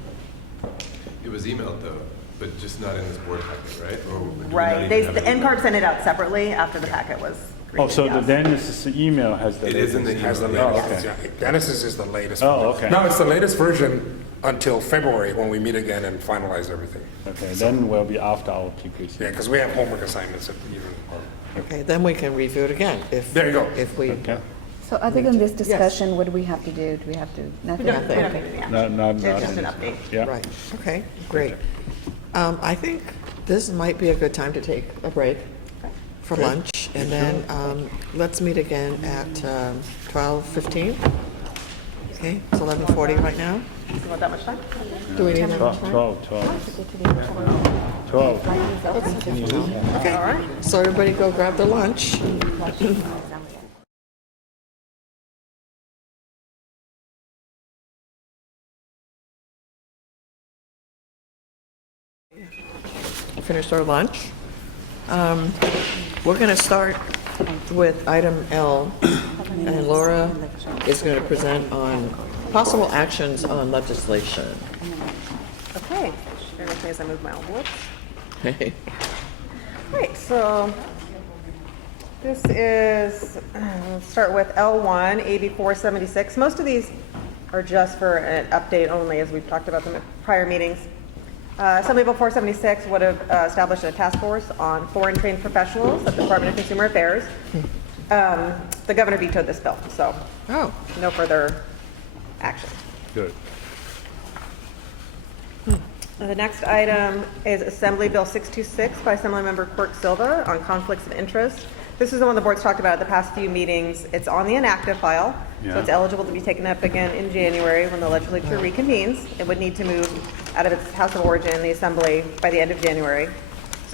It was emailed though, but just not in this board packet, right? Or do we not Right, even they, have the it in NCARB sent it out separately after the packet was created. Oh, so the yes. Dennis's email has the It is in the latest. Has the email. latest, okay. yeah. Dennis's is the latest. Oh, version. okay. No, it's the latest version until February when we meet again and finalize everything. Okay, then will be after our PQC. Yeah, because we have homework assignments even. Okay, then we can review it again if. There you go. If we. Okay. So other than this discussion, what do we have to do? Do we have to, nothing? We don't have anything else. Not It's just an update. Yeah. Right, okay, great. I think this might be a good time to take a break for lunch, and then let's meet again at 12:15. Okay, it's 11:40 right now. You want that much time? Do we need that much time? 12. 12. Okay, All right. so everybody go grab their lunch. Finished our lunch. We're going to start with item L, and Laura is going to present on possible actions on legislation. Okay, bear with me as I move my envelopes. Okay. All right, so this is, let's start with L1, AB 476. Most of these are just for an update only, as we've talked about them at prior meetings. Assembly Bill 476 would have established a task force on foreign trained professionals at the Department of Consumer Affairs. The governor vetoed this bill, so no further action. Good. The next item is Assembly Bill 626 by Assemblymember Quirk Silva on conflicts of interest. This is the one the board's talked about at the past few meetings. It's on the inactive file, so Yeah. it's eligible to be taken up again in January when the legislature reconvenes. It would need to move out of its house of origin, the Assembly, by the end of January. So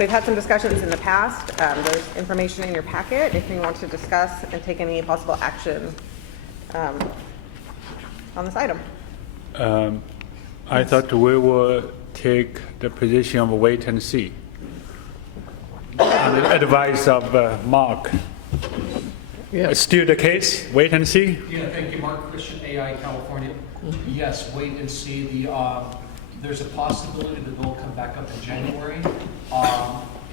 we've had some discussions in the past. There's information in your packet if you want to discuss and take any possible action on this item. I thought we would take the position of wait and see. On the advice of Mark. Yes. Still the case? Wait and see? Yeah, thank you, Mark Christian, AI California. Yes, wait and see. There's a possibility the bill will come back up in January.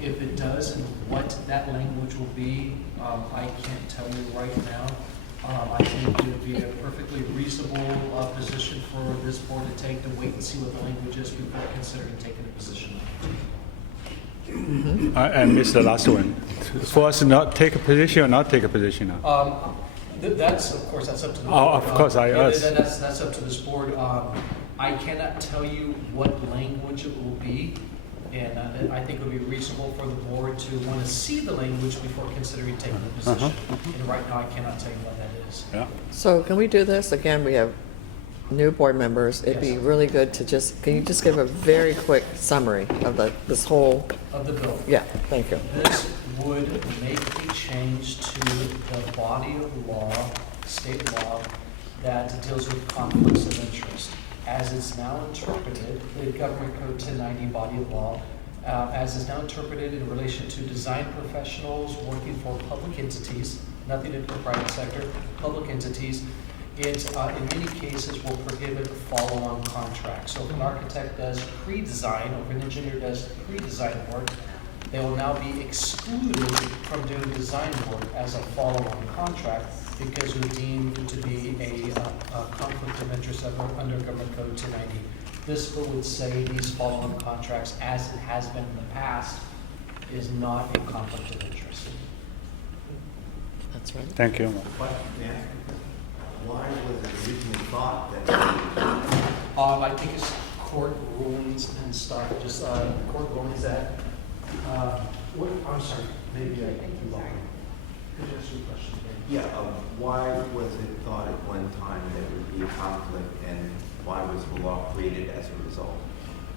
If it does, and what that language will be, I can't tell you right now. I think it would be a perfectly reasonable position for this board to take, to wait and see what the language is before considering taking a position. I missed the last one. For us to not take a position or not take a position? That's, of course, that's up to the Oh, board. of course, I asked. That's up to this board. I cannot tell you what language it will be, and I think it would be reasonable for the board to want to see the language before considering taking the position. And right now, I cannot tell you what that is. Yeah. So can we do this? Again, we have new board members. It'd be really good to just, can you just give a very quick summary of this whole? Of the bill. Yeah, thank you. This would make a change to the body of law, state law, that deals with conflicts of interest. As it's now interpreted, the Government Code 1090 body of law, as is now interpreted in relation to design professionals working for public entities, nothing in the private sector, public entities, it in many cases will prohibit follow-on contracts. So if an architect does pre-design or if an engineer does pre-design work, they will now be excluded from doing design work as a follow-on contract because it was deemed to be a conflict of interest under Government Code 290. This bill would say these follow-on contracts, as it has been in the past, is not a conflict of interest. That's right. Thank you. Why was it originally thought that? I think it's court rulings and stuff, just court rulings that, I'm sorry, maybe I can do that. Could you ask your question again? Yeah, why was it thought at one time that it would be a conflict, and why was the law created as a result?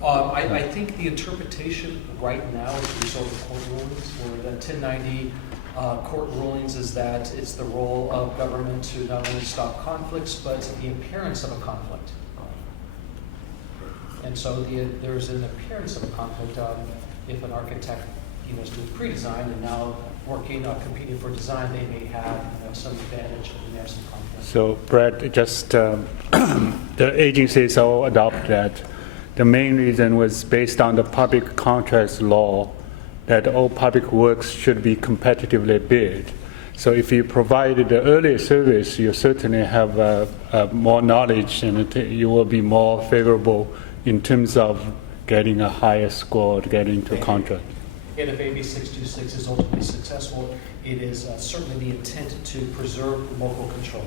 I think the interpretation right now as a result of court rulings, or the 1090 court rulings, is that it's the role of government to not only stop conflicts, but the appearance of a conflict. And so there's an appearance of a conflict if an architect, is doing pre-design and now working, competing for design, they may have some advantage and they have some conflict. So, Brett, just the agencies all adopt that. The main reason was based on the public contracts law that all public works should be competitively bid. So if you provided the earlier service, you certainly have more knowledge and you will be more favorable in terms of getting a higher score to get into a contract. And if AB 626 is ultimately successful, it is certainly the intent to preserve local control.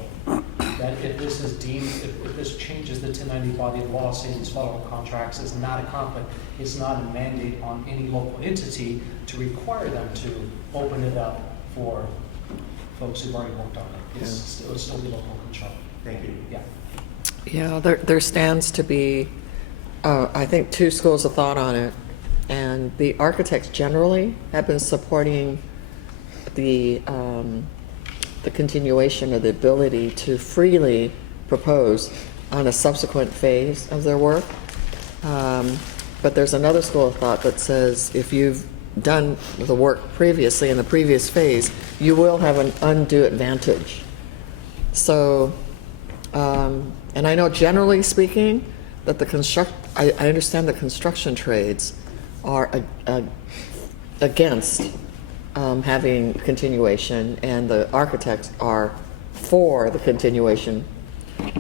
That if this is deemed, if this changes the 1090 body of law, saying these federal contracts is not a conflict, it's not a mandate on any local entity to require them to open it up for folks who've already worked on it. It'll still be local control. Thank you. Yeah. Yeah, there stands to be, I think, two schools of thought on it. And the architects generally have been supporting the continuation of the ability to freely propose on a subsequent phase of their work. But there's another school of thought that says if you've done the work previously in the previous phase, you will have an undue advantage. So, and I know generally speaking that I understand the construction trades are against having continuation, and the architects are for the continuation.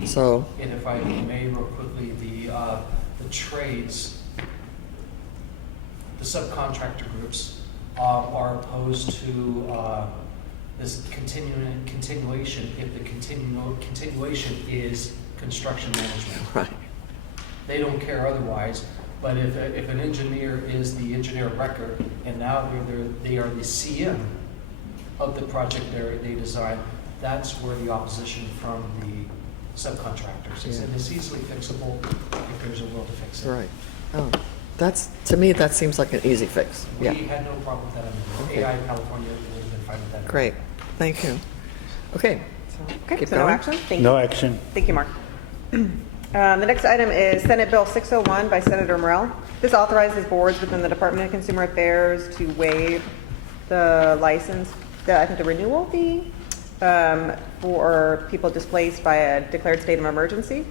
So, and if I may real quickly, the trades, the subcontractor groups are opposed to this continuation if the continuation is construction management. right. They don't care otherwise. But if an engineer is the engineer of record, and now they are the CM of the project they design, that's where the opposition from the subcontractors is. Yeah. And it's easily fixable if there's a will to fix it. Right. Oh, to me, that seems like an easy fix. We Yeah. had no problem with that. Okay. AI California would have been fine with that. Great. Thank you. Okay. Okay, Keep so no going. action? Thank you. No action. Thank you, Mark. The next item is Senate Bill 601 by Senator Morrell. This authorizes boards within the Department of Consumer Affairs to waive the license, the renewal fee for people displaced by a declared state of emergency.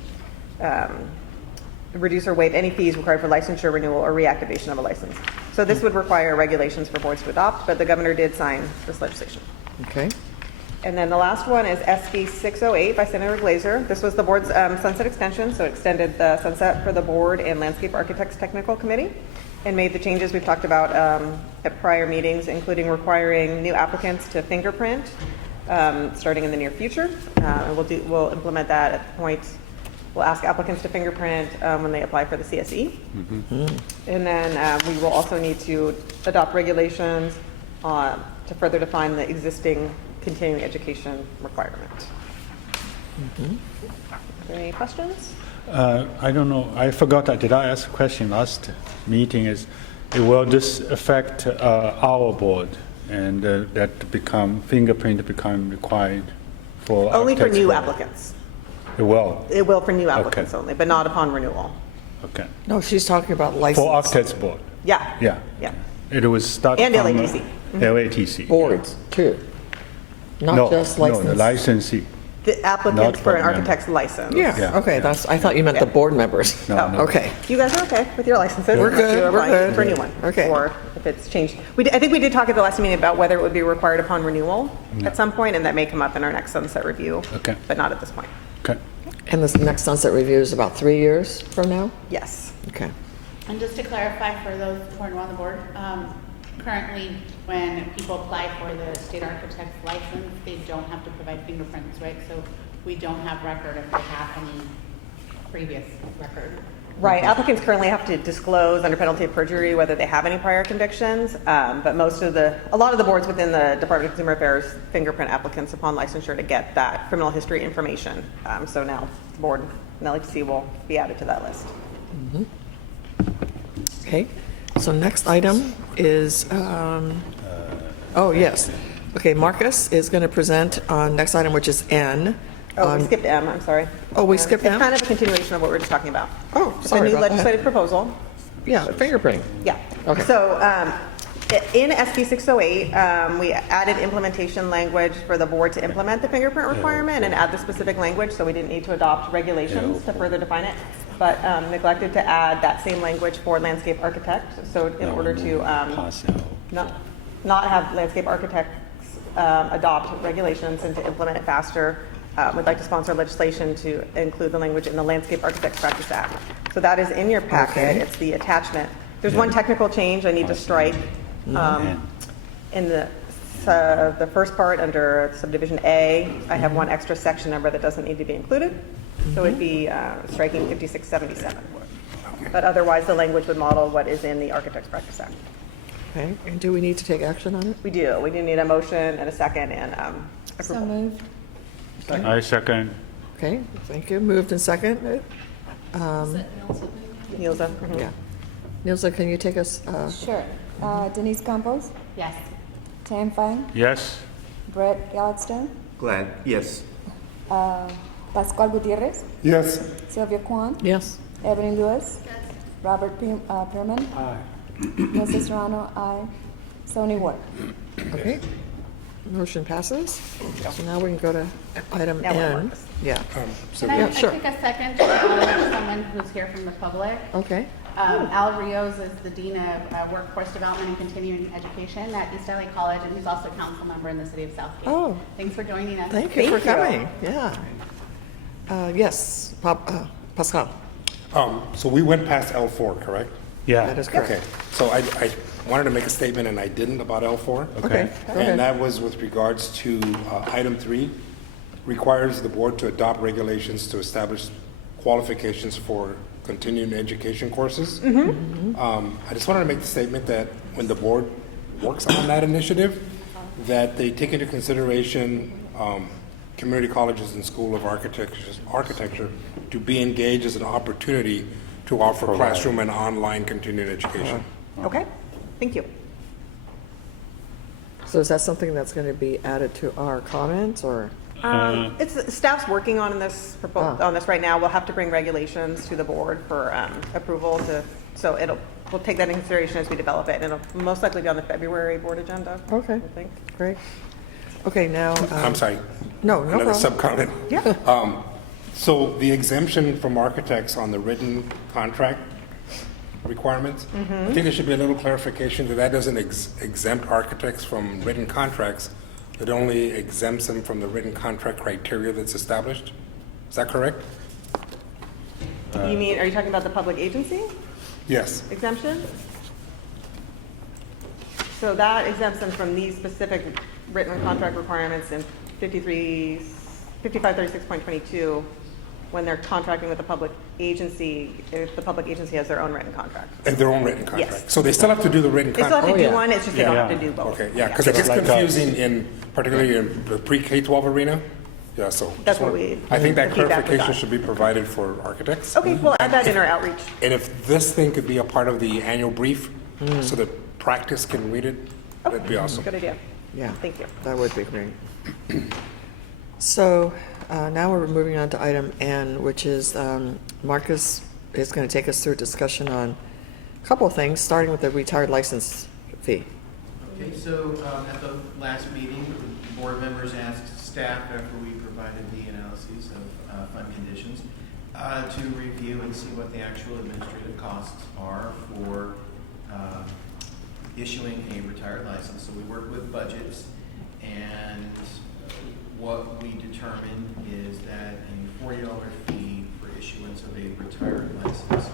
Reduce or waive any fees required for licensure, renewal, or reactivation of a license. So this would require regulations for boards to adopt, but the governor did sign this legislation. Okay. And then the last one is SB 608 by Senator Glazer. This was the board's sunset extension, so it extended the sunset for the board and Landscape Architects Technical Committee and made the changes we've talked about at prior meetings, including requiring new applicants to fingerprint starting in the near future. And we'll implement that at the point. We'll ask applicants to fingerprint when they apply for the CSE. Mm-hmm. And then we will also need to adopt regulations to further define the existing continuing education requirement. Mm-hmm. Are there any questions? I don't know. I forgot. Did I ask a question last meeting? Will this affect our board and that fingerprint become required for Only for new board? applicants. It will. It will for new applicants only, but not upon renewal. Okay. No, she's talking about license. For architects board. Yeah. Yeah. Yeah. It was started And from LATC. LATC. Boards, too. Not just license. No, the licensee. The applicants Not for an board architect's license. Yeah, okay, I thought you meant the board members. No, no. Okay. You guys are okay with your licenses? We're good, You're we're applying good. For a new one. Okay. Or if it's changed. I think we did talk at the last meeting about whether it would be required upon renewal at some point, and that may come up in our next sunset review. Okay. But not at this point. Okay. And this next sunset review is about 3 years from now? Yes. Okay. And just to clarify for those who are new on the board, currently when people apply for the state architect's license, they don't have to provide fingerprints, right? So we don't have record if they have any previous record. Right. Applicants currently have to disclose under penalty of perjury whether they have any prior convictions, but a lot of the boards within the Department of Consumer Affairs fingerprint applicants upon licensure to get that criminal history information. So now the board and LHC will be added to that list. Mm-hmm. Okay, so next item is, oh, yes. Okay, Marcus is going to present on next item, which is N. Oh, we skipped M, I'm sorry. Oh, we skipped M? It's kind of a continuation of what we were just talking about. Oh, It's sorry a new about that. legislative proposal. Yeah, fingerprinting. Yeah. Okay. So in SB 608, we added implementation language for the board to implement the fingerprint requirement and add the specific language, so we didn't need to adopt regulations to further define it, but neglected to add that same language for landscape architects. So in order to not have landscape architects adopt regulations and to implement it faster, we'd like to sponsor legislation to include the language in the Landscape Architects Practice Act. So that is in your packet. Okay. It's the attachment. There's one technical change I need to strike in the first part under subdivision A. I have one extra section number that doesn't need to be included. So it'd be striking 5677. But otherwise, the language would model what is in the Architects Practice Act. Okay, and do we need to take action on it? We do. We do need a motion and a second and So approval. moved. I second. Okay, thank you. Moved and seconded. Nielsen? Yeah. Nilsa, can you take us? Sure. Denise Campos, Yes. Tam Phang, Yes. Brett Gladstone, Glad, yes. Pascual Gutierrez, Yes. Sylvia Kwan, Yes. Ebony Lewis, Robert Pierman, Melissa Serrano, aye. Sony Ward. Okay. Motion passes. So now we can go to item Now we're N. Marcus. Yeah. Can I Yeah, sure. take a second to acknowledge someone who's here from the public? Okay. Al Rios is the Dean of Workforce Development and Continuing Education at East LA College, and he's also a council member in the city of Southgate. Oh. Thanks for joining us. Thank you for Thank you. coming. Yeah. Yes, Pascal. So we went past L4, correct? Yeah. That is correct. Okay, so I wanted to make a statement and I didn't about L4. Okay, go ahead. And that was with regards to item 3, requires the board to adopt regulations to establish qualifications for continuing education courses. I just wanted to make the statement that when the board works on that initiative, that they take into consideration community colleges and School of Architecture to be engaged as an opportunity to offer classroom and online continuing education. Okay, thank you. So is that something that's going to be added to our comments or? It's staff's working on this on this right now. We'll have to bring regulations to the board for approval so we'll take that into consideration as we develop it, and it'll most likely be on the February board agenda. Okay, I think. great. Okay, now. I'm sorry. No Another problem. sub-comment. Yeah. So the exemption from architects on the written contract requirements, I think there should be a little clarification that doesn't exempt architects from written contracts. It only exempts them from the written contract criteria that's established. Is that correct? You mean, are you talking about the public agency Yes. exemption? So that exempts them from these specific written contract requirements in 5536.22 when they're contracting with the public agency, if the public agency has their own written contract. And their own written contract. Yes. So they still have to do the written They still contract? have to do one, it's just they don't have to do both. Okay, yeah, because it gets confusing particularly in the pre-K-12 arena. Yeah, so. That's what we- I think that the feedback we clarification got. should be provided for architects. Okay, we'll add that in our outreach. And if this thing could be a part of the annual brief, so that practice can read it, that'd be awesome. Good idea. Yeah. Thank you. That would be great. So now we're moving on to item N, which is Marcus is going to take us through a discussion on a couple of things, starting with the retired license fee. Okay, so at the last meeting, the board members asked staff, after we provided the analyses of fund conditions, to review and see what the actual administrative costs are for issuing a retired license. So we worked with budgets, and what we determined is that a $40 fee for issuance of a retired license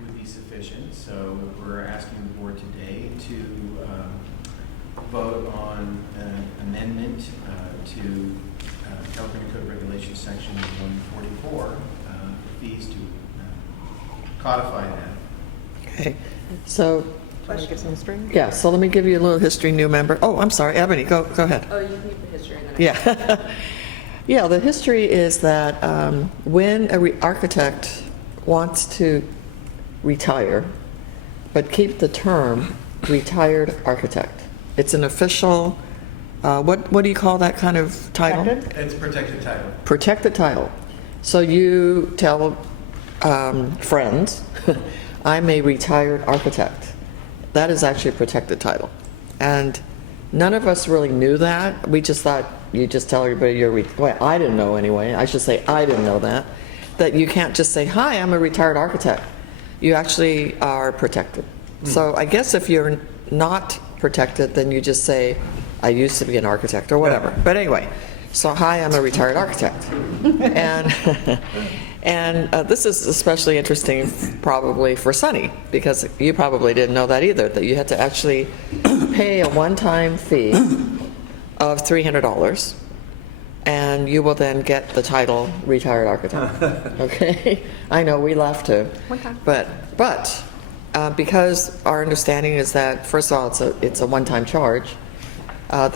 would be sufficient. So we're asking the board today to vote on an amendment to California Code of Regulations Section 144 for fees to codify that. Okay. So, Want to give some history? yeah, so let me give you a little history, new member. Oh, I'm sorry, Ebony, go ahead. Oh, you can give the history and then Yeah. Yeah, the history is that when an architect wants to retire, but keep the term retired architect. It's an official, what do you call that kind of title? Protected? It's a protected title. Protected title. So you tell friends, I'm a retired architect. That is actually a protected title. And none of us really knew that. We just thought you just tell everybody you're, well, I didn't know anyway. I should say I didn't know that you can't just say, hi, I'm a retired architect. You actually are protected. So I guess if you're not protected, then you just say, I used to be an architect or whatever. But anyway, so hi, I'm a retired architect. And this is especially interesting probably for Sunny, because you probably didn't know that either, that you had to actually pay a one-time fee of $300, and you will then get the title retired architect. Okay? I know, we laugh too. But because our understanding is that, first of all, it's a one-time charge. I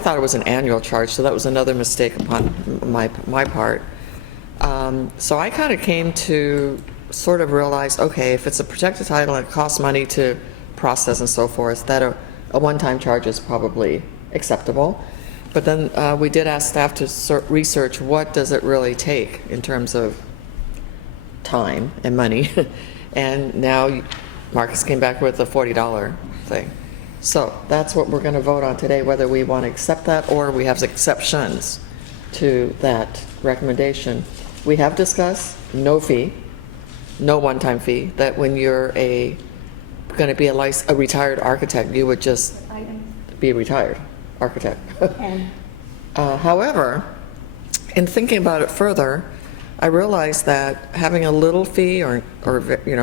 thought it was an annual charge, so that was another mistake upon my part. So I kind of came to sort of realize, okay, if it's a protected title and it costs money to process and so forth, that a one-time charge is probably acceptable. But then we did ask staff to research what does it really take in terms of time and money. And now Marcus came back with a $40 thing. So that's what we're going to vote on today, whether we want to accept that or we have exceptions to that recommendation. We have discussed no fee, no one-time fee, that when you're going to be a retired architect, you would just be a retired architect. However, in thinking about it further, I realized that having a little fee or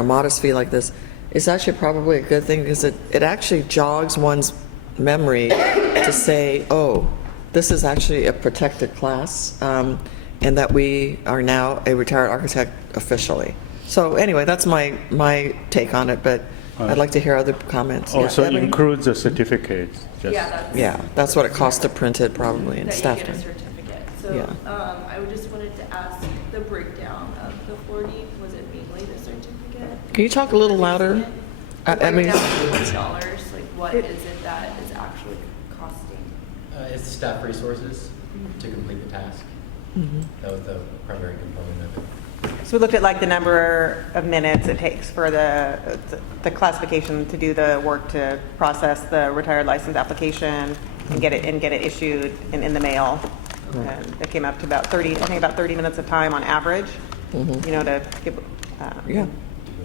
modest fee like this is actually probably a good thing, because it actually jogs one's memory to say, oh, this is actually a protected class, and that we are now a retired architect officially. So anyway, that's my take on it, but I'd like to hear other comments. Also Yeah, includes the certificates. That's what it costs to print it probably, and That staff you get a time. certificate. So Yeah. I just wanted to ask the breakdown of the 40. Was it mainly the certificate? Can you talk a little louder? I mean, dollars. Like, what is it that is actually costing? It's staff resources to complete the task. That was the primary component of it. So we looked at like the number of minutes it takes for the classification to do the work to process the retired license application and get it issued and in the mail. And it came up to about 30 minutes of time on average. To give.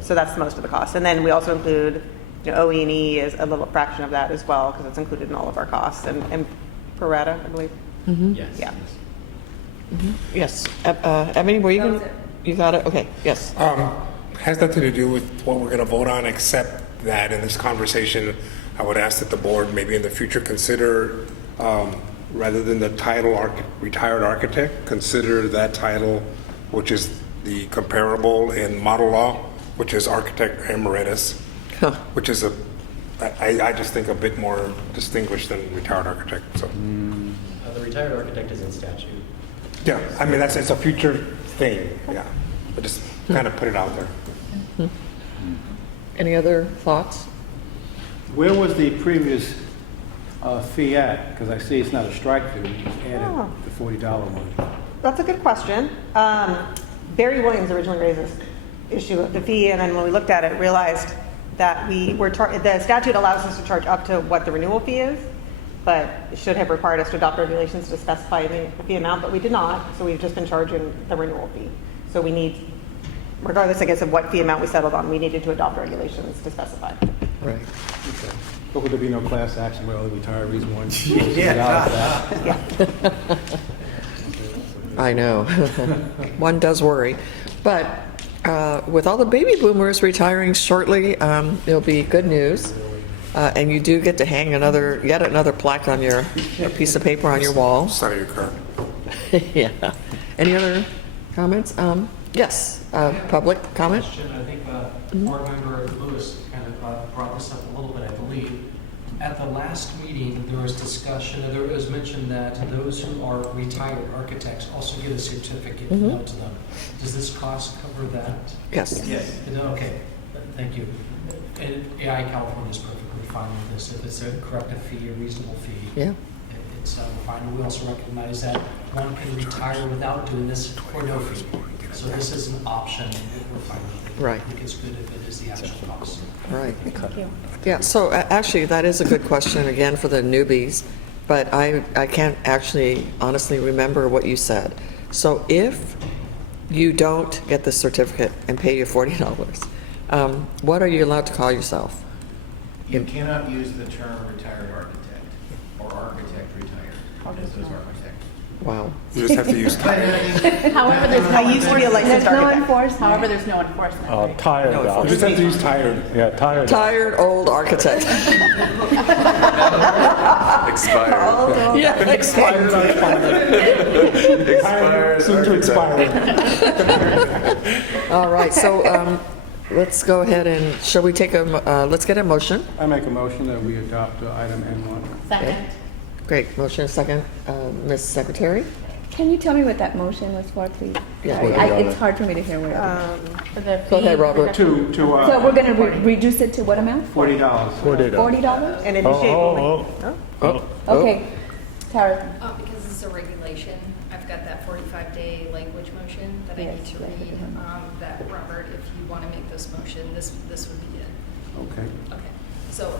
So that's most of the cost. And then we also include, OE&E is a little fraction of that as well, because it's included in all of our costs and pro rata, I believe. Yes. Yeah. Yes. Ebony, you got it? Okay, yes. Has nothing to do with what we're going to vote on, except that in this conversation, I would ask that the board maybe in the future consider, rather than the title retired architect, consider that title, which is the comparable in model law, which is architect emeritus, which is I just think a bit more distinguished than retired architect. So The retired architect is in statute. yeah, I mean it's a future thing. Yeah, but just kind of put it out there. Any other thoughts? Where was the previous fee at? Because I see it's not a strike fee, you just added the $40 one. That's a good question. Barry Williams originally raised this issue of the fee, and then when we looked at it, realized that the statute allows us to charge up to what the renewal fee is, but it should have required us to adopt regulations to specify the fee amount, but we did not, so we've just been charging the renewal fee. So we need, regardless, I guess, of what fee amount we settled on, we needed to adopt regulations to specify. Right. Okay. But would there be no class action where all the retirees want? Yeah. I know. One does worry. But with all the baby boomers retiring shortly, it'll be good news. And you do get to hang yet another plaque on a piece of paper on your wall. Side of your car. Yeah. Any other comments? Yes, public comment? Question. I think Board Member Lewis kind of brought this up a little bit, I believe. At the last meeting, there was discussion, there was mentioned that those who are retired architects also get a certificate mailed to them. Does this cost cover that? Yes. Okay. Thank you. And AI California is perfectly fine with this. If it's a corrective fee, a reasonable fee, Yeah. it's fine. We also recognize that one can retire without doing this for no fee. So this is an option, and we're fine with it. Right. I think it's good if it is the actual cost. Right. Yeah, so actually, that is a good question, again, for the newbies, but I can't actually honestly remember what you said. So if you don't get the certificate and pay your $40, what are you allowed to call yourself? You cannot use the term retired architect or architect retired, because those architects. Wow. You just have to use tired. However, there's no I used to be a licensed there's no architect. enforcement. However, there's no enforcement. right? Tired. You just have to use tired. Yeah, tired. Tired old architect. Expired. Yeah, expired. Expired. Soon to expire. All right, so let's go ahead and, shall we take let's get a motion? I make a motion that we adopt item N1. Second. Great, motion and second. Ms. Secretary? Can you tell me what that motion was for, please? Yeah. Sorry, it's hard for me to hear what. For the Go ahead, fee- Robert. To So we're going to reduce it to what amount? $40. $40? And initiate only. Okay. Tara? Because this is a regulation, I've got that 45-day language motion that I need Yes, to that's read, it. that Robert, if you want to make this motion, this would be it. Okay. Okay, so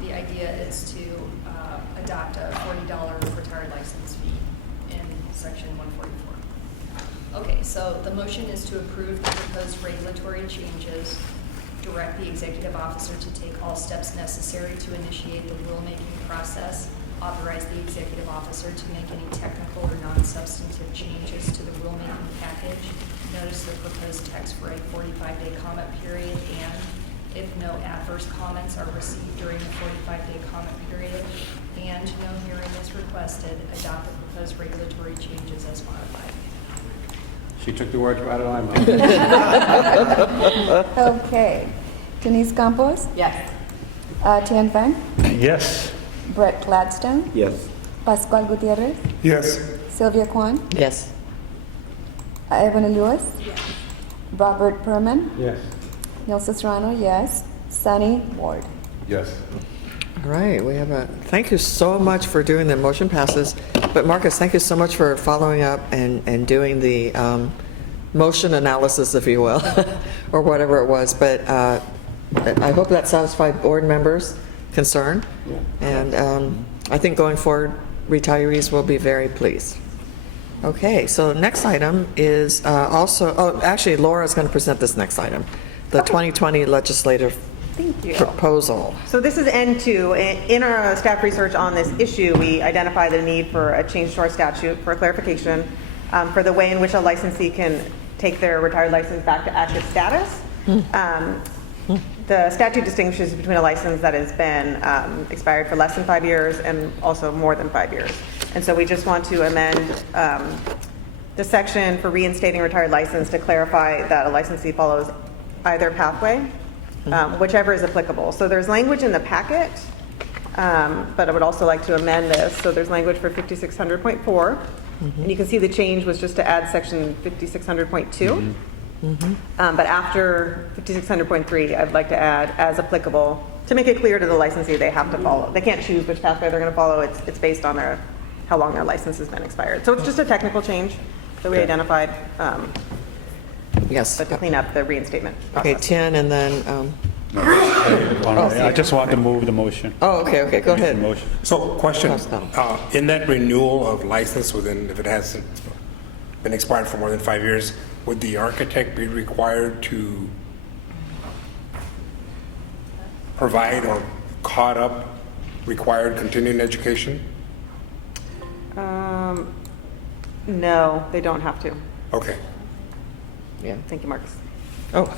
the idea is to adopt a $40 retired license fee in section 144. Okay, so the motion is to approve the proposed regulatory changes, direct the executive officer to take all steps necessary to initiate the rulemaking process, authorize the executive officer to make any technical or non-substantive changes to the rulemaking package, notice the proposed text for a 45-day comment period, and if no adverse comments are received during the 45-day comment period and no hearing is requested, adopt the proposed regulatory changes as modified. She took the words right out of my mouth. Okay. Denise Campos? Yes. Tian Van? Yes. Brett Gladstone? Yes. Pascual Gutierrez? Yes. Sylvia Kwan? Yes. Evan Lewis? Yes. Robert Perman? Yes. Nelson Serrano, yes. Sunny Ward? Yes. All right, we have thank you so much for doing the motion passes. But Marcus, thank you so much for following up and doing the motion analysis, if you will, or whatever it was. But I hope that satisfied board members' concern. And I think going forward, retirees will be very pleased. Okay, so next item is actually, Laura's going to present this next item, the 2020 legislative Thank you. proposal. So this is N2. In our staff research on this issue, we identified the need for a change to our statute for clarification for the way in which a licensee can take their retired license back to active status. The statute distinguishes between a license that has been expired for less than 5 years and also more than 5 years. And so we just want to amend the section for reinstating a retired license to clarify that a licensee follows either pathway, whichever is applicable. So there's language in the packet, but I would also like to amend this. So there's language for 5600.4, and you can see the change was just to add section 5600.2. But after 5600.3, I'd like to add as applicable to make it clear to the licensee they have to follow. They can't choose which pathway they're going to follow. It's based on how long their license has been expired. So it's just a technical change that we identified. Yes. But to clean up the reinstatement Okay, process. 10 and then, I just want to move the motion. okay, go ahead. Motion. So, question, in that renewal of license if it hasn't been expired for more than 5 years, would the architect be required to provide or caught up required continuing education? No, they don't have to. Okay. Yeah. Thank you, Marcus. Oh,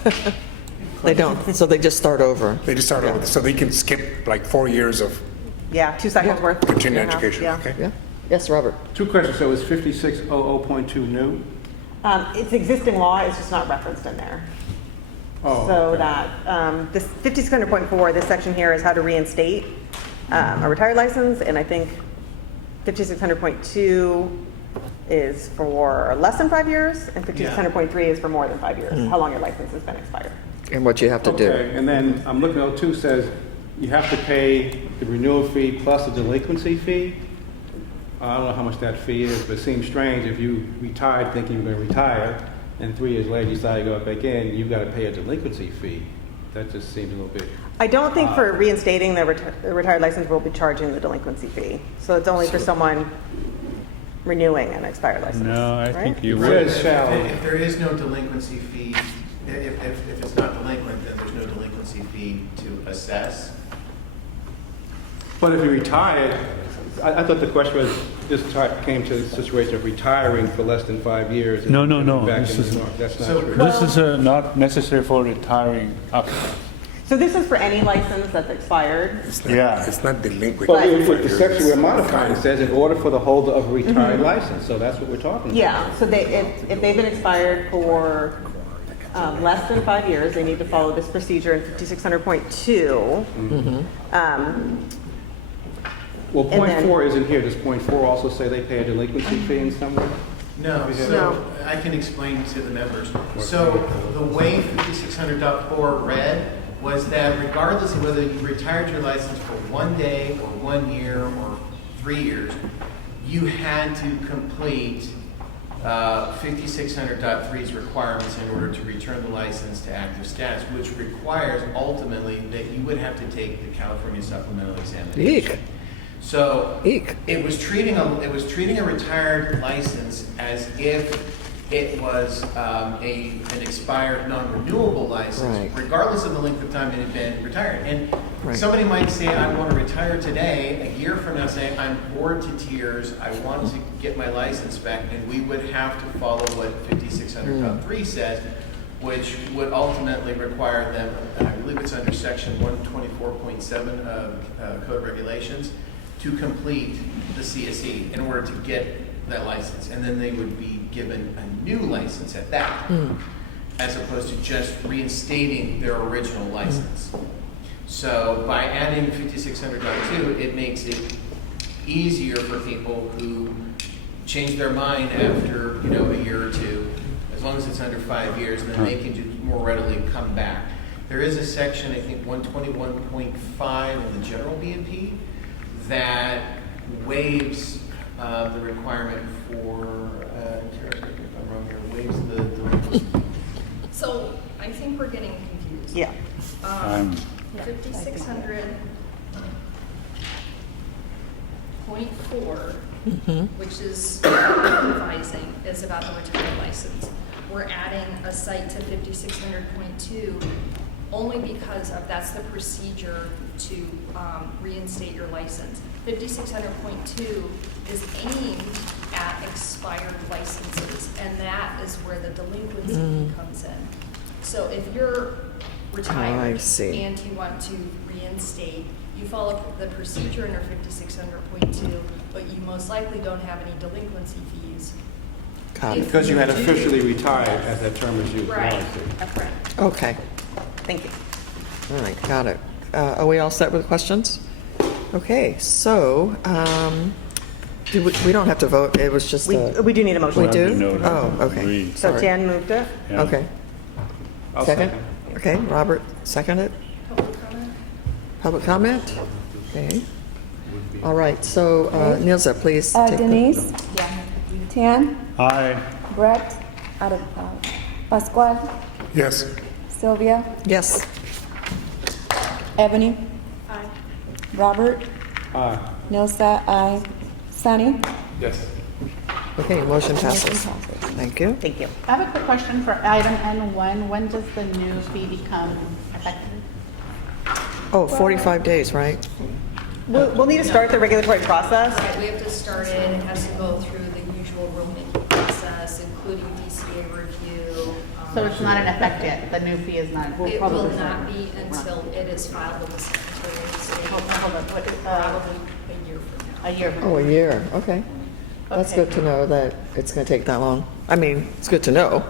they don't, so they just start over. They just start over, so they can skip like 4 years of Yeah, 2 cycles worth. continuing Yeah. education, Yeah. okay? Yeah. Yes, Robert? 2 questions. So is 5600.2 new? It's existing law, it's just not referenced in there. Oh, So okay. that, this 5600.4, this section here is how to reinstate a retired license, and I think 5600.2 is for less than 5 years, and 5600.3 is for more than 5 years, how long your license has been expired. and what you have to do. Okay, and then I'm looking at 02 says you have to pay the renewal fee plus a delinquency fee. I don't know how much that fee is, but it seems strange if you retired thinking you're going to retire, and 3 years later you decide to go back in, you've got to pay a delinquency fee. That just seems a little bit. I don't think for reinstating the retired license, we'll be charging the delinquency fee. So it's only for someone renewing an expired license. No, I right? think you It would. says shall. If there is no delinquency fee, if it's not delinquent, then there's no delinquency fee to assess. But if you retired, I thought the question was, this came to the situation of retiring for less than 5 years. and No, no, no. back This in is- the norm. That's not So- true. This is not necessary for retiring occupants. So this is for any license that's expired. Yeah. It's not delinquent. But with the section we're modifying, it says in order for the holder of a retired license, so that's what we're talking about. Yeah, so if they've been expired for less than 5 years, they need to follow this procedure in 5600.2. Well, And point then- 4 isn't here. Does point 4 also say they pay a delinquency fee in some way? No, so I can explain to the members. So the way 5600.4 read was that regardless of whether you retired your license for 1 day or 1 year or 3 years, you had to complete 5600.3's requirements in order to return the license to active status, which requires ultimately that you would have to take the California Supplemental Examination. Eek. So Eek. it was treating a retired license as if it was an expired non-renewable license, Right. regardless of the length of time it had been retired. And Right. somebody might say, I want to retire today, a year from now say, I'm bored to tears, I want to get my license back, and we would have to follow what 5600.3 says, which would ultimately require them, and I believe it's under section 124.7 of Code Regulations, to complete the CSE in order to get that license. And then they would be given a new license at that, as opposed to just reinstating their original license. So by adding 5600.2, it makes it easier for people who change their mind after, a year or two, as long as it's under 5 years, then they can just more readily come back. There is a section, I think 121.5 of the general B&P, that waives the requirement for, correct me if I'm wrong here, waives the delinquency. So I think we're getting confused. Yeah. 5600.4, which is revising, is about the retired license. We're adding a site to 5600.2 only because that's the procedure to reinstate your license. 5600.2 is aimed at expired licenses, and that is where the delinquency comes in. So if you're retired I see. and you want to reinstate, you follow the procedure under 5600.2, but you most likely don't have any delinquency fees. Got it. Because you had officially retired as that term is used. Right, Now I see. that's right. Okay. Thank you. All right, got it. Are we all set with questions? Okay, so, we don't have to vote, it was just We do need a motion. We do? No, no. Oh, okay. Agreed. So Sorry. Jan moved it. Yeah. Okay. I'll Second? second. Okay, Robert seconded. Public comment? Public comment? Okay. All right, so Nilsa, please take the... Denise? Tan? Aye. Brett? Pascual? Yes. Sylvia? Yes. Ebony? Aye. Robert? Aye. Nilsa? Aye. Sunny? Yes. Okay, motion passes. Motion passes. Thank you. Thank you. I have a quick question for item N1. When does the new fee become effective? Oh, 45 days, right? We'll need to start the regulatory process. Right, we have to start it, it has to go through the usual rulemaking process, including DCA review. So it's not in effect yet? The new fee is not? It will not be until it is filed with the Secretary of State. Hold on, what is, Probably a year from now. a year from Oh, a year, okay. That's Okay. good to know that it's going to take that long. I mean, it's good to know.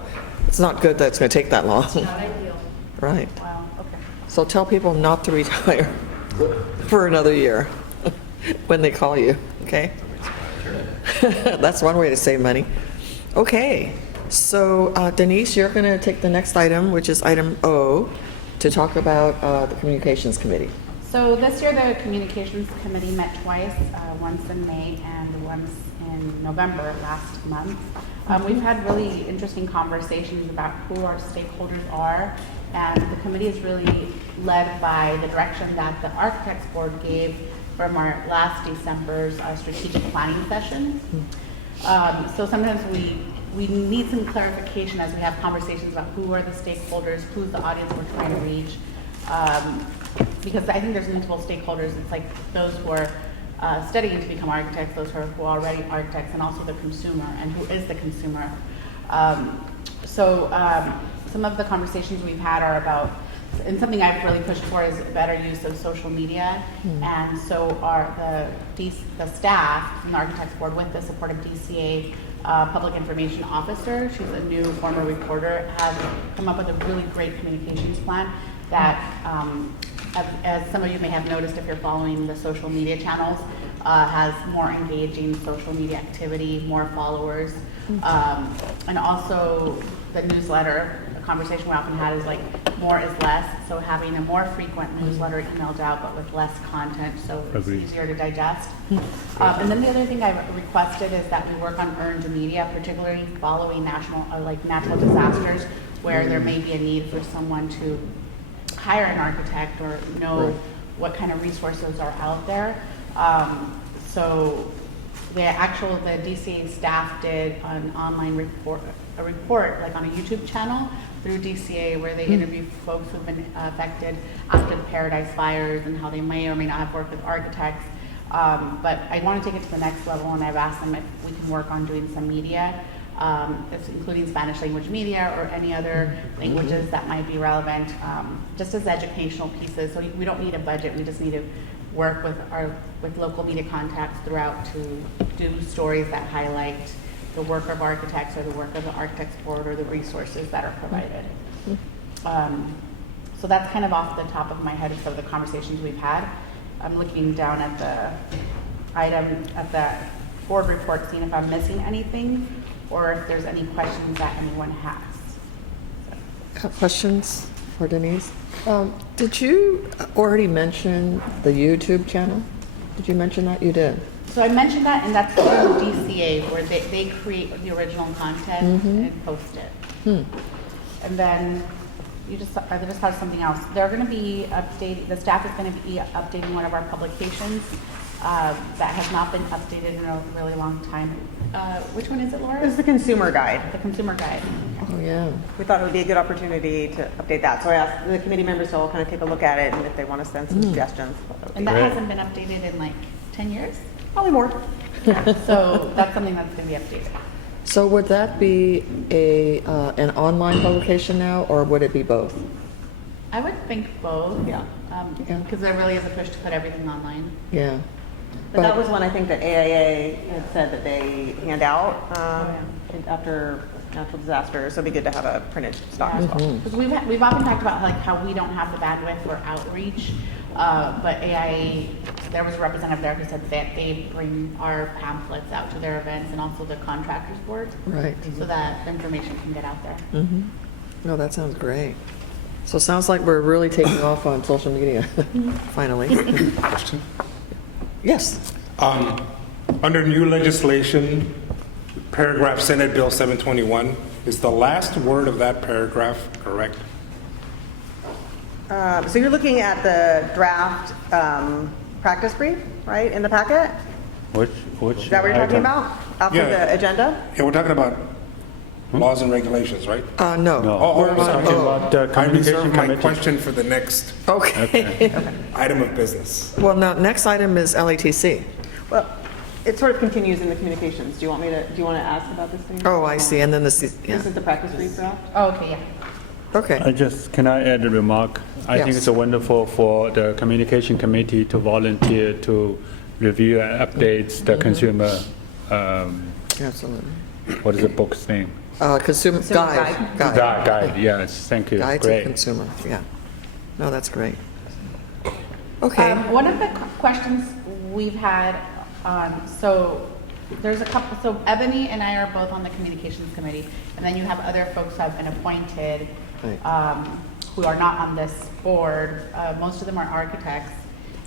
It's not good that it's going to take that long. It's not ideal. Right. Wow, okay. So tell people not to retire for another year when they call you, okay? That's one way to save money. Okay, so Denise, you're going to take the next item, which is item O, to talk about the Communications Committee. So this year, the Communications Committee met twice, once in May and once in November last month. We've had really interesting conversations about who our stakeholders are, and the committee is really led by the direction that the Architects Board gave from our last December's strategic planning session. So sometimes we need some clarification as we have conversations about who are the stakeholders, who's the audience we're trying to reach. Because I think there's multiple stakeholders. It's like those who are studying to become architects, those who are already architects, and also the consumer, and who is the consumer. Some of the conversations we've had are about, and something I've really pushed for is better use of social media. And so the staff from the Architects Board, with the support of DCA Public Information Officer, she's a new former reporter, has come up with a really great communications plan that, as some of you may have noticed if you're following the social media channels, has more engaging social media activity, more followers, and also the newsletter. A conversation we often had is like more is less, so having a more frequent newsletter emailed out but with less content, so it's easier to digest. And then the other thing I've requested is that we work on earned media, particularly following natural disasters, where there may be a need for someone to hire an architect or know what kind of resources are out there. So the DCA staff did an online report like on a YouTube channel through DCA, where they interview folks who've been affected after the Paradise fires and how they may or may not have worked with architects. But I want to take it to the next level, and I've asked them if we can work on doing some media, including Spanish language media or any other languages that might be relevant, just as educational pieces. So we don't need a budget, we just need to work with local media contacts throughout to do stories that highlight the work of architects or the work of the Architects Board or the resources that are provided. So that's kind of off the top of my head of some of the conversations we've had. I'm looking down at the item, at the board report, seeing if I'm missing anything or if there's any questions that anyone has. Questions for Denise? Did you already mention the YouTube channel? Did you mention that? You did. So I mentioned that, and that's through DCA, where they create the original content and post it. And then I just have something else. They're going to be updating, the staff is going to be updating one of our publications that has not been updated in a really long time. Which one is it, Laura? It's the Consumer Guide. The Consumer Guide. Oh, yeah. We thought it would be a good opportunity to update that. So I asked the committee members to all kind of take a look at it, and if they want to send some suggestions. And that hasn't been updated in like 10 years? Probably more. So that's something that's going to be updated. So would that be an online publication now, or would it be both? I would think both. Yeah. Because there really is a push to put everything online. Yeah. But that was one I think that AIA had said that they hand out after natural disasters. So it'd be good to have a printed stock as well. Because we've often talked about like how we don't have the bandwidth for outreach, but AIA, there was a representative there who said that they bring our pamphlets out to their events and also the contractors board, Right. so that information can get out there. No, that sounds great. So it sounds like we're really taking off on social media, finally. Question? Yes. Under new legislation, paragraph Senate Bill 721, is the last word of that paragraph correct? So you're looking at the draft practice brief, right, in the packet? Which Is that what you're talking about? After the agenda? Yeah, we're talking about laws and regulations, right? No. Oh, we're talking about the I communication reserve my committee. question for the next Okay. item of business. Well, now, next item is LATC. Well, it sort of continues in the communications. Do you want to ask about this thing? Oh, I see. And then this is, This is the practice brief draft? Oh, okay, yeah. Okay. Can I add a remark? I think Yes. it's wonderful for the communication committee to volunteer to review and updates the consumer, Absolutely. what is the book's name? Consumer guide. Guide, yes, thank you. Guide to Great. consumer, yeah. No, that's great. Okay. One of the questions we've had, so there's a couple, so Ebony and I are both on the communications committee, and then you have other folks who have been appointed, Right. who are not on this board. Most of them are architects.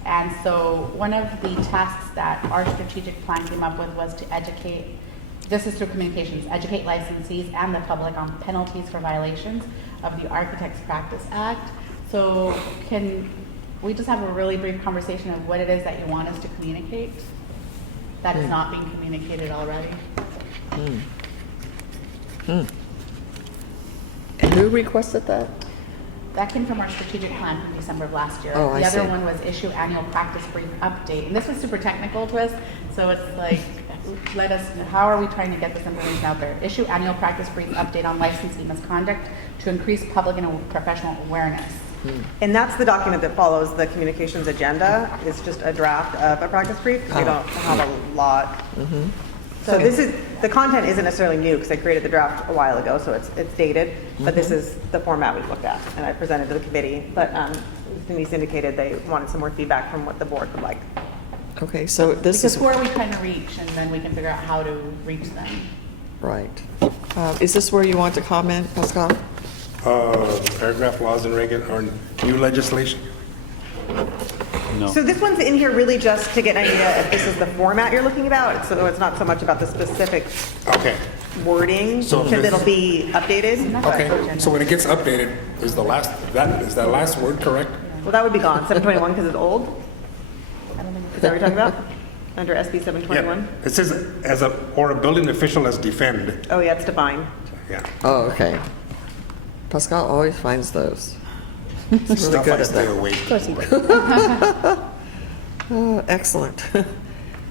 And so one of the tasks that our strategic plan came up with was to educate, this is through communications, educate licensees and the public on penalties for violations of the Architects Practice Act. So can we just have a really brief conversation of what it is that you want us to communicate that is not being communicated already? And who requested that? That came from our strategic plan from December of last year. Oh, I the other see. one was issue annual practice brief update. And this was super technical to us, so it's like, let us, how are we trying to get this information out there? Issue annual practice brief update on licensee misconduct to increase public and professional awareness. And that's the document that follows the communications agenda. It's just a draft of a practice brief. We don't have a lot. So this is, the content isn't necessarily new because I created the draft a while ago, so it's dated, but this is the format we looked at and I presented to the committee. But Denise indicated they wanted some more feedback from what the board would like. Okay, so this Because is, who are we trying to reach, and then we can figure out how to reach them. right. Is this where you want to comment, Pascal? Paragraph laws and or new legislation? No. So this one's in here really just to get an idea if this is the format you're looking about. So it's not so much about the specific wording, So because this- it'll be updated. Okay, so when it gets updated, is that last word correct? Well, that would be gone, 721, because it's old. Is that what you're talking about? Under SB 721? It says or a building official as defend. Oh, yeah, it's defined. Yeah. Oh, okay. Pascal always finds those. He's really Stuff good I at stay that. awake. Of course he does. Excellent.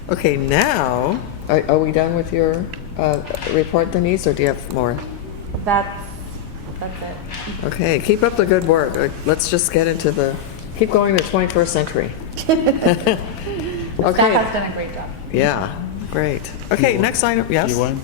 Okay, now, are we done with your report, Denise, or do you have more? That's it. Okay, keep up the good work. Let's just get into keep going to the 21st century. Staff Okay. has done a great job. Yeah, great. Okay, next item, yes? You want?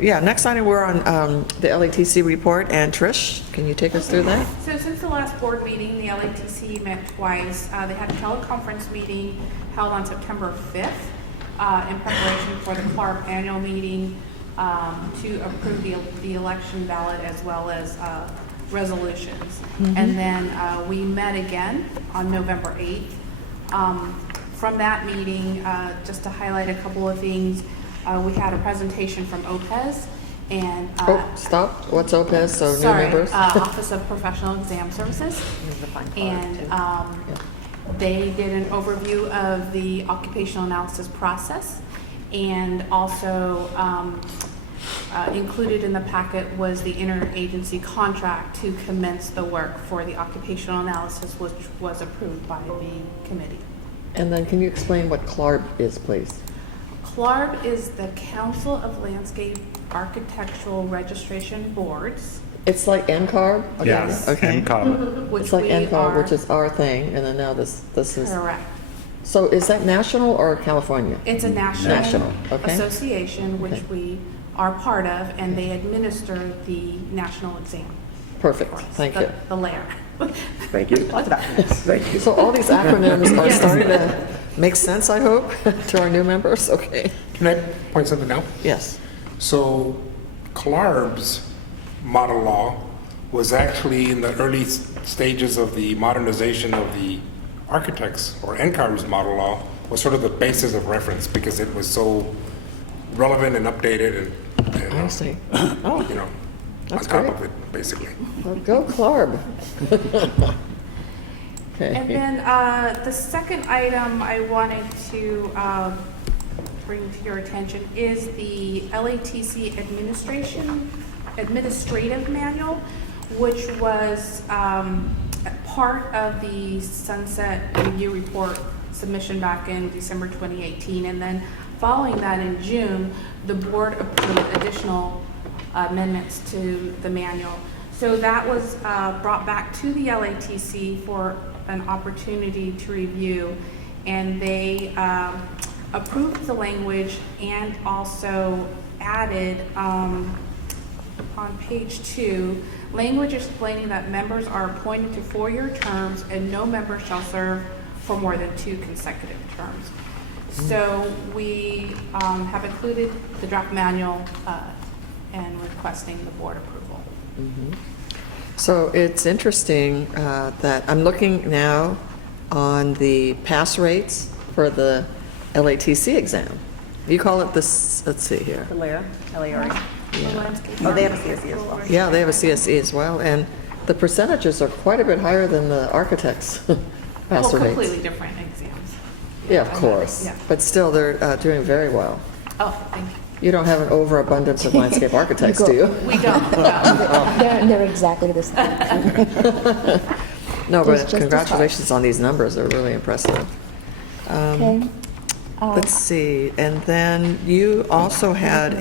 Yeah, next item, we're on the LATC report, and Trish, can you take us through that? So since the last board meeting, the LATC met twice. They had a teleconference meeting held on September 5th in preparation for the CLARP annual meeting to approve the election ballot as well as resolutions. And then we met again on November 8th. From that meeting, just to highlight a couple of things, we had a presentation from OPES and Stop. What's OPES? So new sorry, members? Office of Professional Exam Services. And they did an overview of the occupational analysis process, and also included in the packet was the interagency contract to commence the work for the occupational analysis, which was approved by the committee. And then can you explain what CLARP is, please? CLARB is the Council of Landscape Architectural Registration Boards. It's like NCARB? Yes, Okay. NCARB. Which It's like we NCARB, are- which is our thing, and then now this is. Correct. So is that national or California? It's a national okay. association, which Okay. we are part of, and they administer the national exam. Perfect, for us, thank the- you. The layer. Thank you. Lots of acronyms. Thank you. So all these acronyms are Yes. starting to make sense, I hope, to our new members, okay? Can I point something out? Yes. So CLARB's model law was actually in the early stages of the modernization of the architects, or NCARB's model law was sort of the basis of reference because it was so relevant and updated and I see. Oh, you know, that's on top great. of it, basically. Well, go CLARB. Okay. And then the second item I wanted to bring to your attention is the LATC administrative manual, which was part of the Sunset Review Report submission back in December 2018. And then following that in June, the board approved additional amendments to the manual. So that was brought back to the LATC for an opportunity to review, and they approved the language and also added on page 2 language explaining that members are appointed to 4-year terms and no member shall serve for more than 2 consecutive terms. So we have included the draft manual and requesting the board approval. So it's interesting that I'm looking now on the pass rates for the LATC exam. You call it this, let's see here. The LARE, L-A-R-E. Yeah. Oh, they have a CSE as well. Yeah, they have a CSE as well, and the percentages are quite a bit higher than the architects' pass rates. Completely different exams. Yeah, of course. Yeah. But still, they're doing very well. Oh, thank you. You don't have an overabundance of landscape architects, do you? We don't. No. They're exactly the same. No, There's but just a congratulations on these numbers. They're really impressive. Okay. Let's see, and then you also had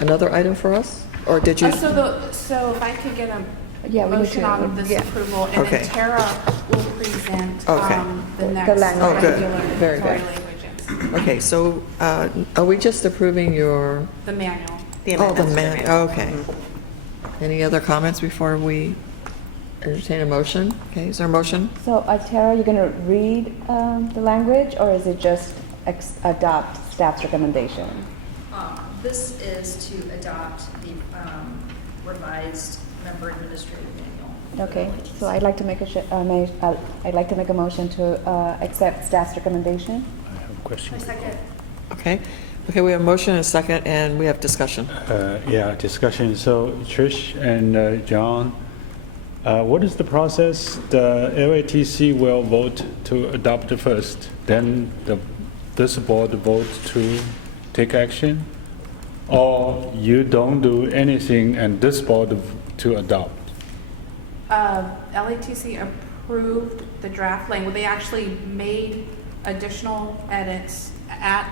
another item for us? Or did you? So if I could get a Yeah, we need motion to- on this yeah. approval, and Okay. then Tara will present Okay. the The next language. Oh, good. regulatory Very good. languages. Okay, so are we just approving your? The manual. Oh, the man, okay. Any other comments before we entertain a motion? Okay, is there a motion? So, Tara, you're going to read the language, or is it just adopt staff's recommendation? This is to adopt the revised member administrative manual. Okay, so I'd like to make a motion to accept staff's recommendation. I have a question. Okay, we have a motion and a second, and we have discussion. Yeah, discussion. So Trish and John, what is the process? The LATC will vote to adopt it first, then this board votes to take action? Or you don't do anything and this board to adopt? LATC approved the draft language. They actually made additional edits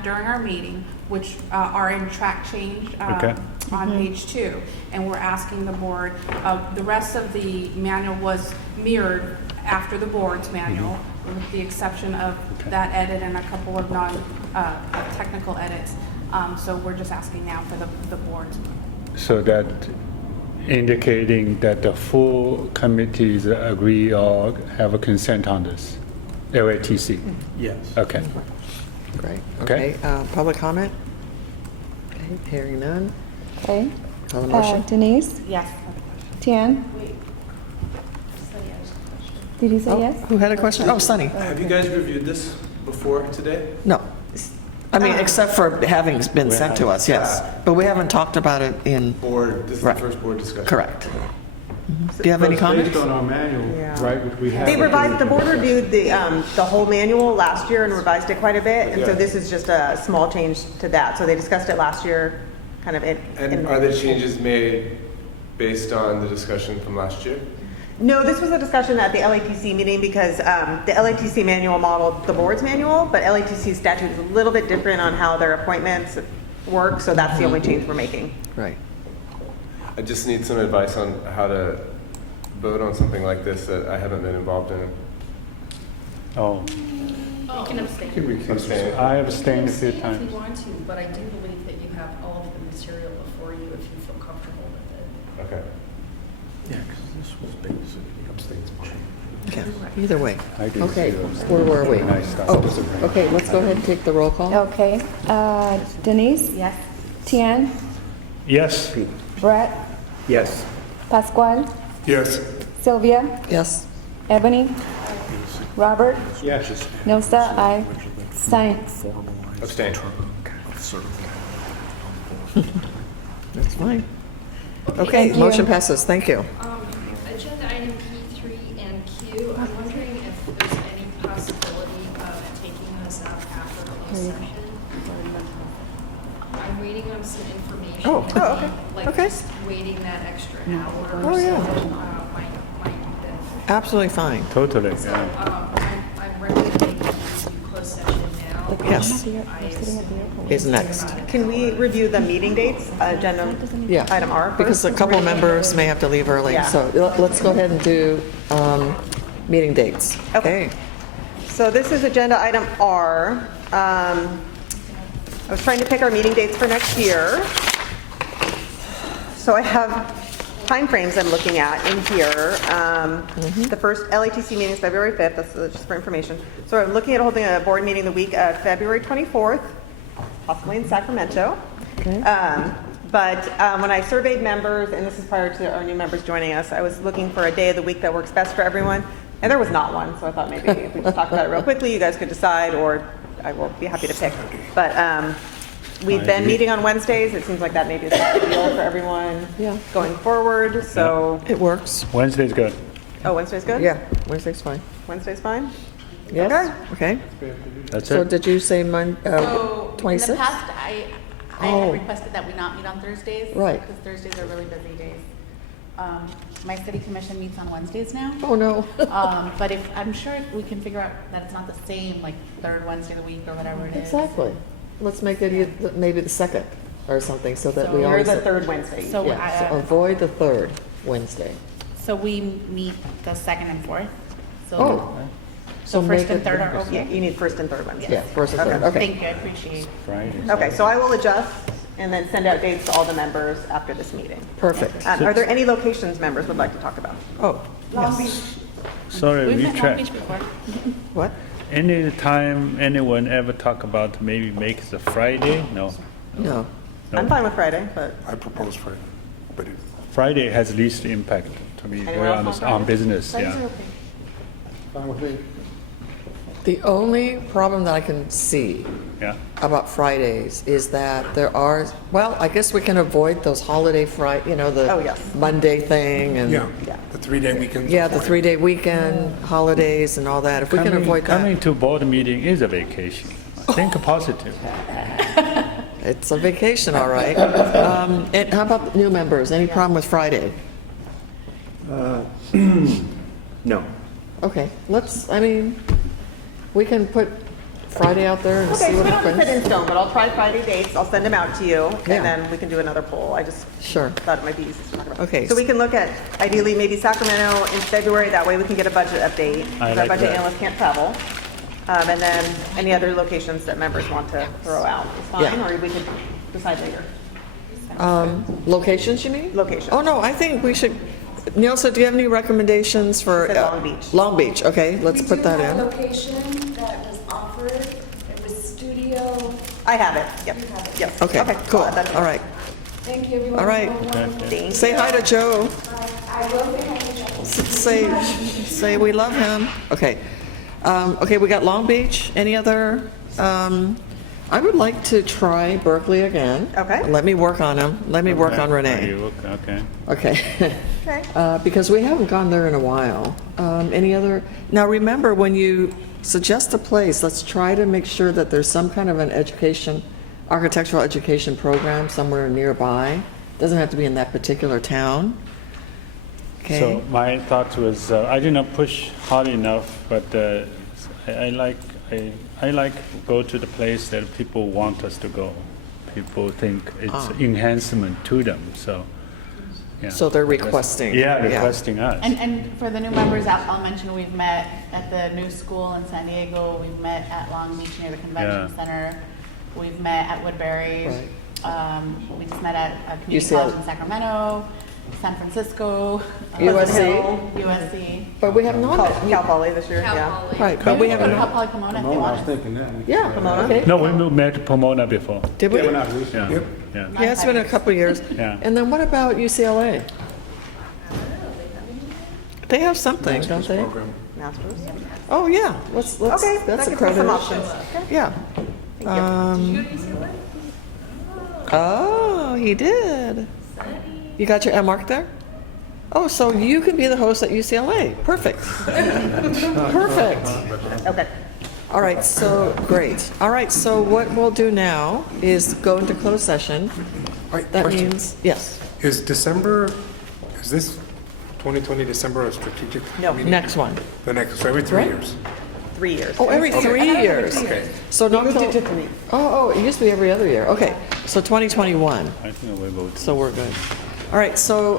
during our meeting, which are in track change on page 2. And we're asking the board, the rest of the manual was mirrored after the board's manual, with the exception of that edit and a couple of non-technical edits. So we're just asking now for the board. So that indicating that the full committees agree or have a consent on this? LATC? Yes. Okay. Great. Okay. Public comment? Okay, hearing none. Okay. Call the motion? Denise? Yes. Tian? Did you say Oh, yes? who had a question? Oh, Sunny. Have you guys reviewed this before today? No. I mean, except for having been sent to us, yes. But we haven't talked about it in. Board, this is Right. the first board discussion. Correct. Do you have any It's comments? based on our manual, right, which we have. They revised, the board reviewed the whole manual last year and revised it quite a bit, and so Yeah. this is just a small change to that. So they discussed it last year, kind of And are the changes made based on the discussion from last year? No, this was a discussion at the LATC meeting because the LATC manual modeled the board's manual, but LATC statute is a little bit different on how their appointments work, so that's the only change we're making. Right. I just need some advice on how to vote on something like this that I haven't been involved in. Oh, You can abstain. Abstain. I abstained a few Abstain times. if you want to, but I do believe that you have all of the material before you if you feel comfortable with it. Okay. Yeah, because this was basically abstains fine. Yeah, either way. I do Okay, too. where were we? Nice stuff. Oh, okay, let's go ahead and take the roll call. Okay. Denise? Yes. Tian? Yes. Brett? Yes. Pascual? Yes. Sylvia? Yes. Ebony? Robert? Yes. Nosa? Aye. Stein? Abstain. That's fine. Okay, Thank you. motion passes. Thank you. Agenda item P3 and Q, I'm wondering if there's any possibility of taking this up after closed session. I'm waiting on some information. Oh, okay. Like Okay. just waiting that extra hour Oh, or so yeah. might benefit. Absolutely fine. Totally, So, yeah. I'm recommending that we do closed session now. Yes. I assume Is next. Can we review the meeting dates, agenda Yeah. item R first? Because a couple of members may have to leave early, Yeah. so let's go ahead and do meeting dates. Okay. So this is agenda item R. I was trying to pick our meeting dates for next year. So I have timeframes I'm looking at in here. The first LATC meeting is February 5th, that's just for information. So I'm looking at holding a board meeting the week of February 24th, possibly in Sacramento. But when I surveyed members, and this is prior to our new members joining us, I was looking for a day of the week that works best for everyone, and there was not one. So I thought maybe if we just talk about it real quickly, you guys could decide, or I will be happy to pick. But we've been meeting on Wednesdays. It seems like that maybe is a good deal for everyone going forward. So It works. Wednesday's good. Oh, Wednesday's good? Yeah, Wednesday's fine. Wednesday's fine? Yes? Okay. That's So it. did you say So, 26? in the past, I Oh. had requested that we not meet on Thursdays. Right. Because Thursdays are really busy days. My city commission meets on Wednesdays now. Oh, no. But I'm sure we can figure out that it's not the same, like third Wednesday of the week or whatever it is. Exactly. Let's make it maybe the second or something so that we You're always. the third Wednesday. So Yeah, so avoid the third Wednesday. So we meet the second and fourth. So, Oh. so So first make and it- third are okay. Yeah, you need first and third Wednesday. Yeah, first and third, okay. Thank you, I appreciate it. Friday. Okay, so I will adjust and then send out dates to all the members after this meeting. Perfect. Are there any locations members would like to talk about? Oh, Long yes. Beach. Sorry, We've we met Long tried. Beach before. What? Any time anyone ever talk about maybe make it a Friday? No. No. I'm fine with Friday, but I propose Friday, but it, Friday has least impact to be Anyone very else honest on on Friday? business. Fridays are Yeah. okay. Fine with me. The only problem that I can see Yeah. about Fridays is that there are, well, I guess we can avoid those holiday Friday, Oh, the yes. Monday thing and. yeah, the 3-day weekends. Yeah, the 3-day weekend, holidays and all that. If we can avoid Coming that, to board meeting is a vacation. Think positive. it's a vacation, all right. And how about new members? Any problem with Friday? No. Okay, we can put Friday out there and okay, see so what we don't have to set in happens. stone, but I'll try Friday dates. I'll send them out to you, Yeah. and then we can do another poll. I just Sure. thought it might be easiest to talk about. Okay. So we can look at ideally maybe Sacramento in February. That way we can get a budget update. I Our like budget that. analysts can't travel. And then any other locations that members want to throw out is fine, Yeah. or we could decide later. Locations, you mean? Locations. Oh, no, I think we should, Nielsa, do you have any recommendations for? Said Long Beach. Long Beach, okay, let's put that We do have a in. location that was offered. It was studio. I have it. Yep. You have it. Yep. Okay, cool, I'll add that in. all right. Thank you, everyone. All right. Have a wonderful day. Thank Say you. hi to Joe. I will say hi to Joe. Say we love him. Okay. Okay, we got Long Beach. Any other? I would like to try Berkeley again. Okay. Let me work on him. Let me work on Renee. Okay. Okay. Okay. Because we haven't gone there in a while. Any other? Now remember, when you suggest a place, let's try to make sure that there's some kind of an architectural education program somewhere nearby. Doesn't have to be in that particular town. Okay. So my thought was, I did not push hard enough, but I like go to the place that people want us to go. People think it's enhancement to them. So. Yeah. So they're requesting. Yeah, requesting us. And for the new members, I'll mention we've met at the new school in San Diego. We've met at Long Beach near the convention center. We've met at Woodbury. Right. We just met at a community UCL. college in Sacramento, San Francisco, USC. But we have not. Cal Poly this year, yeah. Right, but we Maybe haven't. Cal Poly Pomona if they I want was us. thinking that. Yeah, Pomona? okay. No, we met Pomona before. Did we? Yeah, but not recently. Yeah. Yep. Yeah. Yeah, it's been a couple of years. Yeah. And then what about UCLA? They have something, don't they? Program. Masters. Oh, yeah, let's, Okay, that's that gives us some options. Yeah. Oh, he did. You got your M mark there? Oh, so you can be the host at UCLA. Perfect. Perfect. Okay. All right, so, great. All right, so what we'll do now is go into closed session. Right, That question. means, yes, Is this 2020 December a strategic No. meeting? next one. The next, so every 3 Right? years? 3 years. Oh, every 3 years. Okay. So not moved it till, to 3. oh, it used to be every other year. Okay, so 2021. I think we will. So we're good. All right, so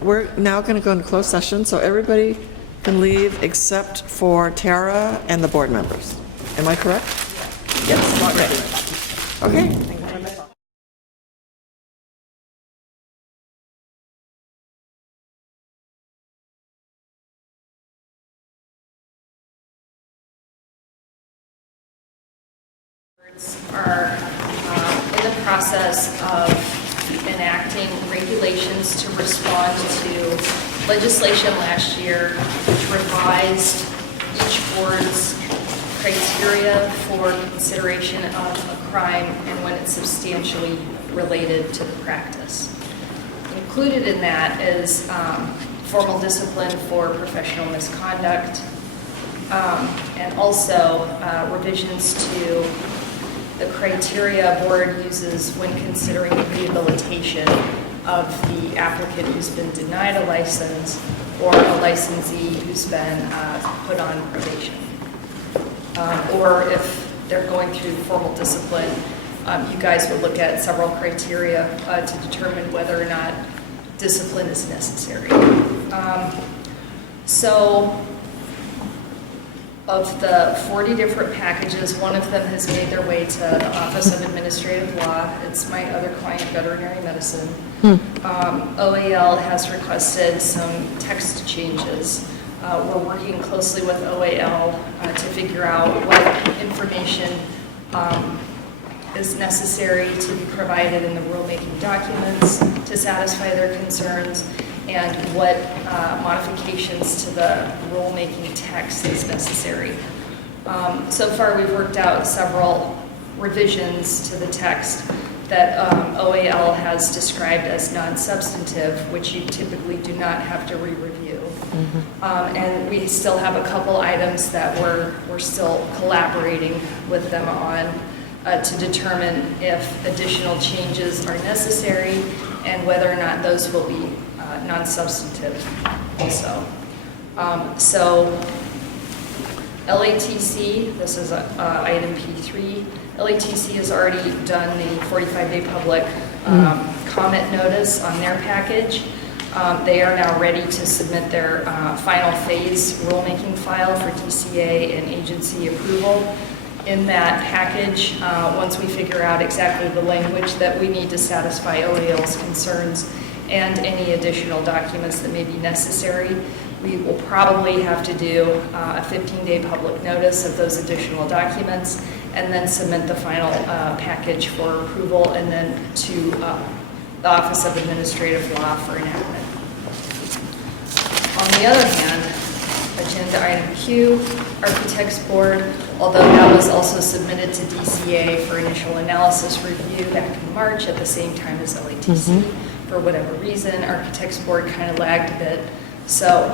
we're now going to go into closed session, so everybody can leave except for Tara and the board members. Am I correct? Yes. Okay. Are in the process of enacting regulations to respond to legislation last year which revised each board's criteria for consideration of a crime and when it's substantially related to the practice. Included in that is formal discipline for professional misconduct, and also revisions to the criteria a board uses when considering rehabilitation of the applicant who's been denied a license or a licensee who's been put on probation. Or if they're going through formal discipline, you guys would look at several criteria to determine whether or not discipline is necessary. So of the 40 different packages, one of them has made their way to the Office of Administrative Law. It's my other client, veterinary medicine. OAL has requested some text changes. We're working closely with OAL to figure out what information is necessary to be provided in the rulemaking documents to satisfy their concerns, and what modifications to the rulemaking text is necessary. So far, we've worked out several revisions to the text that OAL has described as non-substantive, which you typically do not have to re-review. And we still have a couple items that we're still collaborating with them on to determine if additional changes are necessary and whether or not those will be non-substantive also. So LATC, this is item P3, LATC has already done the 45-day public comment notice on their package. They are now ready to submit their final phase rulemaking file for DCA and agency approval. In that package, once we figure out exactly the language that we need to satisfy OAL's concerns and any additional documents that may be necessary, we will probably have to do a 15-day public notice of those additional documents and then submit the final package for approval and then to the Office of Administrative Law for enactment. On the other hand, agenda item Q, Architects Board, although that was also submitted to DCA for initial analysis review back in March at the same time as LATC. For whatever reason, Architects Board kind of lagged a bit. So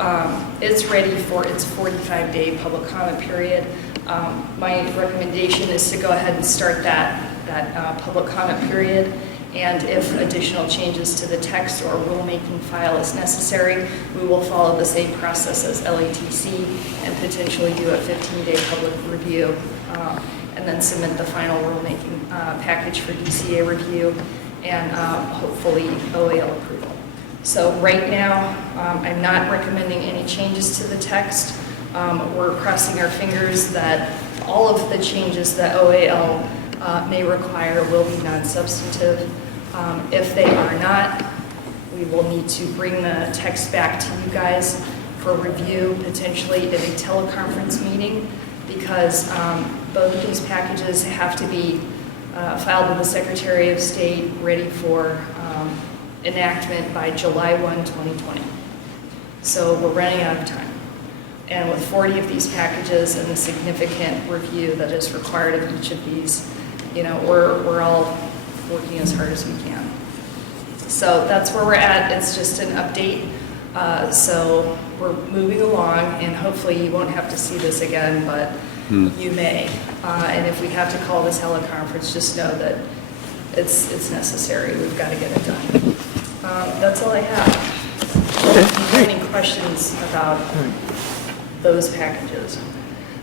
it's ready for its 45-day public comment period. My recommendation is to go ahead and start that public comment period. And if additional changes to the text or rulemaking file is necessary, we will follow the same process as LATC and potentially do a 15-day public review and then submit the final rulemaking package for DCA review and hopefully OAL approval. So right now, I'm not recommending any changes to the text. We're crossing our fingers that all of the changes that OAL may require will be non-substantive. If they are not, we will need to bring the text back to you guys for review, potentially at a teleconference meeting, because both of these packages have to be filed with the Secretary of State, ready for enactment by July 1, 2020. So we're running out of time. And with 40 of these packages and the significant review that is required of each of these, you know, we're all working as hard as we can. So that's where we're at. It's just an update. So we're moving along, and hopefully you won't have to see this again, but you may. And if we have to call this teleconference, just know that it's necessary. We've got to get it done. That's all I have. If you have any questions about those packages.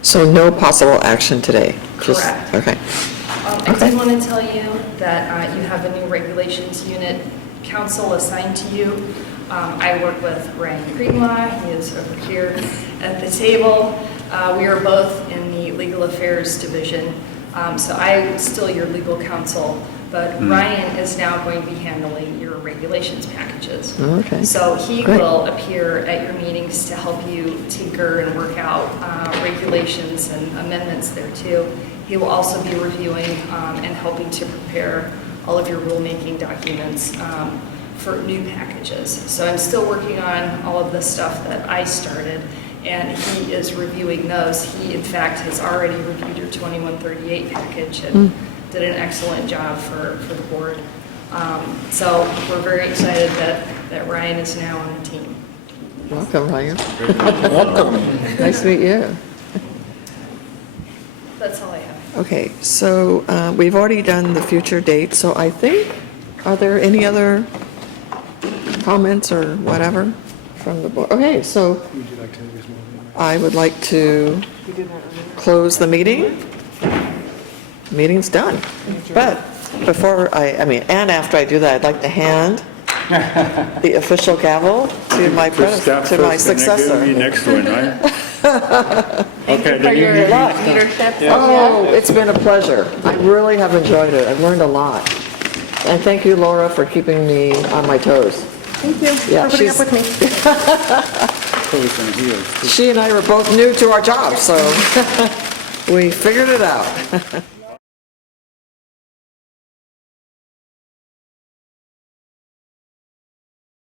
So no possible action today? Correct. Okay. I did want to tell you that you have a new regulations unit counsel assigned to you. I work with Ryan Greenlaw. He is over here at the table. We are both in the legal affairs division. So I'm still your legal counsel, but Ryan is now going to be handling your regulations packages. Okay. So he will appear at your meetings to help you tinker and work out regulations and amendments there too. He will also be reviewing and helping to prepare all of your rulemaking documents for new packages. So I'm still working on all of the stuff that I started, and he is reviewing those. He, in fact, has already reviewed your 2138 package and did an excellent job for the board. So we're very excited that Ryan is now on the team. Welcome, Ryan. Welcome. Nice to meet you. That's all I have. Okay, so we've already done the future dates, so I think, are there any other comments or whatever from the board? Okay, so I would like to close the meeting. Meeting's done. But before and after I do that, I'd like to hand the official gavel to my successor. Give me next one, right? Okay. For your leadership. Oh, it's been a pleasure. I really have enjoyed it. I've learned a lot. And thank you, Laura, for keeping me on my toes. Thank you Yeah, for putting up with me. She and I were both new to our jobs, so we figured it out.